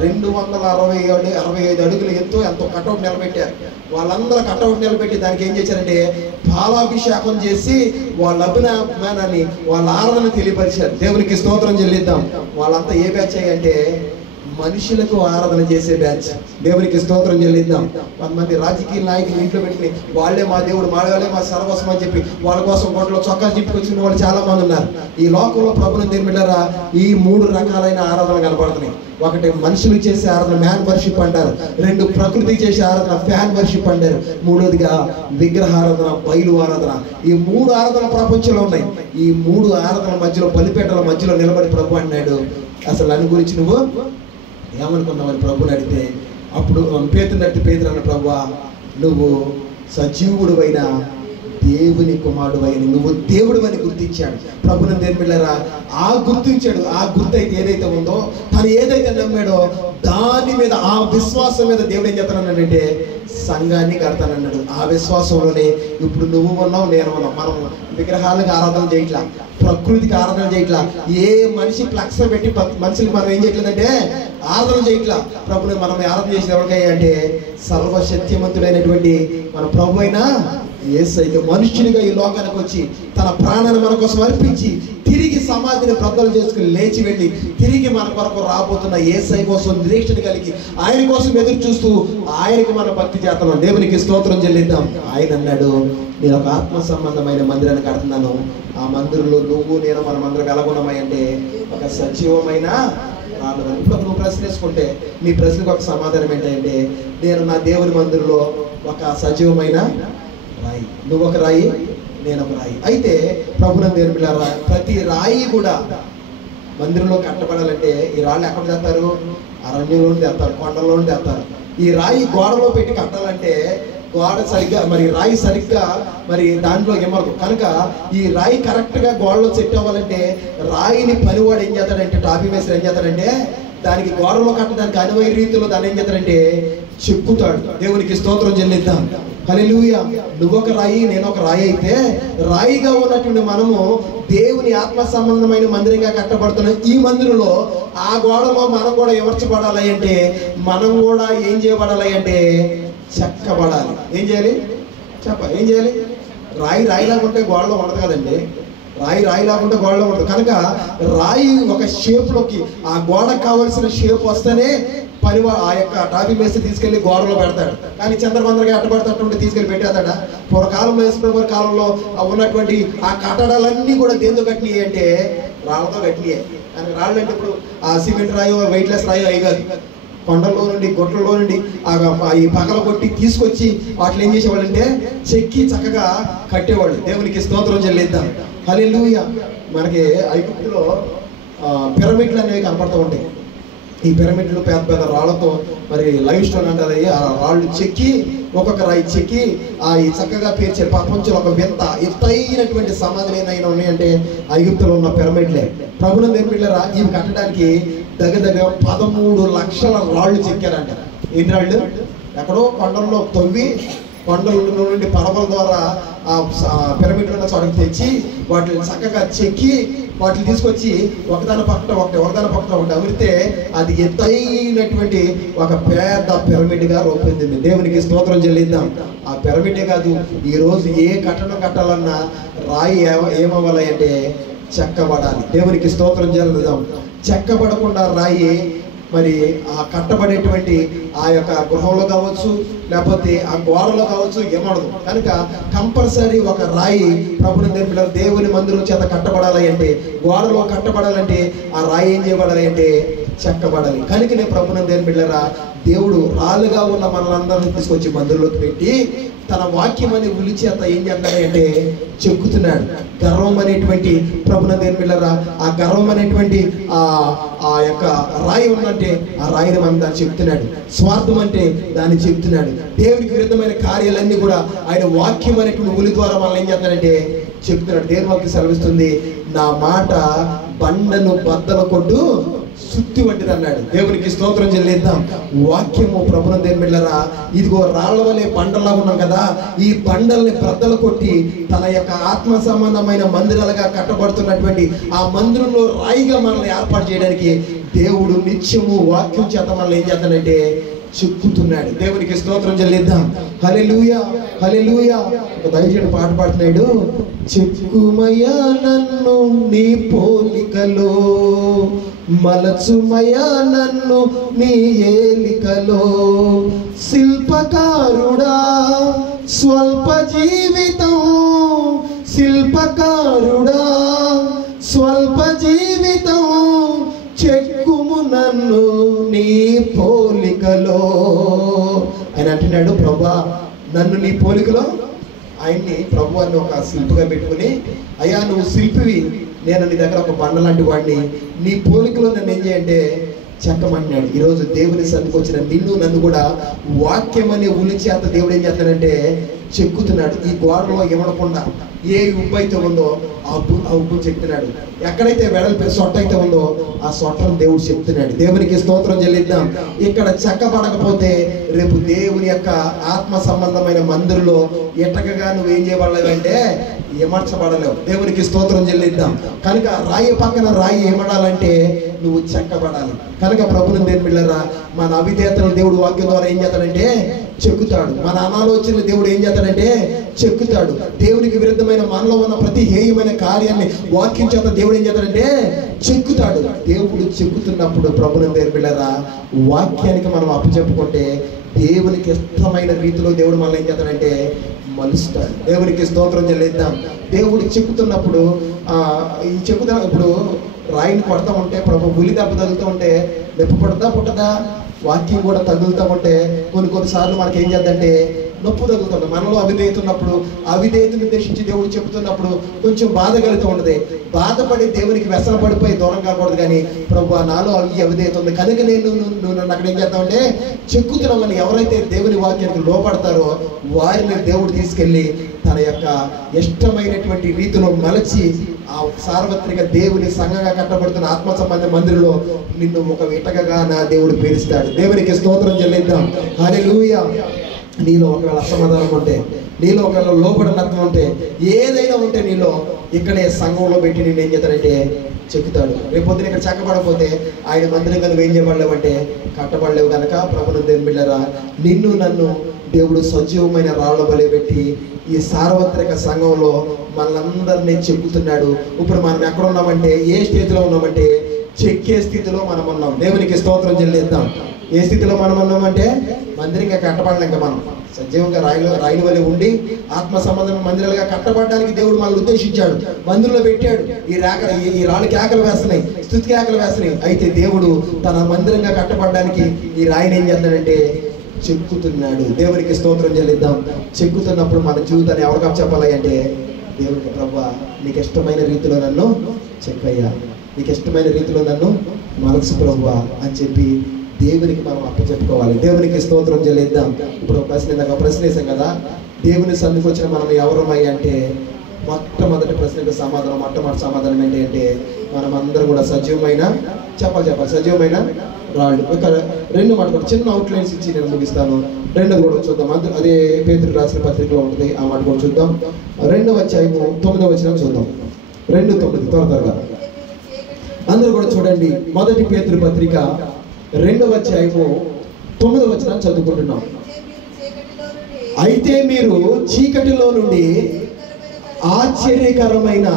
265 అడుగులు ఎంతో కటౌట్ నిలబెట్టారు. వాళ్ళందరూ కటౌట్ నిలబెట్టి దానికి ఏం చేశారంటే పాలాభిషేకం చేసి వాళ్ళ అభిమానాన్ని, వాళ్ళ ఆరాధన తెలియపరిచారు. దేవునికి స్తోత్రం చెల్లిద్దాం. వాళ్ళంతా ఏ బ్యాచ్ అంటే మనుషులకు ఆరాధన చేసే బ్యాచ్. దేవునికి స్తోత్రం చెల్లిద్దాం. కొంతమంది రాజకీయ నాయకులు ఇంట్లో పెట్టి వాళ్ళే మా దేవుడు, వాళ్ళే మా సర్వస్వం అని చెప్పి వాళ్ళ కోసం గొడవలో చొక్కాలు చెప్పుకొచ్చిన వాళ్ళు చాలా మంది ఉన్నారు. ఈ లోకంలో ప్రభువును దేవుని బిడ్డలారా ఈ 3 రకాలైన ఆరాధన కనపడుతున్నాయి. ఒకటి మనుషులు చేసే ఆరాధన మ్యాన్ వర్షిప్ అంటారు. 2 ప్రకృతి చేసే ఆరాధన ఫ్యాన్ వర్షిప్ అంటారు. మూడోదిగా విగ్రహారాధన, బయలు ఆరాధన. ఈ 3 ఆరాధన ప్రపంచంలో ఉన్నాయి. ఈ 3 ఆరాధన మధ్యలో బలిపీఠాల మధ్యలో నిలబడి ప్రభు అన్నాడు, అసలు నన్ను గురించి నువ్వు ఏమనుకున్నావని ప్రభుని అడిగితే, అప్పుడు పేతురు అన్న, ప్రభువా నువ్వు సజీవుడు అయిన దేవుని కుమారుడు అయిన నువ్వు దేవుడు అని గుర్తించాడు. ప్రభువును దేవుని బిడ్డలారా ఆ గుర్తించాడు. ఆ గుర్తు అయితే ఏదైతే ఉందో, తను ఏదైతే నమ్మాడో దాని మీద, ఆ విశ్వాసం మీద దేవుడు ఏం చెప్తానన్నాడంటే సంఘాన్ని కడతానన్నాడు. ఆ విశ్వాసంలోనే ఇప్పుడు నువ్వు ఉన్నావు, నేను ఉన్నావు. మనం విగ్రహాలకు ఆరాధన చేయట్లా, ప్రకృతికి ఆరాధన చేయట్లా, ఏ మనిషి ఫ్లెక్స్ పెట్టి మనుషులకు మనం ఏం చేయట్లేదంటే ఆరాధన చేయట్లా. ప్రభుని మనం ఆరాధన చేసిన ఎవరికయ్యా అంటే సర్వశక్తిమంతుడైనటువంటి మన ప్రభు అయినా యేసయ్య మనుష్యునిగా ఈ లోకానికి వచ్చి తన ప్రాణాన్ని మన కోసం అర్పించి తిరిగి సమాధిని బ్రద్దలు చేసుకుని లేచి వెళ్ళి తిరిగి మన కొరకు రాబోతున్న యేసయ్య కోసం నిరీక్షణ కలిగి ఆయన కోసం ఎదురు చూస్తూ ఆయనకు మన భక్తి చేస్తున్నాం. దేవునికి స్తోత్రం చెల్లిద్దాం. ఆయన అన్నాడు, నేను ఒక ఆత్మ సంబంధమైన మందిరాన్ని కడుతున్నాను. ఆ మందిరంలో నువ్వు నేను మనం అందరం ఎలాగున్నామై అంటే ఒక సజీవమైన రాళ్ళు. ఇప్పుడు నువ్వు ప్రశ్న వేసుకుంటే నీ ప్రశ్నకు ఒక సమాధానం ఏంటంటే నేను నా దేవుని మందిరంలో ఒక సజీవమైన రాయి. నువ్వు ఒక రాయి, నేను ఒక రాయి. అయితే ప్రభువును దేవుని బిడ్డలారా ప్రతి రాయి కూడా మందిరంలో కట్టబడాలంటే ఈ రాళ్ళు ఎక్కడ తెస్తారు? అరణ్యంలో తెస్తారు, కొండల్లో తెస్తారు. ఈ రాయి గోడలో పెట్టి కట్టాలంటే గోడ సరిగ్గా మరి రాయి సరిగ్గా మరి దాంట్లో ఏమరు. కనుక ఈ రాయి కరెక్ట్గా గోడలో సెట్ అవ్వాలంటే రాయిని పనివాడు ఏం చేస్తాడంటే, టాపీ మేస్త్రి ఏం చేస్తాడంటే దానికి గోడలో కట్టడానికి అనువైన రీతిలో దాన్ని ఏం చేస్తాడంటే చెక్కుతాడు. దేవునికి స్తోత్రం చెల్లిద్దాం. హల్లెలూయా. నువ్వొక రాయి, నేను ఒక రాయి అయితే రాయిగా ఉన్నటువంటి మనము దేవుని ఆత్మ సంబంధమైన మందిరంగా కట్టబడుతున్న ఈ మందిరంలో ఆ గోడలో మనం కూడా ఎమర్చబడాలి అంటే మనం కూడా ఏం చేయబడాలి అంటే చెక్కబడాలి. ఏం చేయాలి? ఏం చేయాలి? రాయి లాగుంటే గోడలో ఉండదు కదండి. రాయి లాగుంటే గోడలో ఉండదు. కనుక రాయి ఒక షేప్లోకి ఆ గోడకు కావలసిన షేప్ వస్తేనే ఆ యొక్క టాపీ మేస్త్రి తీసుకెళ్లి గోడలో పెడతాడు. కానీ చంద్రబందరగా అట్టబడతట్టుంటే తీసుకెళ్లి పెట్టేస్తాడా? పూర్వకాలంలో వేసుకున్న కాలంలో ఉన్నటువంటి ఆ కట్టడాలన్నీ కూడా దేంతో కట్టినాయి అంటే రాళ్ళతో కట్టినాయి. కానీ రాళ్ళు అంటే ఇప్పుడు ఆ సిమెంట్ రాయో వెయిట్లెస్ రాయో అవి కాదు. కొండల్లో నుండి గుట్టల్లో నుండి ఈ పగల కొట్టి తీసుకొచ్చి వాటిని ఏం చేసేవాళ్ళంటే చెక్కి చక్కగా కట్టేవాళ్ళు. దేవునికి స్తోత్రం చెల్లిద్దాం. హల్లెలూయా. మనకి ఐగుప్తులో పిరమిడ్లు అనేవి కనపడుతూ ఉంటాయి. ఈ పిరమిడ్లు పెద్ద పెద్ద రాళ్లతో, మరి లైవ్ స్టోన్ అంటారు, ఆ రాళ్ళు చెక్కి ఒక్కొక్క రాయి చెక్కి ఈ చక్కగా పేర్చారు. ప్రపంచంలో ఒక వింత ఎత్తైనటువంటి సమాధులు ఏమైనా ఉన్నాయంటే ఐగుప్తులో ఉన్న పిరమిడ్లే. ప్రభుత్వం పిల్లరా, ఇవి కట్టడానికి దగ్గర 13 లక్షల రాళ్ళు చెక్కారంట. ఎన్ని రాళ్ళు? ఎక్కడో కొండల్లో తవ్వి కొండల నుండి పడవల ద్వారా పిరమిడ్లు ఉన్న చోటకి తెచ్చి వాటిని చక్కగా చెక్కి వాటిని తీసుకొచ్చి ఒకదాని పక్కన ఒకటి అమిరితే అది ఎత్తైనటువంటి ఒక పెద్ద పిరమిడ్గా రూపొందింది. దేవునికి స్తోత్రం చెల్లిద్దాం. ఆ పిరమిడే కాదు, ఈరోజు ఏ కట్టడం కట్టాలన్నా రాయి ఏమవ్వాలి అంటే చెక్కబడాలి. దేవునికి స్తోత్రం చెల్లిద్దాం. చెక్కబడకుండా రాయి మరి ఆ కట్టబడేటువంటి ఆ యొక్క గృహంలో కావచ్చు, లేకపోతే ఆ గోడలో కావచ్చు, ఏమడదు. కనుక కంపల్సరీ ఒక రాయి ప్రభుత్వ దేవుని మందిరం చేత కట్టబడాలి అంటే, గోడలో కట్టబడాలంటే ఆ రాయి ఏం చేయబడాలి అంటే చెక్కబడాలి. కనుక నేను ప్రభుత్వ బిడ్డరా, దేవుడు రాళ్ళుగా ఉన్న మనలందరినీ తీసుకొచ్చి మందిరంలోకి పెట్టి తన వాక్యం అనే ఉలి చేత ఏం చేస్తాడంటే చెక్కుతున్నాడు. గర్వం అనేటువంటి ప్రభుత్వ బిడ్డరా, ఆ గర్వం అనేటువంటి ఆ యొక్క రాయి ఉందంటే ఆ రాయిని మనం దాన్ని చెప్తున్నాడు. స్వార్థం అంటే దాన్ని చెప్తున్నాడు. దేవునికి విరుద్ధమైన కార్యాలన్నీ కూడా ఆయన వాక్యం అనేటువంటి ఉలి ద్వారా మనం ఏం చేస్తాడంటే చెప్తున్నాడు. దేవుని వాక్యం సెలవిస్తుంది, నా మాట బండను బద్దల కొట్టు సుత్తి వంటిది అన్నాడు. దేవునికి స్తోత్రం చెల్లిద్దాం. వాక్యము ప్రభుత్వం దేవుని బిడ్డలారా, ఇదిగో రాళ్ల వలె బండలా ఉన్నాం కదా, ఈ బండల్ని బద్దలు కొట్టి తన యొక్క ఆత్మ సంబంధమైన మందిరాలుగా కట్టబడుతున్నటువంటి ఆ మందిరంలో రాయిగా మనల్ని ఏర్పాటు చేయడానికి దేవుడు నిత్యము వాక్యం చేత మనల్ని ఏం చేస్తాడంటే చెక్కుతున్నాడు. దేవునికి స్తోత్రం చెల్లిద్దాం. హల్లెలూయా, హల్లెలూయా. ఒక దైవజనుడు పాట పాడుతున్నాడు, చెక్కుమయ్యా నన్ను నీ పోలికలో, మలచుమయ్యా నన్ను నీ ఏలికలో, శిల్పకారుడా స్వల్ప జీవితం, శిల్పకారుడా స్వల్ప జీవితం, చెక్కుము నన్ను నీ పోలికలో. ఆయన అంటున్నాడు, ప్రభా నన్ను నీ పోలికలో. ఆయన్ని ప్రభు అని ఒక శిల్పిగా పెట్టుకుని, అయ్యా నువ్వు శిల్పివి, నేను నీ దగ్గర ఒక బండ లాంటి వాడిని, నీ పోలికలో నన్ను ఏం చేయంటే చెక్కమన్నాడు. ఈరోజు దేవుని సన్నిధికి వచ్చిన నిన్ను నన్ను కూడా వాక్యం అనే ఉలి చేత దేవుడు ఏం చేస్తాడంటే చెక్కుతున్నాడు. ఈ గోడలో ఇవ్వకుండా ఏ ఉప్పు అయితే ఉందో ఆ ఉప్పు చెప్తున్నాడు. ఎక్కడైతే వెడల్పే సొట్ట అయితే ఉందో ఆ సొట్టను దేవుడు చెప్తున్నాడు. దేవునికి స్తోత్రం చెల్లిద్దాం. ఇక్కడ చెక్కబడకపోతే రేపు దేవుని యొక్క ఆత్మ సంబంధమైన మందిరంలో ఎటకగా నువ్వు ఏం చేయబడలేవంటే ఎమర్చబడలేవు. దేవునికి స్తోత్రం చెల్లిద్దాం. కనుక రాయి పక్కన రాయి ఏమడాలంటే నువ్వు చెక్కబడాలి. కనుక ప్రభువుని దేవుని బిడ్డలారా, మన అవిధేయతను దేవుడు వాక్యం ద్వారా ఏం చేస్తాడంటే చెక్కుతాడు. మన అనాలోచనలు దేవుడు ఏం చేస్తాడంటే చెక్కుతాడు. దేవునికి విరుద్ధమైన మనలో ఉన్న ప్రతి హేయమైన కార్యాన్ని వాక్యం చేత దేవుడు ఏం చేస్తాడంటే చెక్కుతాడు. దేవుడు చెక్కుతున్నప్పుడు ప్రభువుని దేవుని బిడ్డలారా, వాక్యానికి మనం అప్పచెప్పుకుంటే దేవునికి ఇష్టమైన రీతిలో దేవుడు మనల్ని ఏం చేస్తాడంటే మలుస్తాడు. దేవునికి స్తోత్రం చెల్లిద్దాం. దేవుడు చెక్కుతున్నప్పుడు ఈ ఇప్పుడు రాయిని కొడతా ఉంటే, ప్రభు ఉలి దెబ్బ తగులుతూ ఉంటే నొప్పి పుట్టదా? వాక్యం కూడా తగులుతూ ఉంటే కొన్నిసార్లు మనకి ఏం చేద్దంటే నొప్పి తగులుతుంది. మనలో అవిధేయత ఉన్నప్పుడు, అవిధేయతను ఉద్దేశించి దేవుడు చెబుతున్నప్పుడు కొంచెం బాధ కలుగుతూ ఉంటుంది. బాధపడి దేవునికి వ్యసన పడిపోయి దూరం కాకూడదు. కానీ ప్రభు నాలో ఈ అవిధేయత ఉంది కనుక నువ్వు నన్ను అక్కడ ఏం చేస్తామంటే చెక్కుతున్నామని ఎవరైతే దేవుని వాక్యానికి లోపడతారో వారిని దేవుడు తీసుకెళ్ళి తన యొక్క ఇష్టమైనటువంటి రీతిలో మలచి ఆ సార్వత్రిక దేవుని సంఘంగా కట్టబడుతున్న ఆత్మ సంబంధ మందిరంలో నిన్ను ఒక ఇటకగా నా దేవుడు పేరుస్తాడు. దేవునికి స్తోత్రం చెల్లిద్దాం. హల్లెలూయా. నీలో ఒకవేళ అసమాధానం ఉంటే, నీలో ఒకవేళ లోపడనత్వం ఉంటే, ఏదైనా ఉంటే నీలో ఇక్కడే సంఘంలో పెట్టి నేను ఏం చేస్తానంటే చెక్కుతాడు. రేపొద్దున ఇక్కడ చెక్కబడకపోతే ఆయన మందిరం కనుక ఏం చేయబడలేవంటే కట్టబడలేవు. కనుక ప్రభువుని దేవుని బిడ్డలారా, నిన్ను నన్ను దేవుడు సజీవమైన రాళ్ళ బలి పెట్టి ఈ సార్వత్రిక సంఘంలో మనలందరినీ చెక్కుతున్నాడు. ఇప్పుడు మనం ఎక్కడ ఉన్నామంటే, ఏ స్టేజ్లో ఉన్నామంటే చెక్కే స్థితిలో మనం ఉన్నాం. దేవునికి స్తోత్రం చెల్లిద్దాం. ఏ స్థితిలో మనం ఉన్నామంటే మందిరంగా కట్టబడలేం. ఇంకా మనం సజీవంగా రాయిల వలె ఉండి ఆత్మ సంబంధం మందిరాలుగా కట్టబడడానికి దేవుడు మనల్ని ఉద్దేశించాడు, మందిరంలో పెట్టాడు. ఈ రాళ్ళు కేకలు వేస్తున్నాయి, స్తుతి కేకలు వేస్తున్నాయి. అయితే దేవుడు తన మందిరంగా కట్టబడడానికి ఈ రాయిని ఏం చేస్తాడంటే చెక్కుతున్నాడు. దేవునికి స్తోత్రం చెల్లిద్దాం. చెక్కుతున్నప్పుడు మన జీవితాన్ని ఎవరికి చెప్పాలి అంటే దేవునికి, ప్రభువా నీకు ఇష్టమైన రీతిలో నన్ను చెక్కయ్యా, నీకు ఇష్టమైన రీతిలో నన్ను మలసు ప్రభువా అని చెప్పి దేవునికి మనం అప్పచెప్పుకోవాలి. దేవునికి స్తోత్రం చెల్లిద్దాం. ఇప్పుడు ప్రశ్న వేసాం కదా, దేవుని సన్నిధికి వచ్చిన మనం ఎవరమై అంటే మొట్టమొదటి ప్రశ్నకు మొట్టమొదటి సమాధానం ఏంటి అంటే మనం అందరం కూడా సజీవమైన చెప్పాలి సజీవమైన రాళ్ళు. ఇక్కడ రెండు మాట కూడా చిన్న అవుట్లైన్స్ ఇచ్చి నేను ముగిస్తాను. రెండోది కూడా చూద్దాం. అదే పేతురు రాసిన పత్రికలో ఉంటుంది, ఆ మాట కూడా చూద్దాం. 2వ అధ్యాయము 9వ వచనం చూద్దాం. 2:9 త్వరగా అందరూ కూడా చూడండి. మొదటి పేతురు పత్రిక 2వ అధ్యాయము 9వ వచనం చదువుకుంటున్నాం. అయితే మీరు చీకటిలో నుండి ఆశ్చర్యకరమైన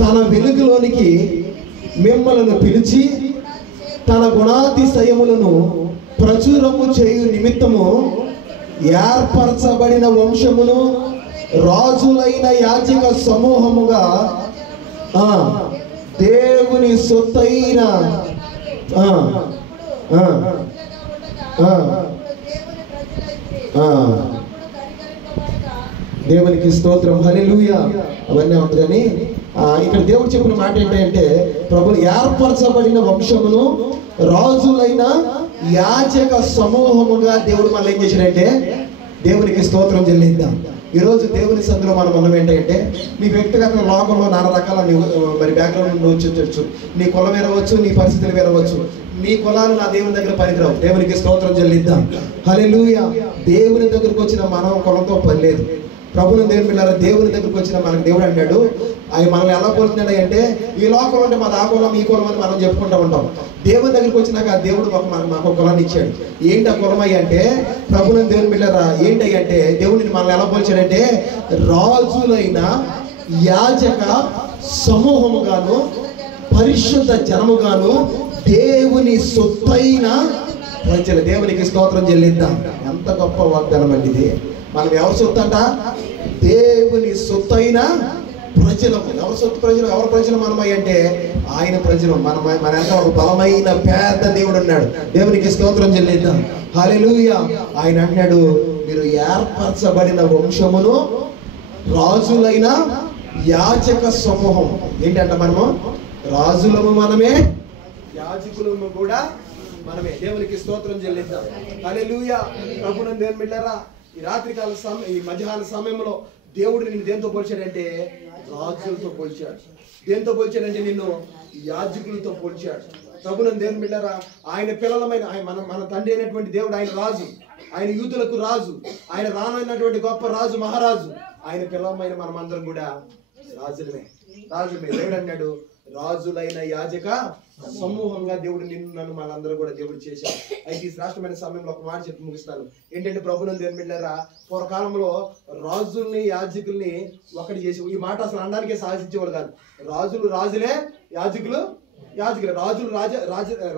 తన వెలుగులోనికి మిమ్మల్ని పిలిచి తన గుణాతిశయములను ప్రచురము చేయు నిమిత్తము ఏర్పరచబడిన వంశమును రాజులైన యాజక సమూహముగా దేవుని సొత్తైన దేవునికి స్తోత్రం, హల్లెలూయా. అవన్నీ ఉంటుందని ఇక్కడ దేవుడు చెప్పిన మాట ఏంటంటే ప్రభువు ఏర్పరచబడిన వంశమును రాజులైన యాజక సమూహముగా దేవుడు మళ్ళీ ఏం చేశాడంటే దేవునికి స్తోత్రం చెల్లిద్దాం. ఈరోజు దేవుని సందులో మనం మనం ఏంటంటే నీ వ్యక్తిగత లోకంలో నానా రకాల మరి బ్యాక్గ్రౌండ్ వచ్చి నీ కులం వేరవచ్చు, నీ పరిస్థితులు వేరవచ్చు. నీ కులాలు నా దేవుని దగ్గర పనికిరావు. దేవునికి స్తోత్రం చెల్లిద్దాం, హల్లెలూయా. దేవుని దగ్గరకు వచ్చిన మనం కులంతో పని లేదు. ప్రభుని దేవుని పిల్లల దేవుని దగ్గరకు వచ్చిన మనకు దేవుడు అంటాడు, అవి మనల్ని ఎలా పోలుతున్నాడు అంటే ఈ లోకంలో అంటే మాది ఆ కులం ఈ కులం అని మనం చెప్పుకుంటూ ఉంటాం. దేవుని దగ్గరికి వచ్చినాక దేవుడు మాకు ఒక కులాన్ని ఇచ్చాడు. ఏంటి ఆ కులం అయ్యి అంటే ప్రభుని దేవుని పిల్లరా ఏంటి అంటే దేవుడిని మనల్ని ఎలా పోల్చాడంటే రాజులైన యాజక సమూహముగాను పరిశుద్ధ జనముగాను దేవుని సొత్తైన ప్రజలు. దేవునికి స్తోత్రం చెల్లిద్దాం. ఎంత గొప్ప వాగ్దానం అండి ఇది. మనం ఎవరి సొత్తు అంట? దేవుని సొత్తైన ప్రజలు. ఎవరి సొత్తు ప్రజలు? ఎవరి ప్రజలు మనమై అంటే ఆయన ప్రజలు. మన వెనక ఒక బలమైన పెద్ద దేవుడు ఉన్నాడు. దేవునికి స్తోత్రం చెల్లిద్దాం, హల్లెలూయా. ఆయన అన్నాడు మీరు ఏర్పరచబడిన వంశమును రాజులైన యాజక సమూహం. ఏంటంట మనము రాజులము మనమే, యాజకులము కూడా మనమే. దేవునికి స్తోత్రం చెల్లిద్దాం, హల్లెలూయా. ప్రభువుని దేవుని బిడ్డలారా ఈ రాత్రికాల ఈ మధ్యాహ్న సమయంలో దేవుడు నిన్ను దేంతో పోల్చాడంటే రాజులతో పోల్చాడు. దేంతో పోల్చాడంటే నిన్ను యాజకులతో పోల్చాడు. ప్రభువుని దేవుని బిడ్డలారా ఆయన పిల్లలమైన మన తండ్రి అయినటువంటి దేవుడు ఆయన రాజు, ఆయన యూదులకు రాజు, ఆయన రానైనటువంటి గొప్ప రాజు మహారాజు. ఆయన పిల్లలమైన మనమందరం కూడా రాజులమే. దేవుడు అన్నాడు రాజులైన యాజక సమూహంగా దేవుడు నిన్ను నన్ను మనందరూ కూడా దేవుడు చేశాడు. అయితే ఈ శ్రేష్టమైన సమయంలో ఒక మాట చెప్పి ముగిస్తాను. ఏంటంటే ప్రభువుని దేవుని బిడ్డలారా పూర్వకాలంలో రాజుల్ని యాజకుల్ని ఒకటి చేసి ఈ మాట అసలు అనడానికే సాధించేవాడు కాదు. రాజులే, యాజకులు యాజకులే.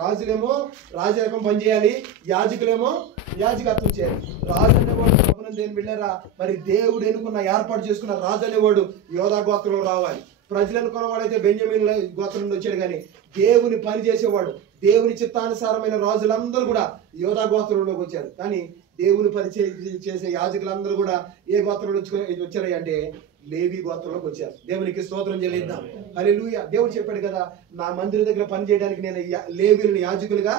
రాజులేమో రాజరకం పనిచేయాలి, యాజకులేమో యాజకత్వం చేయాలి. రాజు అనేవాడు ప్రభువుని దేవుని బిడ్డలారా మరి దేవుడు ఎన్నుకున్న ఏర్పాటు చేసుకున్న రాజు అనేవాడు యోధా గోత్రంలో రావాలి. ప్రజలు అనుకున్నవాడైతే బెంజమిన్ గోత్రం నుండి వచ్చాడు. కానీ దేవుని పని చేసేవాడు, దేవుని చిత్తానుసారమైన రాజులందరూ కూడా యోధా గోత్రంలోకి వచ్చారు. కానీ దేవుని పని చేసే యాజకులందరూ కూడా ఏ గోత్రంలో వచ్చారు అంటే లేవి గోత్రంలోకి వచ్చారు. దేవునికి స్తోత్రం చెల్లిద్దాం, హల్లెలూయా. దేవుడు చెప్పాడు కదా నా మందిరం దగ్గర పని చేయడానికి నేను లేవీలను యాజకులుగా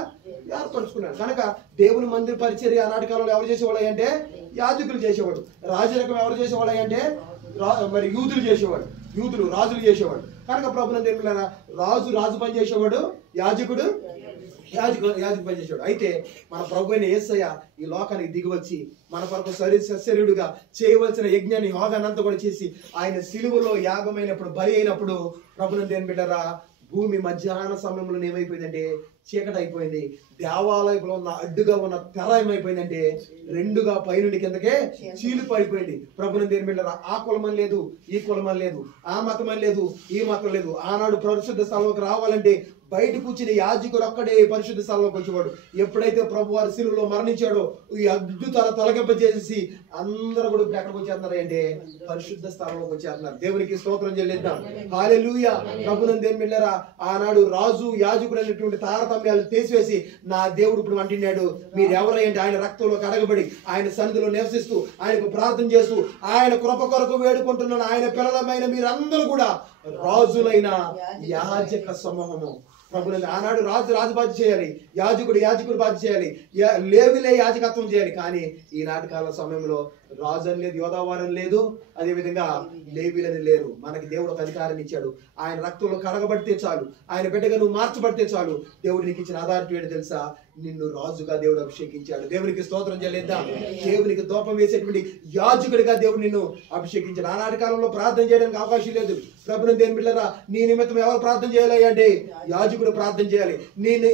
ఏర్పరచుకున్నాను. కనుక దేవుని మందిర పరిచర్య ఆనాటి కాలంలో ఎవరు చేసేవాళ్ళు అంటే యాజకులు చేసేవాడు. రాజరకం ఎవరు చేసేవాళ్ళు అంటే మరి యూదులు రాజులు చేసేవాడు. కనుక ప్రభువుని దేవుని రాజు పని చేసేవాడు, యాజకు పని చేసేవాడు. అయితే మన ప్రభు అయిన యేసయ్య ఈ లోకానికి దిగివచ్చి మన కొరకు సశరీరుడుగా చేయవలసిన యజ్ఞాన్ని హోగానంతా కూడా చేసి ఆయన సిలువలో యాగమైనప్పుడు బలి అయినప్పుడు ప్రభువుని దేవుని బిడ్డలారా భూమి మధ్యాహ్న సమయంలో ఏమైపోయిందంటే చీకటి అయిపోయింది. దేవాలయంలో ఉన్న అడ్డుగా ఉన్న తెర ఏమైపోయిందంటే రెండుగా పైనుండి కిందకే చీలిపోయిపోయింది. ప్రభుని దేని బిడ్డలారా, ఆ కులమని లేదు, ఈ కులమని లేదు, ఆ మతమని లేదు, ఈ మతం లేదు. ఆనాడు పరిశుద్ధ స్థలంలోకి రావాలంటే బయట కూర్చుని యాజకుడు ఒక్కడే పరిశుద్ధ స్థలంలోకి వచ్చేవాడు. ఎప్పుడైతే ప్రభు వారి శిలువలో మరణించాడో ఈ అడ్డు తొలగింపజేసి అందరూ కూడా ఇప్పుడు ఎక్కడికి వచ్చేస్తున్నారు అంటే పరిశుద్ధ స్థలంలోకి వచ్చేస్తున్నారు. దేవునికి స్తోత్రం చెల్లిద్దాం. హల్లెలూయా. ప్రభునందు దేని బిడ్డలారా, ఆనాడు రాజు యాజకుడు అనేటువంటి తారతమ్యాలు తీసివేసి నా దేవుడు ఇప్పుడు అంటున్నాడు, మీరు ఎవరంటే ఆయన రక్తంలో కడగబడి ఆయన సన్నిధిలో నివసిస్తూ ఆయనకు ప్రార్థన చేస్తూ ఆయన కృప కొరకు వేడుకుంటున్నాను ఆయన పిల్లలమైన మీరందరూ కూడా రాజులైన యాజక సమూహము. ప్రభునందు ఆనాడు రాజు బాధ్యత చేయాలి, యాజకుడు బాధ్యత చేయాలి, లేవిలే యాజకత్వం చేయాలి. కానీ ఈనాటి కాల సమయంలో రాజు అని లేదు, యోధావారం లేదు, అదేవిధంగా లేవీలని లేరు. మనకి దేవుడు ఒక అధికారం ఇచ్చాడు. ఆయన రక్తంలో కడగబడితే చాలు, ఆయన బిడ్డగా నువ్వు మార్చబడితే చాలు. దేవుడు నీకు ఇచ్చిన అథారిటీ ఏంటి తెలుసా? నిన్ను రాజుగా దేవుడు అభిషేకించాడు. దేవునికి స్తోత్రం చెల్లిద్దాం. దేవునికి దూపం వేసేటువంటి యాజకుడిగా దేవుడు నిన్ను అభిషేకించాడు. ఆనాటి కాలంలో ప్రార్థన చేయడానికి అవకాశం లేదు. ప్రభుని దేని బిడ్డలారా, నీ నిమిత్తం ఎవరు ప్రార్థన చేయాలి అంటే యాజకుడు ప్రార్థన చేయాలి.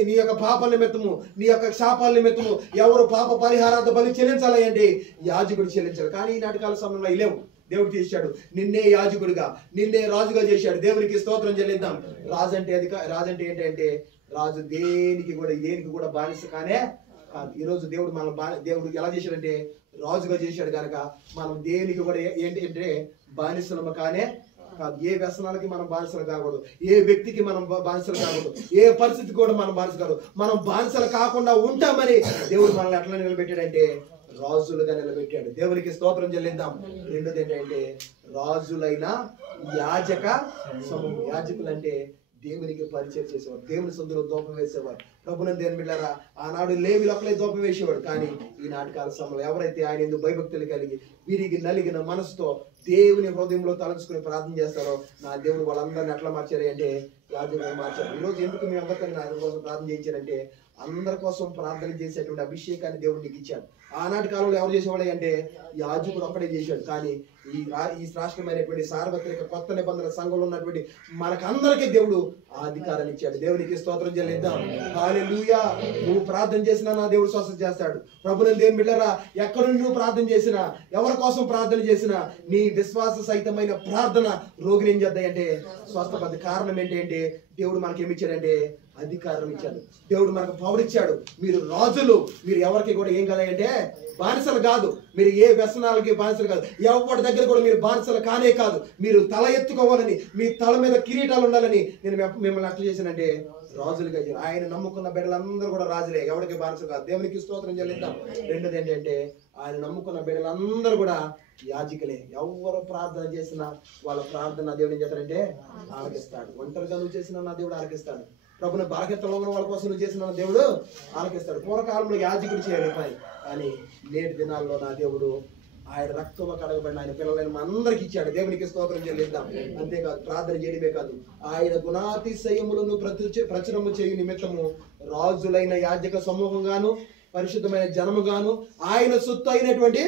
నీ యొక్క పాపాల నిమిత్తము, నీ యొక్క శాపాల నిమిత్తము ఎవరు పాప పరిహారార్థ బలి చెల్లించాలి అంటే యాజకుడు చెల్లించాలి. కానీ ఈ నాటకాల సమయంలో లేవు. దేవుడు చేశాడు నిన్నే యాజకుడిగా, నిన్నే రాజుగా చేశాడు. దేవునికి స్తోత్రం చెల్లిద్దాం. రాజు అంటే ఏంటంటే రాజు దేనికి కూడా బానిస కానే కాదు. ఈరోజు దేవుడు ఎలా చేశాడంటే రాజుగా చేశాడు కనుక మనం దేనికి కూడా ఏంటంటే బానిసలము కానే కాదు. ఏ వ్యసనాలకి మనం బానిసలు కాకూడదు, ఏ వ్యక్తికి మనం బానిసలు కాకూడదు, ఏ పరిస్థితికి కూడా మనం బానిస కాదు. మనం బానిసలు కాకుండా ఉంటామని దేవుడు మనల్ని ఎట్లా నిలబెట్టాడంటే రాజులుగా నిలబెట్టాడు. దేవునికి స్తోత్రం చెల్లిద్దాం. రెండోది ఏంటంటే రాజులైన యాజక సమూహం. యాజకులు అంటే దేవునికి పరిచయం చేసేవారు, దేవుని సందులో దూపం వేసేవారు. ప్రభునందు దేని బిడ్డలారా, ఆనాడు లేవీలు ఒక్కలే దూపం వేసేవాడు. కానీ ఈనాటి కాల సమయంలో ఎవరైతే ఆయన ఎందుకు భయభక్తులు కలిగి విరిగి నలిగిన మనసుతో దేవుని హృదయంలో తలంచుకుని ప్రార్థన చేస్తారో నా దేవుడు వాళ్ళందరినీ ఎట్లా మార్చారు అంటే యాజకులుగా మార్చారు. ఈరోజు ఎందుకు మీ అందరికీ నా కోసం ప్రార్థన చేయించారంటే అందరి కోసం ప్రార్థన చేసేటువంటి అభిషేకాన్ని దేవుడు నీకు ఇచ్చాడు. ఆనాటి కాలంలో ఎవరు చేసేవాడు అంటే యాజకుడు ఒక్కడే చేశాడు. కానీ ఈ రాష్ట్రమైనటువంటి సార్వత్రిక కొత్త నిబంధన సంఘంలో ఉన్నటువంటి మనకందరికీ దేవుడు ఆ అధికారాన్ని ఇచ్చాడు. దేవునికి స్తోత్రం చెల్లిద్దాం. హల్లెలూయా. నువ్వు ప్రార్థన చేసినా నా దేవుడు స్వస్థత చేస్తాడు. ప్రభునందు దేని బిడ్డలారా, ఎక్కడ నువ్వు ప్రార్థన చేసినా, ఎవరి కోసం ప్రార్థన చేసినా నీ విశ్వాస సహితమైన ప్రార్థన రోగిని ఏం చేద్దాయంటే స్వస్థపడి. కారణం ఏంటంటే దేవుడు మనకి ఏమి ఇచ్చాడంటే అధికారం ఇచ్చాడు. దేవుడు మనకు పవర్ ఇచ్చాడు. మీరు రాజులు, మీరు ఎవరికి కూడా ఏం కదంటే బానిసలు కాదు. మీరు ఏ వ్యసనాలకి బానిసలు కాదు. ఎవరి దగ్గర కూడా మీరు బానిసలు కానే కాదు. మీరు తల ఎత్తుకోవాలని, మీ తల మీద కిరీటాలు ఉండాలని నేను మిమ్మల్ని అట్లా చేశానంటే రాజులుగా. ఆయన నమ్ముకున్న బిడ్డలందరూ కూడా రాజులే, ఎవరికి బానిసలు కాదు. దేవునికి స్తోత్రం చెల్లిద్దాం. రెండోది ఏంటంటే ఆయన నమ్ముకున్న బిడ్డలందరూ కూడా యాజకులే. ఎవరు ప్రార్థన చేసినా వాళ్ళ ప్రార్థన దేవుడు ఏం చేస్తాడంటే ఆలకిస్తాడు. ఒంటరిగా నువ్వు చేసినా నా దేవుడు ఆలకిస్తాడు. ప్రభుని బాలకెత్తలో ఉన్న వాళ్ళ కోసం నువ్వు చేసిన దేవుడు ఆలకిస్తాడు. పూర్వకాలంలో యాజకుడు చేయాలి పని, కానీ నేటి దినాల్లో నా దేవుడు ఆయన రక్తంలో కడగబడిన ఆయన పిల్లలైన అందరికి ఇచ్చాడు. దేవునికి స్తోత్రం చెల్లిద్దాం. అంతేకాదు ప్రార్థన చేయడమే కాదు, ఆయన గుణాతిశయములను ప్రచురము చేయు నిమిత్తము రాజులైన యాజక సమూహంగాను పరిశుద్ధమైన జనముగాను ఆయన సొత్తు అయినటువంటి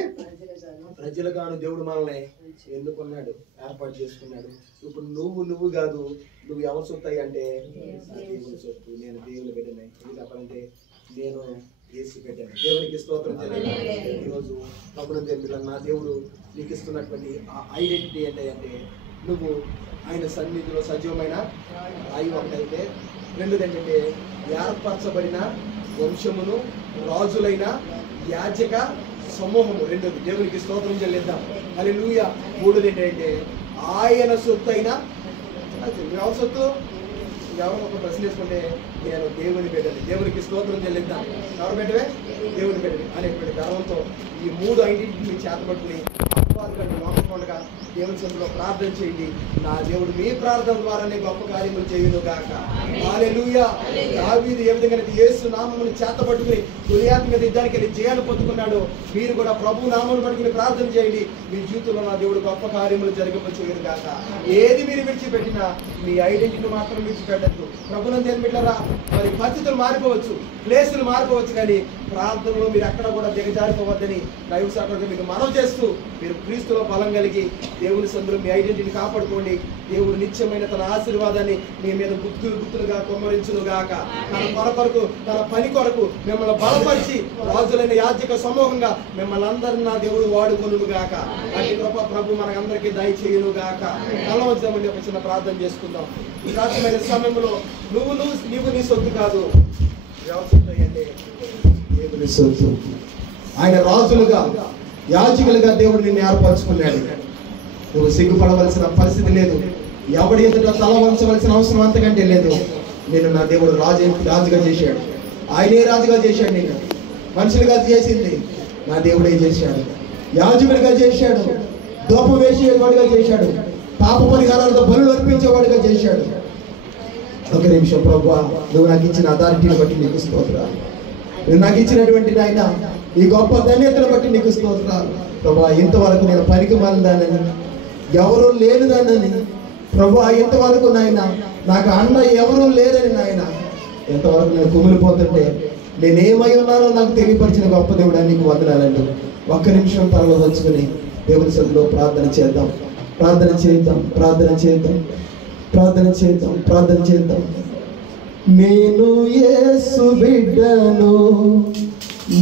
ప్రజలుగాను దేవుడు మనల్ని ఎన్నుకున్నాడు, ఏర్పాటు చేసుకున్నాడు. ఇప్పుడు నువ్వు కాదు, నువ్వు ఎవరు సొత్తు అంటే దేవుని సొత్తు. నేను దేవుని బిడ్డనే. ఎందుకు చెప్పాలంటే నేను యేసు బిడ్డనే. దేవునికి స్తోత్రం చేయాలి. ఈరోజు ప్రభునందు దేని బిడ్డ, నా దేవుడు నీకు ఇస్తున్నటువంటి ఆ ఐడెంటిటీ ఏంటంటే నువ్వు ఆయన సన్నిధిలో సజీవమైన రాయి ఒకటైతే, రెండోది ఏంటంటే ఏర్పరచబడిన వంశమును రాజులైన యాజక సమూహము. రెండోది దేవునికి స్తోత్రం చెల్లిద్దాం. హల్లెలూయా. మూడోది ఏంటంటే ఆయన సొత్తు అయిన ఎవరి సొత్తు? ఎవరు ఒక ప్రశ్న వేసుకుంటే నేను దేవుని బిడ్డని. దేవునికి స్తోత్రం చెల్లిద్దాం. ఎవరు బిడ్డవే? దేవుని బిడ్డని అనేటువంటి గర్వంతో ఈ మూడు ఐడెంటిటీని చేతపట్టుకుని లోపకుండా దేవుని సన్నిధిలో ప్రార్థన చేయండి. నా దేవుడు మీ ప్రార్థన ద్వారానే గొప్ప కార్యములు చేయును గాక. హల్లెలూయా. దావీదు ఏ విధంగా యేసు నామమును చేతపట్టుకుని గొలియాతు మీద యుద్ధానికి వెళ్ళి జయాన్ని పొందుకున్నాడు, మీరు కూడా ప్రభు నామమును పట్టుకుని ప్రార్థన చేయండి. మీ జీవితంలో నా దేవుడు గొప్ప కార్యములు జరిగేలా చేయును గాక. ఏది మీరు విడిచిపెట్టినా మీ ఐడెంటిటీని మాత్రం విడిచిపెట్టద్దు. ప్రభునందు దేని బిడ్డలారా, మరి పరిస్థితులు మారిపోవచ్చు, ప్లేసులు మారిపోవచ్చు, కానీ ప్రార్థనలో మీరు ఎక్కడ కూడా దిగజారిపోవద్దని దైవ శాఖగా మీకు మనవి చేస్తూ మీరు క్రీస్తులో బలంగా కలిగి దేవుని సందులో మీ ఐడెంటిటీని కాపాడుకోండి. దేవుడు నిత్యమైన తన ఆశీర్వాదాన్ని మీ మీద గుర్తులుగా కొమ్మరించును గాక. తన కొరకు తన పని కొరకు మిమ్మల్ని బలపరిచి రాజులైన యాజక సమూహంగా మిమ్మల్ని అందరినీ నా దేవుడు వాడుకొనును గాక. అట్టి కృప ప్రభు మనకందరికీ దయచేయును గాక. కలవచ్చామని ఒక చిన్న ప్రార్థన చేసుకుందాం. ఈ రాత్రిమైన సమయంలో నీవు నీ సొత్తు కాదు, దేవుని సొత్తు. ఆయన రాజులుగా యాజకులుగా దేవుడు నిన్ను ఏర్పరచుకున్నాడు. నువ్వు సిగ్గుపడవలసిన పరిస్థితి లేదు. ఎవడి ఎదుట తల వంచవలసిన అవసరం అంతకంటే లేదు. నేను నా దేవుడు రాజుగా చేశాడు. ఆయనే రాజుగా చేశాడు. నేను మనుషులుగా చేసింది నా దేవుడే చేశాడు. యాజకుడిగా చేశాడు. దోపం వేసేవాడిగా చేశాడు. పాప పరిహారాలతో బలులు అర్పించేవాడిగా చేశాడు. ఒక నిమిషం ప్రభువా, నువ్వు నాకు ఇచ్చిన అథారిటీని బట్టి నీకు స్తోత్రాలు. నువ్వు నాకు ఇచ్చినటువంటి నాయన ఈ గొప్ప ధన్యతను బట్టి నీకు స్తోత్రాలు ప్రభువా. ఇంతవరకు నేను పనికి మాలిదానని, ఎవరూ లేనిదానని ప్రభువా, ఇంతవరకు నాయన నాకు అండ ఎవరూ లేరని నాయన ఎంతవరకు నేను కుమిలిపోతుంటే నేనేమై ఉన్నానో నాకు తెలియపరిచిన గొప్ప దేవుడా నీకు వందనాలండి. ఒక్క నిమిషం తనలో వచ్చుకుని దేవుని సన్నిధిలో ప్రార్థన చేద్దాం. నేను యేసు బిడ్డను,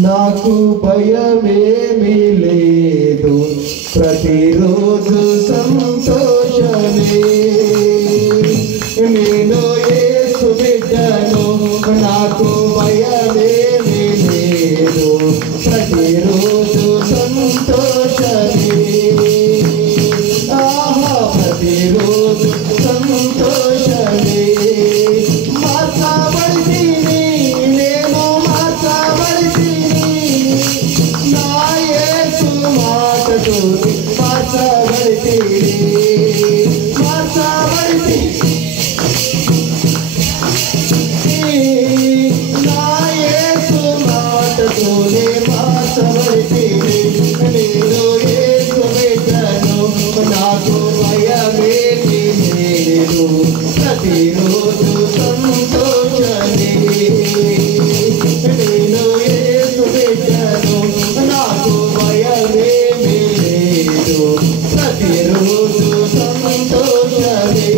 నాకు భయమేమీ లేదు, ప్రతిరోజు సంతోషమే. నేను యేసు బిడ్డను, నాకు భయమేమీ లేదు, ప్రతిరోజు సంతోషమే. ప్రతిరోజు సంతోషమే. మార్చబడితిని, నేను మార్చబడితిని, నా యేసు మాటతో మార్చబడితిని. నా యేసు మాటతోనే మార్చబడితిని. నేను యేసు బిడ్డను, నాకు భయమేమీ లేదు, ప్రతిరోజు సంతోషమే. నేను యేసు బిడ్డను, నాకు భయమేమీ లేదు, ప్రతిరోజు సంతోషమే.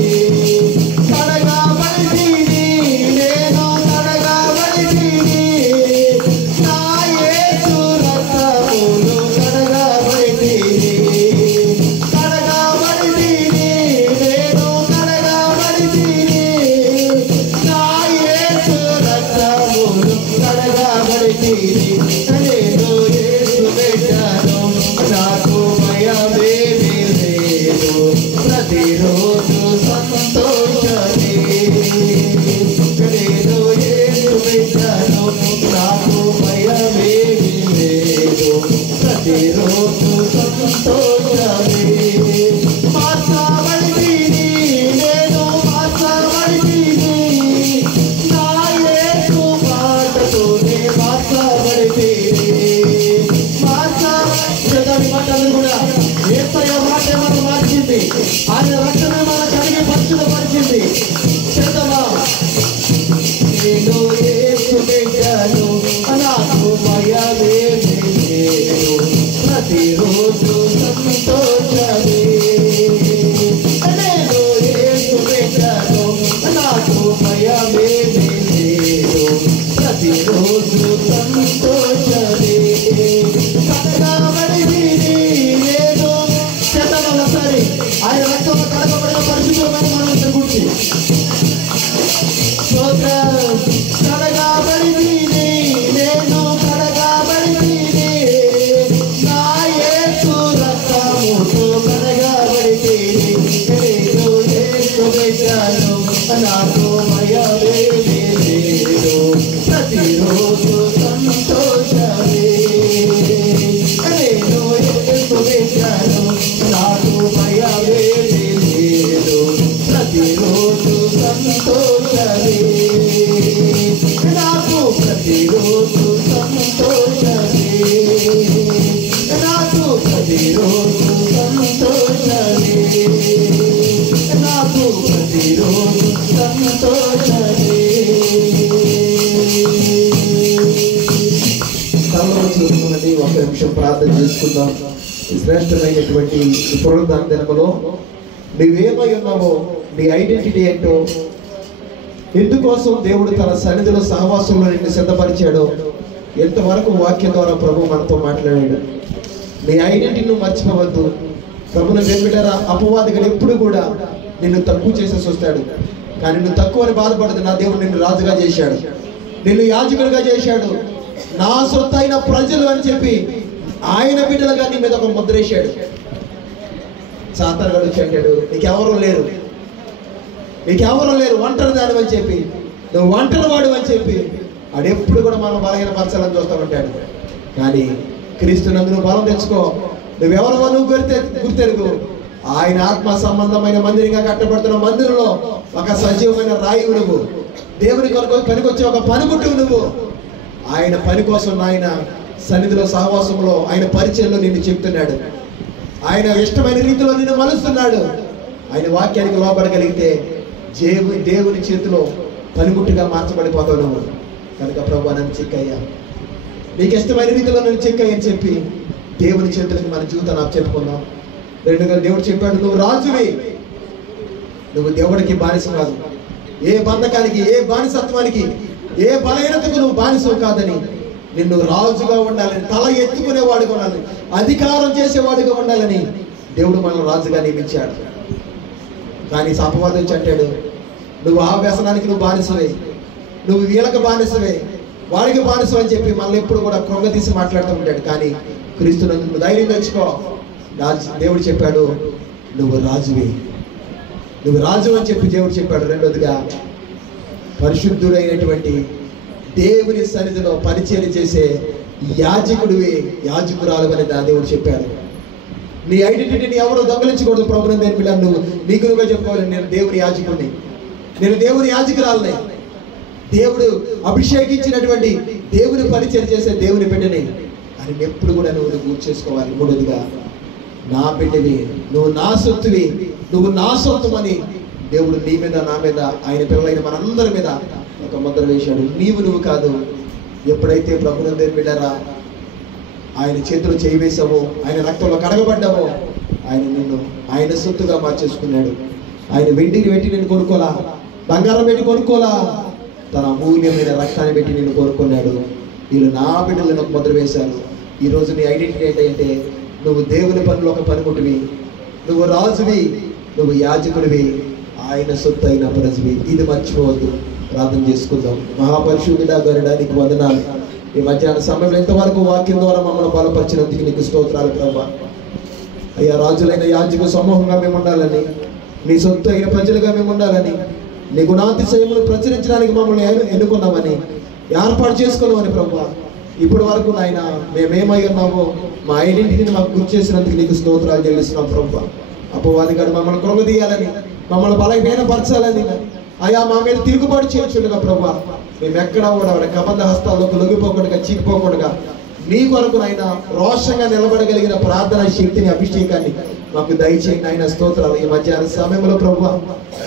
కడగబడితిని, నేను కడగబడితిని, నా యేసు రక్తములో కడగబడితిని. నేను కడగబడితిని, నా యేసు రక్తములో కడగబడితిని. నేను యేసు బిడ్డను, నాకు భయమేమీ లేదు, ప్రతిరోజు సంతోషమే. నేను యేసు బిడ్డను, నాకు భయమేమీ లేదు, ప్రతిరోజు సంతోషమే. మార్చబడితిని, నేను మార్చబడితిని, నా యేసు మాటతోనే మార్చబడితిని. మార్చబడి మాటలు కూడా యేసయ్య మాటే మనం మార్చింది. ఆయన రక్తమే మన కలిగి పరిశుద్ధపరిచింది. చేద్దామా? నేను యేసు బిడ్డను, నాకు భయమేమీ లేదు, ప్రతిరోజు సంతోషమే. నేను యేసు బిడ్డను, నాకు భయమేమీ లేదు, ప్రతిరోజు సంతోషమే. కడగబడితిని, నేను చేద్దామా ఒకసారి? ఆయన రక్తంలో కడగబడిన పరిశుద్ధమైన మనం గురించి కడగబడితిని, నేను కడగబడితిని, నా యేసు రక్తముతో కడగబడితిని. నేను యేసు బిడ్డను, నాకు భయమేమీ లేదు, ప్రతిరోజు సంతోషమే. నేను యేసు బిడ్డను, నాకు భయమేమీ లేదు, ప్రతిరోజు సంతోషమే. నాకు ప్రతిరోజు సంతోషమే. నాకు ప్రతిరోజు సంతోషమే. నాకు ప్రతిరోజు సంతోషమే. తలలో చూసుకున్నది ఒక నిమిషం ప్రార్థన చేసుకుందాం. శ్రేష్టమైనటువంటి పునరుద్ధాన దినములో నువ్వేమై ఉన్నావో, నీ ఐడెంటిటీ ఏంటో, ఎందుకోసం దేవుడు తన సన్నిధిలో సహవాసంలో నిన్ను సిద్ధపరిచాడో ఎంతవరకు వాక్యం ద్వారా ప్రభు మనతో మాట్లాడాడు. నీ ఐడెంటిటీ నువ్వు మర్చిపోవద్దు. ప్రభుని వెంబడారా, అపవాదిగా ఎప్పుడు కూడా నిన్ను తక్కువ చేసేసి వస్తాడు. కానీ నువ్వు తక్కువ అని బాధపడదు. నా దేవుడు నిన్ను రాజుగా చేశాడు, నిన్ను యాజకుడిగా చేశాడు, నా సొత్తు అయిన ప్రజలు అని చెప్పి ఆయన బిడ్డలుగా నీ మీద ఒక ముద్రేశాడు. సాతాను వచ్చి అంటాడు, నీకెవరూ లేరు, ఒంటరి దాని అని చెప్పి, నువ్వు ఒంటరి వాడు అని చెప్పి ఆడెప్పుడు కూడా మనం బలహీనపరచాలని చూస్తూ ఉంటాడు. కానీ క్రీస్తునందు నువ్వు బలం తెచ్చుకో. నువ్వెవరో నువ్వు గుర్తెరుగు. ఆయన ఆత్మ సంబంధమైన మందిరంగా కట్టబడుతున్న మందిరంలో ఒక సజీవమైన రాయివు నువ్వు, దేవుని కొరకు పనికొచ్చే ఒక పనిముట్టువు నువ్వు. ఆయన పని కోసం ఆయన సన్నిధిలో సహవాసంలో ఆయన పరిచయంలో నిన్ను చెప్తున్నాడు. ఆయన ఇష్టమైన రీతిలో నిన్ను మలుస్తున్నాడు. ఆయన వాక్యానికి లోపడగలిగితే దేవుని చేతిలో పనిముట్టుగా మార్చబడిపోతావు నువ్వు. కనుక ప్రభు నన్ను చిక్కయ్యా, నీకు ఇష్టమైన రీతిలో నన్ను చిక్కయ్య అని చెప్పి దేవుని చేతులకి మన జీవితాన్ని నాకు చెప్పుకుందాం. రెండుగా దేవుడు చెప్పాడు, నువ్వు రాజువి, నువ్వు దేవుడికి బానిస కాదు. ఏ బంధకానికి, ఏ బానిసత్వానికి, ఏ బలహీనతకు నువ్వు బానిసవు కాదని, నిన్ను రాజుగా ఉండాలని, తల ఎత్తుకునేవాడుగా ఉండాలని, అధికారం చేసేవాడుగా ఉండాలని దేవుడు మనల్ని రాజుగా నియమించాడు. కానీ అపవాది వచ్చి అంటాడు, నువ్వు ఆ వ్యసనానికి నువ్వు బానిసవే, నువ్వు వీళ్ళకి బానిసవే, వాడికి బానిసవు అని చెప్పి మనల్ని ఎప్పుడు కూడా కృంగతీసి మాట్లాడుతూ ఉంటాడు. కానీ క్రీస్తునందు నువ్వు ధైర్యం తెచ్చుకో. దేవుడు చెప్పాడు, నువ్వు రాజువి, నువ్వు రాజు అని చెప్పి దేవుడు చెప్పాడు. రెండోదిగా, పరిశుద్ధుడైనటువంటి దేవుని సన్నిధిలో పరిచయం చేసే యాజకుడివి, యాజకురాలు అని దేవుడు చెప్పాడు. నీ ఐడెంటిటీని ఎవరు దొంగలించకూడదు. ప్రభుత్వం దేని పిల్లలు నువ్వు నీకు నువ్వుగా చెప్పుకోవాలి, నేను దేవుని యాజకుడిని, నేను దేవుని యాజకురాలని, దేవుడు అభిషేకించినటువంటి దేవుని పరిచయం చేసే దేవుని బిడ్డని అని ఎప్పుడు కూడా నువ్వు గుర్తు చేసుకోవాలి. మూడోదిగా, నా బిడ్డవి, నువ్వు నా సొత్తువి, నువ్వు నా సొత్తుమని దేవుడు నీ మీద, నా మీద, ఆయన పిల్లలైన మనందరి మీద ఒక ముద్ర వేశాడు. నువ్వు కాదు. ఎప్పుడైతే ప్రభునందరి బిడ్డరా ఆయన చేతులు చేయి వేసావో, ఆయన రక్తంలో కడగబడ్డావో, ఆయన నిన్ను ఆయన సొత్తుగా మార్చేసుకున్నాడు. ఆయన వెండిని పెట్టి నేను కొనుక్కోలా, బంగారం పెట్టి కొనుక్కోలా, తన అమూల్యమైన రక్తాన్ని పెట్టి నిన్ను కోరుకున్నాడు. వీళ్ళు నా బిడ్డలను ఒక ముద్ర వేశాను. ఈరోజు నీ ఐడెంటిటీ ఏంటంటే, నువ్వు దేవుని పనిలో ఒక పనిముట్టువి, నువ్వు రాజువి, నువ్వు యాజకుడివి, ఆయన సొత్తు అయిన ప్రజవి. ఇది మర్చిపోవద్దు. ప్రార్థన చేసుకుందాం. మహాపరిశుద్ధుడా గరుడానికి వందనాలు. ఈ మధ్యాహ్న సమయంలో ఎంతవరకు వాక్యం ద్వారా మమ్మల్ని బలపరిచినందుకు నీకు స్తోత్రాలు ప్రభా. అయ్యా, రాజులైన యాజక సమూహంగా మేము ఉండాలని, నీ సొత్తు అయిన ప్రజలుగా మేము ఉండాలని, నీ గుణాతిశయములు ప్రచురించడానికి మమ్మల్ని ఎన్నుకున్నామని, ఏర్పాటు చేసుకున్నామని ప్రభా. ఇప్పటి వరకు నాయన మేమేమై ఉన్నామో మా ఐడెంటిటీని మాకు గుర్తు చేసినందుకు నీకు స్తోత్రాలు చెల్లిస్తున్నాం ప్రభా. అపవాది గారు మమ్మల్ని కృంగదీయాలని, మమ్మల్ని బలహీనపరచాలని, అయ్యా మా మీద తిరుగుబాటు చేయొచ్చుండగా ప్రభా, మేము ఎక్కడా కూడా కబంధ హస్తాల్లోకి లొంగిపోకుండా, చీకిపోకుండా నీ కొరకు నాయన రోషంగా నిలబడగలిగిన ప్రార్థన శక్తిని, అభిషేకాన్ని మాకు దయచేయండి ఆయన. స్తోత్రాలు. ఈ మధ్యాహ్న సమయంలో ప్రభా,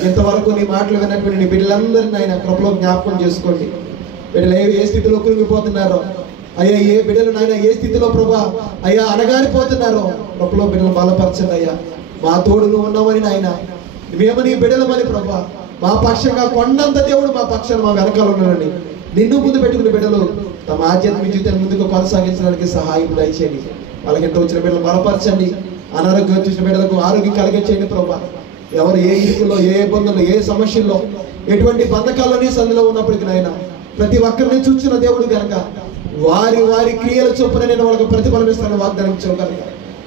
ఇంతవరకు నీ మాటలు విన్నటువంటి నీ బిడ్డలందరినీ ఆయన కృపలో జ్ఞాపకం చేసుకోండి. బిడ్డలు ఏ స్థితిలో కృంగిపోతున్నారో అయ్యా, ఏ బిడ్డలు నాయన ఏ స్థితిలో ప్రభా అయ్యా అనగారిపోతున్నారో కృపలో బిడ్డలు బలపరచండి అయ్యా. మా తోడు నువ్వు ఉన్నామని నాయన, మేము నీ బిడ్డలమని ప్రభా, మా పక్షంగా కొండంత దేవుడు మా పక్షాన్ని మా వెనకాల ఉన్నాడని నిన్ను ముందు పెట్టుకున్న బిడ్డలు తమ ఆధ్యాత్మిక జీవితాన్ని ముందుకు కొనసాగించడానికి సహాయం దయచేయండి. వాళ్ళకి ఎంత వచ్చిన బిడ్డలు బలపరచండి. అనారోగ్యం వచ్చిన బిడ్డలకు ఆరోగ్యం కలిగించండి ప్రభా. ఎవరు ఏ ఇరుకుల్లో, ఏ ఇబ్బందుల్లో, ఏ సమస్యల్లో, ఎటువంటి బంధకాల్లోని సందులో ఉన్నప్పటికీ నాయన, ప్రతి ఒక్కరిని చూస్తున్న దేవుడు కనుక వారి వారి క్రియల చొప్పున నేను వాళ్ళకి ప్రతిఫలం ఇస్తాను వాగ్దానం ఇచ్చగలక.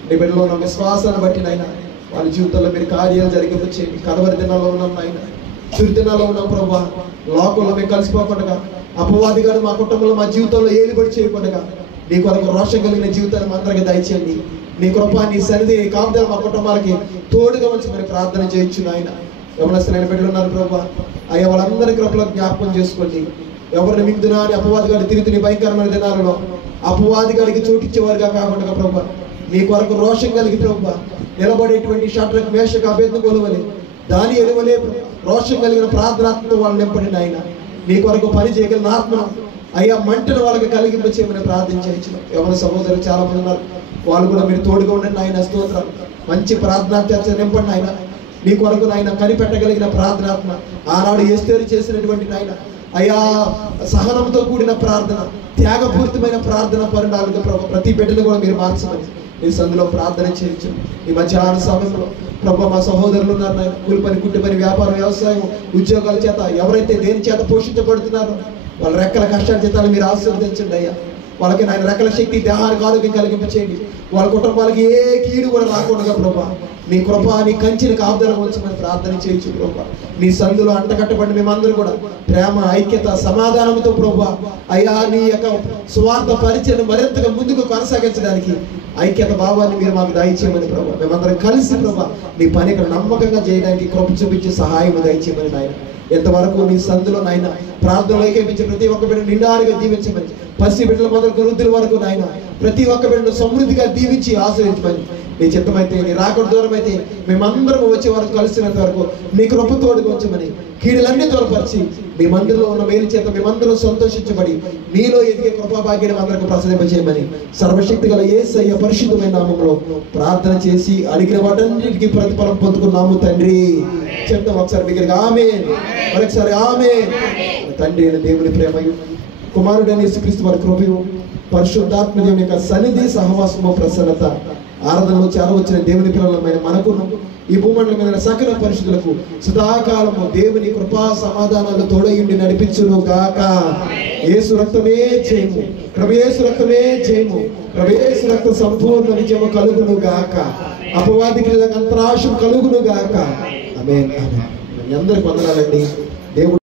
నీ బిడ్డలో ఉన్న విశ్వాసాన్ని బట్టి నాయన వాళ్ళ జీవితంలో మీరు కార్యాలు జరిగిపోచేయండి. కడవరి దినాల్లో ఉన్నాం నాయన, దుర్దినాల్లో ఉన్నాం ప్రభా. లోకంలో మేము కలిసిపోకుండా, అపవాది గారు మా కుటుంబంలో మా జీవితంలో ఏలుబడి చేయకుండా నీ కొరకు రోషం కలిగిన జీవితాన్ని మా అందరికీ దయచేయండి. నీ కృప, నీ సన్నిధి, నీ కాపుదల మా కుటుంబాలకి తోడుగా వచ్చి మరి ప్రార్థన చేయొచ్చు నాయన. ఎవరైనా బిడ్డలు ఉన్నారు ప్రభా, అయ్యా వాళ్ళందరి కృపలో జ్ఞాపకం చేసుకోండి. ఎవరిని మింగుతున్నా అని అపవాది గారు తిరుగుతున్న భయంకరమైన దినాలలో అపవాది గారికి చోటిచ్చేవారుగా కాకుండా ప్రభా, నీ కొరకు రోషం కలిగి ప్రభా నిలబడేటువంటి షడ్రకు, మేషకు, అబేద్నెగోలు వలె, దానియేలు వలె రోషం కలిగిన ప్రార్థనాత్మతో వాళ్ళు నింపండి నాయన. నీ కొరకు పని చేయగలిగిన ఆత్మను అయ్యా మంటను వాళ్ళకి కలిగింపచేయమని ప్రార్థన చేయించిన. ఎవరి సహోదరులు చాలా మంది ఉన్నారు, వాళ్ళు కూడా మీరు తోడుగా ఉండండి ఆయన. స్తోత్రం. మంచి ప్రార్థనా చర్చ నింపండి ఆయన. నీ కొరకు నాయన కనిపెట్టగలిగిన ప్రార్థనాత్మ ఆనాడు ఎస్తేరు చేసినటువంటి నాయన అయ్యా సహనంతో కూడిన ప్రార్థన, త్యాగపూరితమైన ప్రార్థన పరిణామాలుగా ప్రభు ప్రతి బిడ్డను కూడా మీరు మార్చమని మీ సందులో ప్రార్థన చేయొచ్చు. ఈ మధ్యాహ్న సమయంలో ప్రభు మా సహోదరులు ఉన్నారు నాయన, కూలి పని, గుడ్డి పని, వ్యాపారం, వ్యవసాయం, ఉద్యోగాల చేత ఎవరైతే దేని చేత పోషించబడుతున్నారో వాళ్ళ రెక్కల కష్టాల చేతాలు మీరు ఆశీర్వదించండి అయ్యా. వాళ్ళకి నాయన రెక్కల శక్తి, దేహానికి ఆరోగ్యం కలిగింపచేయండి. వాళ్ళ కుటుంబాలకి ఏ కీడు కూడా రాకుండా ప్రభా నీ కృప, నీ కంచెని కాపుదల ఉంచమని ప్రార్థన చేయొచ్చు ప్రభా. నీ సందులో అంటకట్టబడి మేమందరూ కూడా ప్రేమ, ఐక్యత, సమాధానంతో ప్రభా అయ్యా నీ యొక్క స్వార్థ పరిచయం మరింతగా ముందుకు కొనసాగించడానికి ఐక్యత భావాన్ని మీరు మాకు దయచేయమని ప్రభా. మేమందరం కలిసి ప్రభా నీ పని ఇక్కడ నమ్మకంగా చేయడానికి కృప చూపించి సహాయం దయచేయమని నాయన. ఎంతవరకు నీ సందులో నాయన ప్రార్థనలు ఏకీపించి ప్రతి ఒక్క బిడ్డ నిండారుగా దీవించమని, పసి బిడ్డల మొదలు వృద్ధుల వరకు నాయన ప్రతి ఒక్క బిడ్డను సమృద్ధిగా దీవించి ఆశ్రయించమని. నీ చిత్తమైతే, నీ రాకడ దూరం అయితే మేమందరం వచ్చే వరకు కలిసినంత వరకు నీ కృప తోడుగా ఉంచమని, కీడులన్నీ దూరపరిచి మీ మందిరంలో ఉన్న మేలు చేత మేమందరం సంతోషించబడి నీలో ఎదిగే కృపాభాగ్యం అందరికీ ప్రసాదింపజేయమని సర్వశక్తి గల యేసయ్య పరిశుద్ధమైన నామములో ప్రార్థన చేసి అడిగిన వాటన్నిటికీ ప్రతిఫలం పొందుకున్నాము తండ్రి. చెప్తాం ఒకసారి దగ్గరికి ఆమేన్, మరొకసారి ఆమేన్. తండ్రి అయిన దేవుని ప్రేమయు, కుమారుడైన యేసుక్రీస్తు వారి కృపయు, పరిశుద్ధాత్మ దేవుని యొక్క సన్నిధి, సహవాసము, ప్రసన్నత, ఆరాధనలో చేరవచ్చిన దేవుని పిల్లలమైన మనకును ఈ భూమండలం మీద సకల పరిశుద్ధులకు సదాకాలము దేవుని కృపా సమాధానాలు తోడయుండి నడిపించును గాక. యేసు రక్తమే జయము, ప్రభు యేసు రక్తమే జయము, ప్రభు యేసు రక్త సంపూర్ణ విజయము కలుగును గాక. అపవాదికి అంతరాశం కలుగును గాక. ఆమేన్. ఆమేన్. అందరికి వందనాలండి. దేవుడు